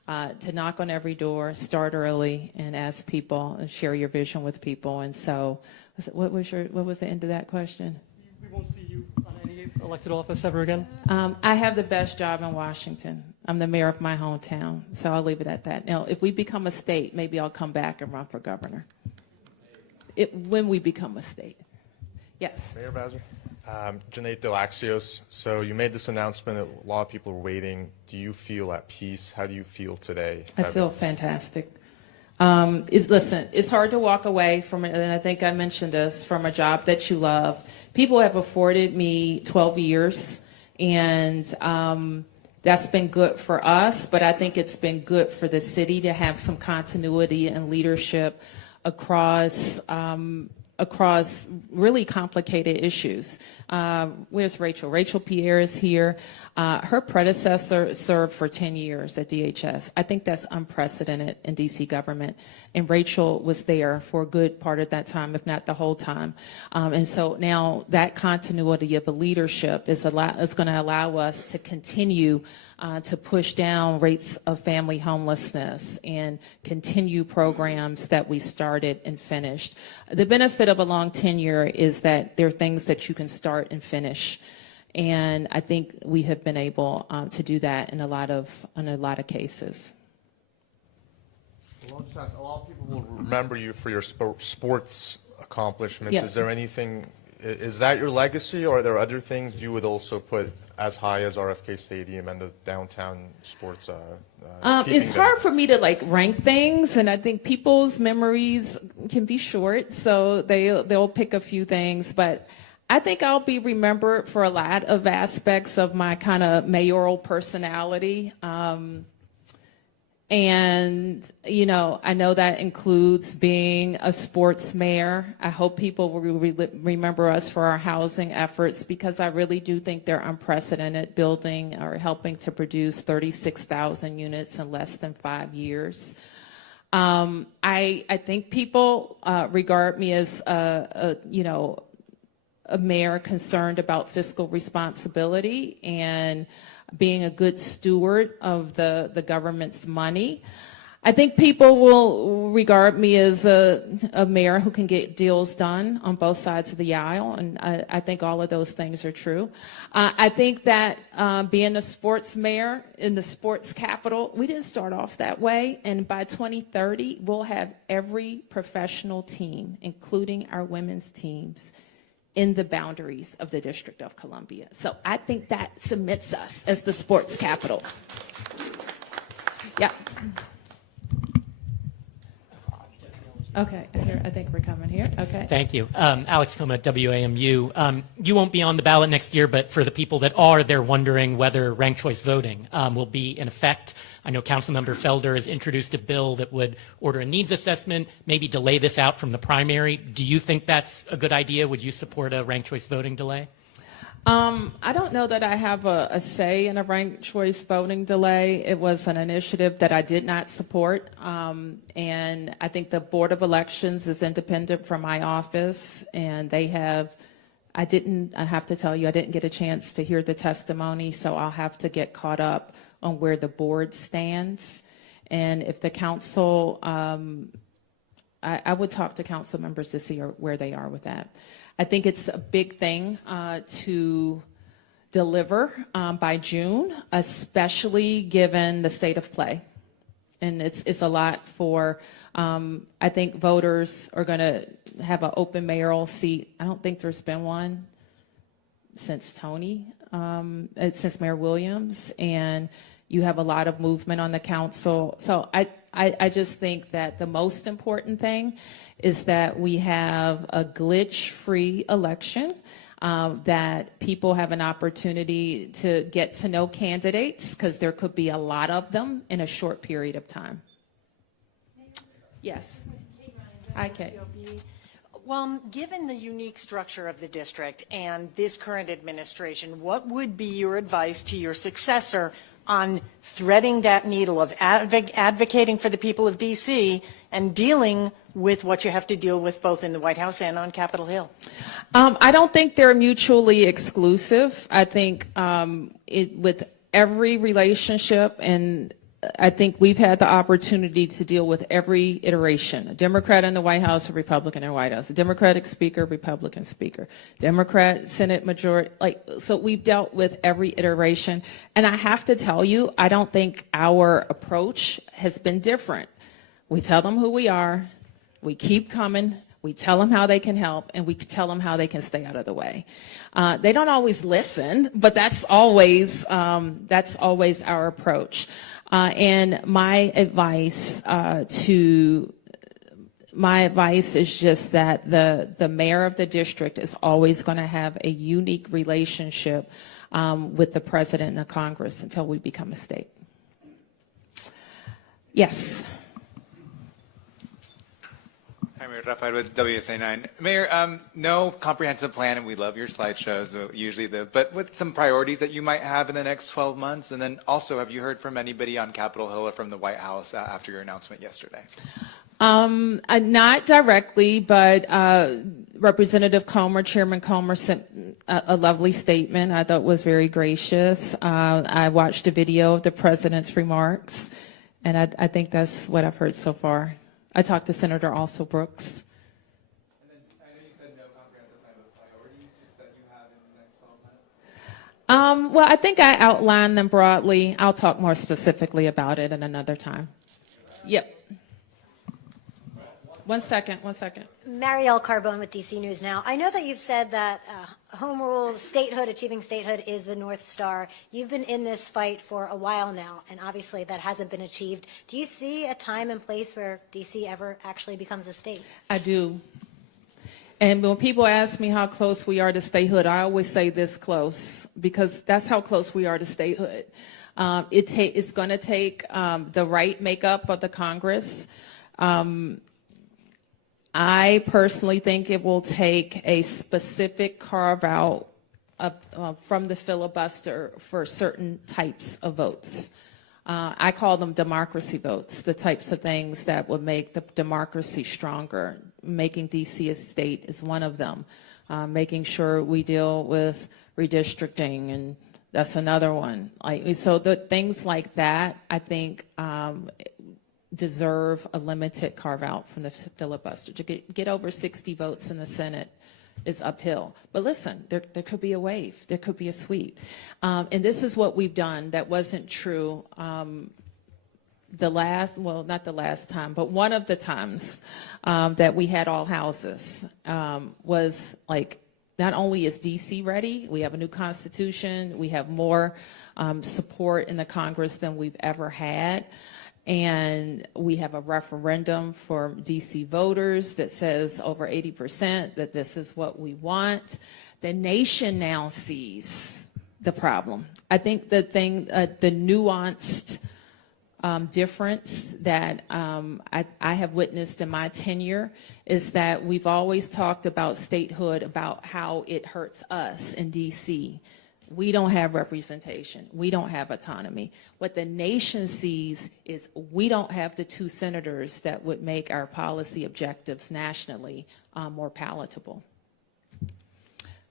to knock on every door, start early, and ask people and share your vision with people. And so, what was the end of that question? We won't see you on any elected office ever again? I have the best job in Washington. I'm the mayor of my hometown, so I'll leave it at that. Now, if we become a state, maybe I'll come back and run for governor. When we become a state. Yes. Mayor Bowser? Janae Delaxios, so you made this announcement that a lot of people are waiting. Do you feel at peace? How do you feel today? I feel fantastic. Listen, it's hard to walk away from it, and I think I mentioned this, from a job that you love. People have afforded me 12 years, and that's been good for us, but I think it's been good for the city to have some continuity and leadership across really complicated issues. Where's Rachel? Rachel Pierre is here. Her predecessor served for 10 years at DHS. I think that's unprecedented in DC government. And Rachel was there for a good part of that time, if not the whole time. And so now that continuity of a leadership is going to allow us to continue to push down rates of family homelessness and continue programs that we started and finished. The benefit of a long tenure is that there are things that you can start and finish. And I think we have been able to do that in a lot of cases. A lot of people will remember you for your sports accomplishments. Yes. Is there anything, is that your legacy, or are there other things you would also put as high as RFK Stadium and the downtown sports? It's hard for me to rank things, and I think people's memories can be short, so they'll pick a few things, but I think I'll be remembered for a lot of aspects of my kind of mayoral personality. And, I know that includes being a sports mayor. I hope people will remember us for our housing efforts, because I really do think they're unprecedented, building or helping to produce 36,000 units in less than 5 years. I think people regard me as a mayor concerned about fiscal responsibility and being a good steward of the government's money. I think people will regard me as a mayor who can get deals done on both sides of the aisle, and I think all of those things are true. I think that being a sports mayor in the sports capital, we didn't start off that way, and by 2030, we'll have every professional team, including our women's teams, in the boundaries of the District of Columbia. So I think that submits us as the sports capital. Yeah. Okay, I think we're coming here. Okay. Thank you. Alex Coma, WAMU. You won't be on the ballot next year, but for the people that are, they're wondering whether ranked choice voting will be in effect. I know Councilmember Felder has introduced a bill that would order a needs assessment, maybe delay this out from the primary. Do you think that's a good idea? Would you support a ranked choice voting delay? I don't know that I have a say in a ranked choice voting delay. It was an initiative that I did not support, and I think the Board of Elections is independent from my office, and I have to tell you, I didn't get a chance to hear the testimony, so I'll have to get caught up on where the board stands. And if the council, I would talk to council members to see where they are with that. I think it's a big thing to deliver by June, especially given the state of play. And it's a lot for, I think voters are going to have an open mayoral seat. I don't think there's been one since since Mayor Williams, and you have a lot of movement on the council. So I just think that the most important thing is that we have a glitch-free election, that people have an opportunity to get to know candidates, because there could be a lot of them in a short period of time. Yes. Hi, Kate. Well, given the unique structure of the district and this current administration, what would be your advice to your successor on threading that needle of advocating for the people of D.C. and dealing with what you have to deal with both in the White House and on Capitol Hill? I don't think they're mutually exclusive. I think with every relationship and I think we've had the opportunity to deal with every iteration, a Democrat in the White House, a Republican in the White House, a Democratic speaker, Republican speaker, Democrat Senate majority, so we've dealt with every iteration. And I have to tell you, I don't think our approach has been different. We tell them who we are, we keep coming, we tell them how they can help, and we tell them how they can stay out of the way. They don't always listen, but that's always our approach. And my advice is just that the mayor of the district is always going to have a unique relationship with the president and the Congress until we become a state. Yes. Hi, Mayor Rafael with WSA9. Mayor, no comprehensive plan, and we love your slideshows, usually but with some priorities that you might have in the next 12 months, and then also, have you heard from anybody on Capitol Hill or from the White House after your announcement yesterday? Not directly, but Representative Comer, Chairman Comer, sent a lovely statement I thought was very gracious. I watched a video of the president's remarks, and I think that's what I've heard so far. I talked to Senator Also Brooks. And then I know you said no comprehensive plan of priorities that you have in the next 12 months. Well, I think I outlined them broadly. I'll talk more specifically about it at another time. Yep. One second. Marielle Carbone with DC News Now. I know that you've said that home rule, statehood, achieving statehood is the North Star. You've been in this fight for a while now, and obviously that hasn't been achieved. Do you see a time and place where DC ever actually becomes a state? I do. And when people ask me how close we are to statehood, I always say this close, because that's how close we are to statehood. It's going to take the right makeup of the Congress. I personally think it will take a specific carve out from the filibuster for certain types of votes. I call them democracy votes, the types of things that would make the democracy stronger. Making D.C. a state is one of them. Making sure we deal with redistricting, and that's another one. So the things like that, I think, deserve a limited carve out from the filibuster. To get over 60 votes in the Senate is uphill. But listen, there could be a wave, there could be a sweep. And this is what we've done that wasn't true not the last time, but one of the times that we had all houses was not only is DC ready, we have a new constitution, we have more support in the Congress than we've ever had. And we have a referendum for DC voters that says over 80% that this is what we want. The nation now sees the problem. I think the nuanced difference that I have witnessed in my tenure is that we've always talked about statehood, about how it hurts us in DC. We don't have representation. We don't have autonomy. What the nation sees is we don't have the 2 senators that would make our policy objectives nationally more palatable.